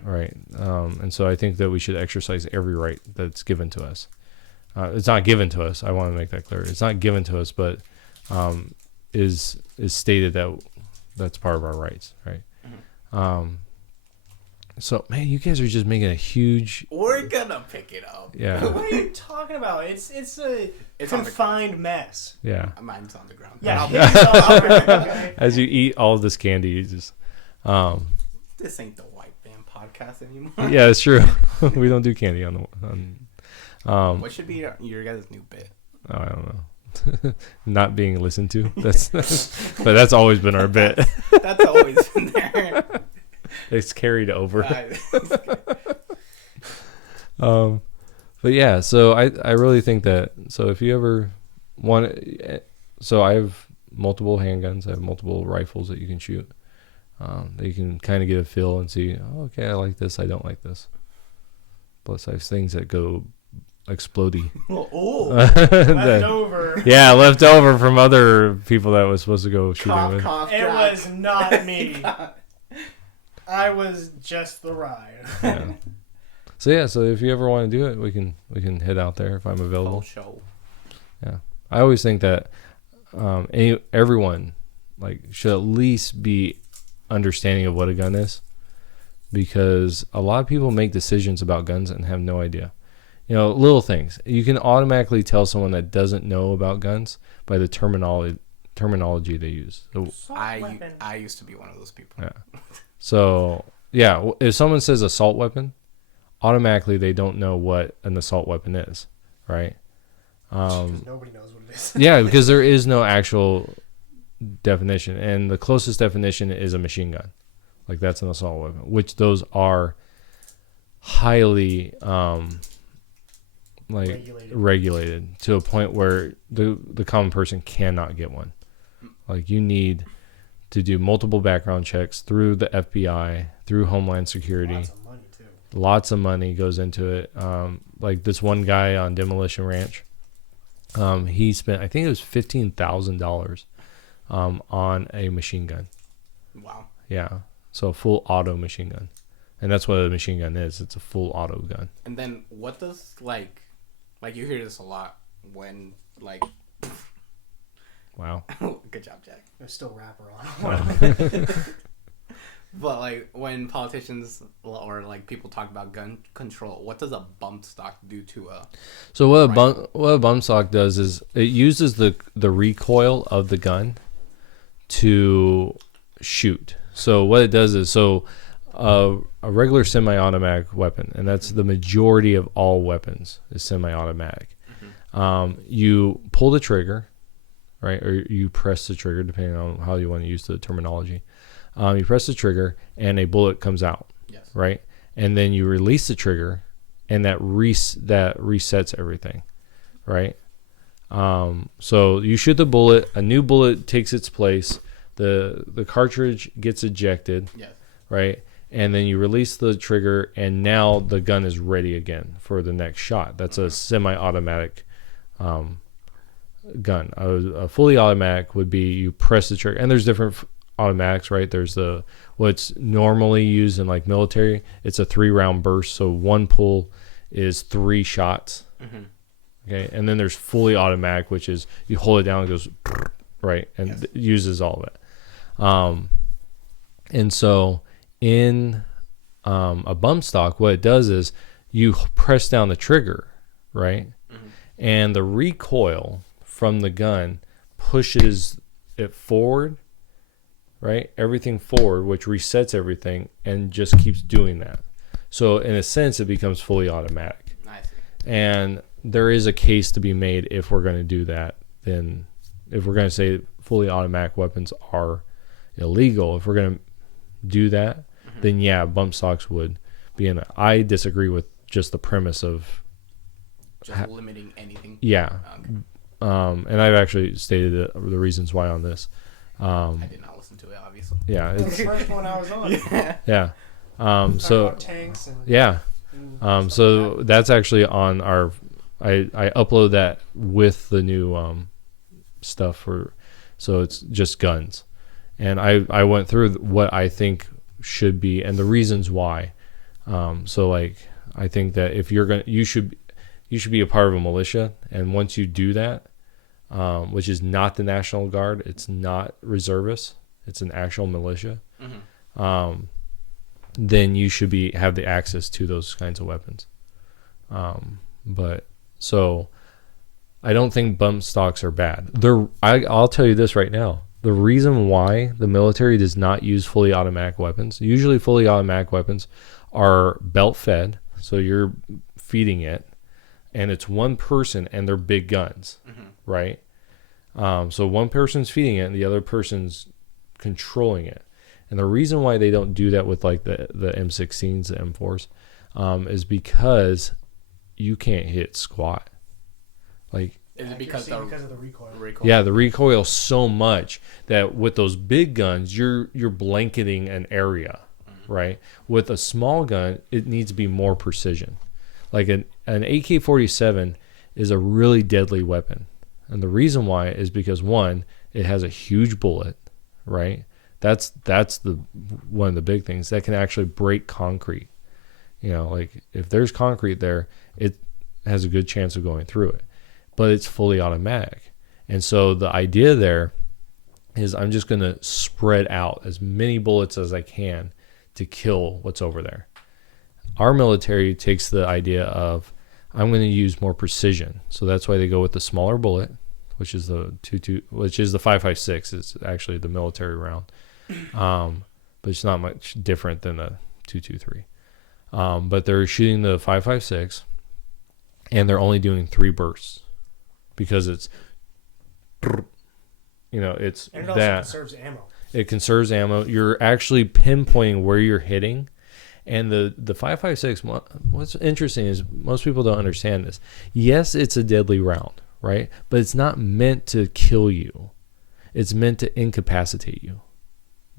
right? And so I think that we should exercise every right that's given to us. It's not given to us. I want to make that clear. It's not given to us, but is stated that that's part of our rights, right? So, man, you guys are just making a huge. We're gonna pick it up. Yeah. What are you talking about? It's a confined mess. Yeah. Mine's on the ground. Yeah. Okay. As you eat all this candy, you just. This ain't the white man podcast anymore. Yeah, it's true. We don't do candy on the. What should be your guys' new bit? Oh, I don't know. Not being listened to. But that's always been our bit. That's always been there. It's carried over. But yeah, so I really think that. So if you ever want, so I have multiple handguns. I have multiple rifles that you can shoot. That you can kind of get a feel and see. Oh, okay, I like this. I don't like this. Plus, I have things that go explodey. Left over. Yeah, left over from other people that was supposed to go shooting with. It was not me. I was just the ride. Yeah. So yeah, so if you ever want to do it, we can head out there if I'm available. Show. Yeah, I always think that everyone like should at least be understanding of what a gun is, because a lot of people make decisions about guns and have no idea. Little things. You can automatically tell someone that doesn't know about guns by the terminology they use. So, I used to be one of those people. Yeah. So yeah, if someone says assault weapon, automatically they don't know what an assault weapon is, right? Because nobody knows what it is. Yeah, because there is no actual definition, and the closest definition is a machine gun. Like that's an assault weapon, which those are highly regulated to a point where the common person cannot get one. Like you need to do multiple background checks through the FBI, through Homeland Security. Lots of money too. Lots of money goes into it. Like this one guy on Demolition Ranch, he spent, I think it was $15,000 on a machine gun. Wow. Yeah. So a full auto machine gun. And that's what a machine gun is. It's a full auto gun. And then what does like you hear this a lot when like Wow. Good job, Jack. There's still rapper on. But like when politicians or like people talk about gun control, what does a bump stock do to a So what a bump stock does is it uses the recoil of the gun to shoot. So what it does is a regular semi-automatic weapon, and that's the majority of all weapons is semi-automatic. Mm-hmm. You pull the trigger, right, or you press the trigger, depending on how you want to use the terminology. You press the trigger, and a bullet comes out, yes, right, and then you release the trigger, and that resets everything, right. So you shoot the bullet, a new bullet takes its place, the cartridge gets ejected, yes, right. And then you release the trigger, and now the gun is ready again for the next shot. That's a semi-automatic gun. A fully automatic would be you press the trigger, and there's different automatics, right? There's what's normally used in like military. It's a 3-round burst, so one pull is 3 shots. Mm-hmm. Okay, and then there's fully automatic, which is you hold it down, it goes right, and yes, uses all of it. And so in a bump stock, what it does is you press down the trigger, right? Mm-hmm. And the recoil from the gun pushes it forward, right? Everything forward, which resets everything and just keeps doing that. So in a sense, it becomes fully automatic. Nice. And there is a case to be made if we're going to do that. Then if we're going to say fully automatic weapons are illegal, if we're going to do that, then yeah, bump stocks would be in it. I disagree with just the premise of just limiting anything. Yeah. Okay. And I've actually stated the reasons why on this. I did not listen to it, obviously. Yeah. It's the first one I was on. Yeah. So tanks and, yeah. So that's actually on our. I upload that with the new stuff so it's just guns, and I went through what I think should be and the reasons why. So like I think that if you should be a part of a militia, and once you do that, which is not the National Guard, it's not reservists, it's an actual militia. Mm-hmm. Then you should have the access to those kinds of weapons. But so I don't think bump stocks are bad. I'll tell you this right now. The reason why the military does not use fully automatic weapons, usually fully automatic weapons are belt fed, so you're feeding it, and it's one person and they're big guns, mm-hmm, right? So one person's feeding it and the other person's controlling it. And the reason why they don't do that with like the M16s, the M4s, is because you can't hit squat. Like, is it because of the recoil? Yeah, the recoil so much that with those big guns, you're blanketing an area, mm-hmm, right? With a small gun, it needs to be more precision. Like an AK-47 is a really deadly weapon. And the reason why is because, one, it has a huge bullet, right? That's the one of the big things that can actually break concrete. You know, like if there's concrete there, it has a good chance of going through it, but it's fully automatic. And so the idea there is I'm just going to spread out as many bullets as I can to kill what's over there. Our military takes the idea of I'm going to use more precision. So that's why they go with the smaller bullet, which is the 5.56. It's actually the military round. But it's not much different than the 2.23. But they're shooting the 5.56 and they're only doing 3 bursts because it's, you know, it's and it also that conserves ammo. It conserves ammo. You're actually pinpointing where you're hitting. And the 5.56, what's interesting is most people don't understand this. Yes, it's a deadly round, right? But it's not meant to kill you. It's meant to incapacitate you,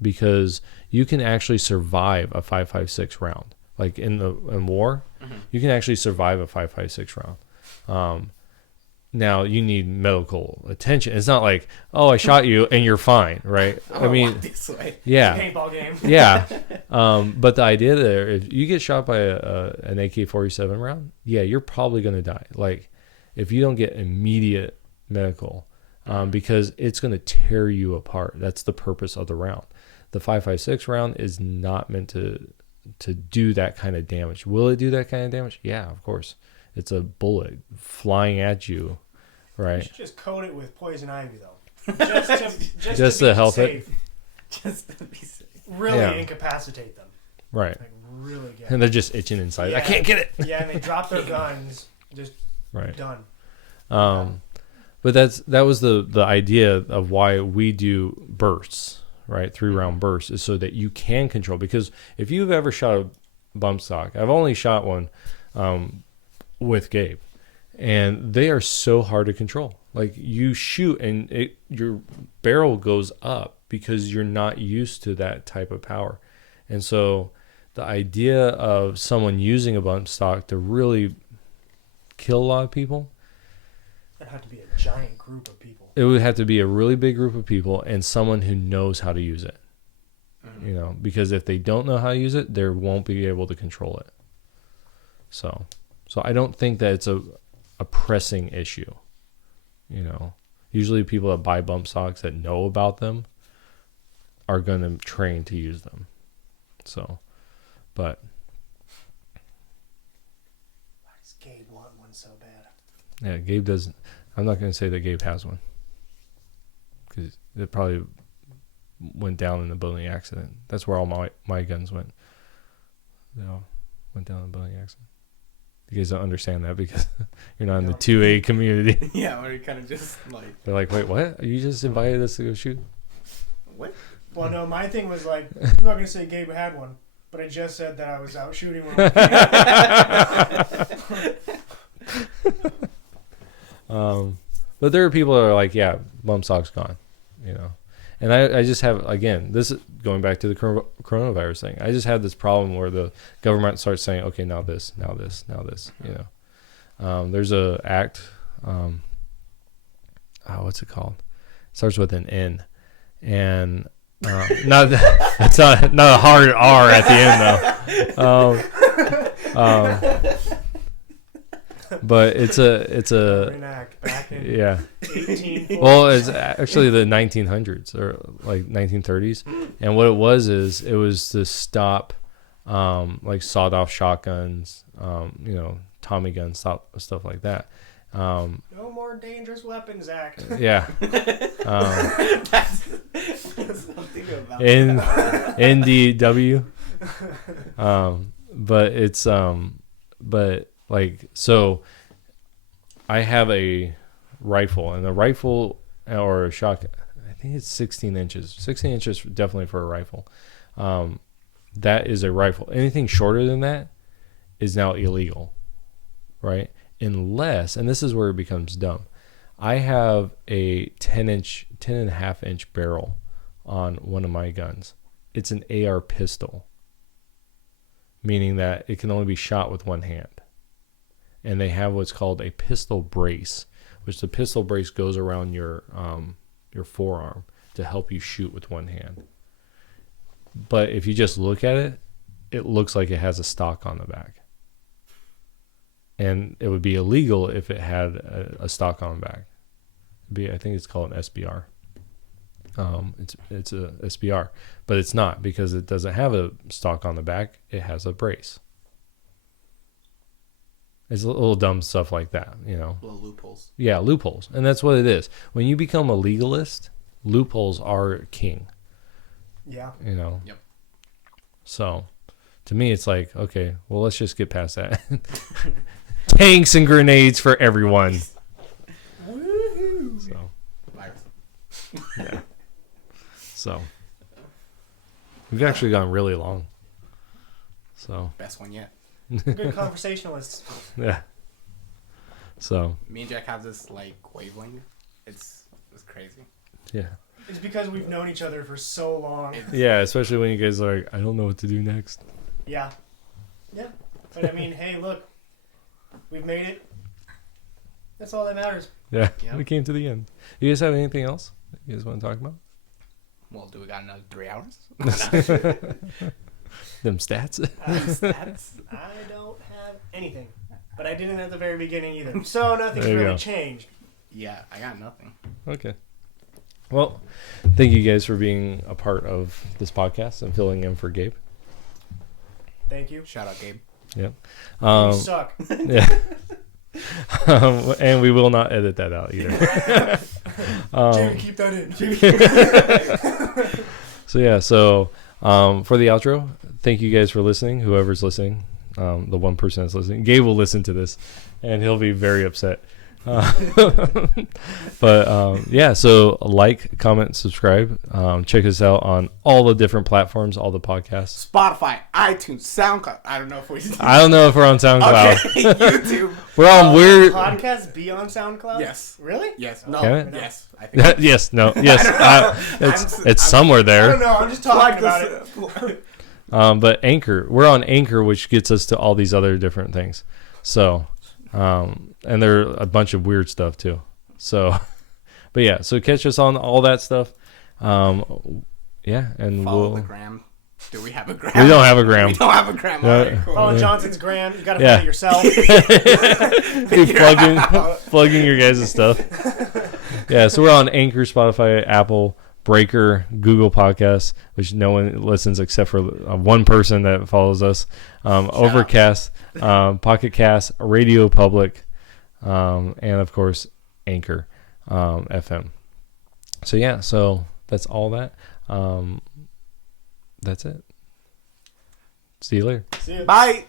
because you can actually survive a 5.56 round. Like in war, you can actually survive a 5.56 round. Now you need medical attention. It's not like, oh, I shot you and you're fine, right? I mean, this way. yeah, It's a paintball game. yeah. But the idea there, if you get shot by an AK-47 round, yeah, you're probably going to die. Like if you don't get immediate medical, because it's going to tear you apart. That's the purpose of the round. The 5.56 round is not meant to do that kind of damage. Will it do that kind of damage? Yeah, of course. It's a bullet flying at you, right? You should just coat it with poison ivy, though. Just to help it. Just to be safe. Really incapacitate them. Right. Like really get And they're just itching inside. I can't get it. Yeah, and they drop their guns. Just Right. done. But that was the idea of why we do bursts, right? 3-round bursts, is so that you can control. Because if you've ever shot a bump stock, I've only shot one with Gabe, and they are so hard to control. Like you shoot and your barrel goes up because you're not used to that type of power. And so the idea of someone using a bump stock to really kill a lot of people, It'd have to be a giant group of people. it would have to be a really big group of people and someone who knows how to use it. You know, because if they don't know how to use it, they won't be able to control it. So I don't think that it's a pressing issue. You know, usually people that buy bump stocks that know about them are going to train to use them. So, but Why does Gabe want one so bad? yeah, Gabe doesn't. I'm not going to say that Gabe has one, because it probably went down in the boating accident. That's where all my guns went. They all went down in the boating accident. You guys don't understand that because you're not in the 2A community. Yeah, we're kind of just like... They're like, wait, what? You just invited us to go shoot? What? Well, no, my thing was like, I'm not going to say Gabe had one, but I just said that I was out shooting one. But there are people that are like, yeah, bump stock's gone, you know. And I just have, again, this is going back to the coronavirus thing. I just had this problem where the government starts saying, okay, now this, now this, now this, you know. There's a act, what's it called? It starts with an N. And that's not a hard R at the end, though. But it's a Reenact back in yeah. 1840. Well, it's actually the 1900s or like 1930s, and what it was to stop like sawed-off shotguns, you know, Tommy guns, stuff like that. No more Dangerous Weapons Act. Yeah. That's something about NDW. But it's but like, so I have a rifle, and the rifle or a shotgun, I think it's 16 inches. 16 inches definitely for a rifle. That is a rifle. Anything shorter than that is now illegal, right? Unless, and this is where it becomes dumb, I have a 10.5 inch barrel on one of my guns. It's an AR pistol, meaning that it can only be shot with one hand. And they have what's called a pistol brace, which the pistol brace goes around your forearm to help you shoot with one hand. But if you just look at it, it looks like it has a stock on the back. and it would be illegal if it had a stock on the back. I think it's called an SBR. It's a SBR, but it's not because it doesn't have a stock on the back. It has a brace. It's a little dumb stuff like that, Little loopholes. Yeah, loopholes, and that's what it is. When you become a legalist, loopholes are king. Yeah. Yep. So, to me, it's like, okay, well, let's just get past that. Tanks and grenades for everyone. Woohoo! So, Virus. yeah. So, we've actually gone really long. So, Best one yet. Good conversationalists. yeah. So, Me and Jack have this like wavelength. It's crazy. yeah. It's because we've known each other for so long. Yeah, especially when you guys are like, I don't know what to do next. Yeah. Yeah. But I mean, hey, look. We've made it. That's all that matters. Yeah, Yeah. we came to the end. You guys have anything else that you guys want to talk about? Well, do we got another 3 hours? Them stats? Stats. I don't have anything. But I didn't at the very beginning either. So nothing's There you really go. changed. Yeah, I got nothing. Okay. Well, thank you guys for being a part of this podcast and filling in for Gabe. Thank you. Shout out, Gabe. Yep. You suck. Yeah. And we will not edit that out either. Jamie, keep that in. So yeah, for the outro, thank you guys for listening. Whoever's listening, the one person that's listening, Gabe will listen to this, and he'll be very upset. But yeah, so like, comment, subscribe. Check us out on all the different platforms, all the podcasts. Spotify, iTunes, SoundCloud. I don't know if we. I don't know if we're on SoundCloud. Okay, YouTube. We're on weird. Podcast be on SoundCloud? Yes. Really? Yes. Oh, No. Can it? Yes. I think. Yes. No. Yes. It's somewhere I there. don't know. I'm just talking about it. But Anchor, we're on Anchor, which gets us to all these other different things. So, and there are a bunch of weird stuff too. So, but yeah, so catch us on all that stuff. Yeah, and Follow the gram. Do we have a gram? we don't have a gram. We don't have a gram. No. All right, cool. Follow Johnson's gram. You gotta Yeah. find it yourself. Keep plugging your guys' stuff. Yeah, so we're on Anchor, Spotify, Apple, Breaker, Google Podcasts, which no one listens except for one person that follows us. Overcast, Pocket Cast, Radio Public, and of course Anchor FM. So yeah, so that's all that. That's it. See you later. See ya. Bye.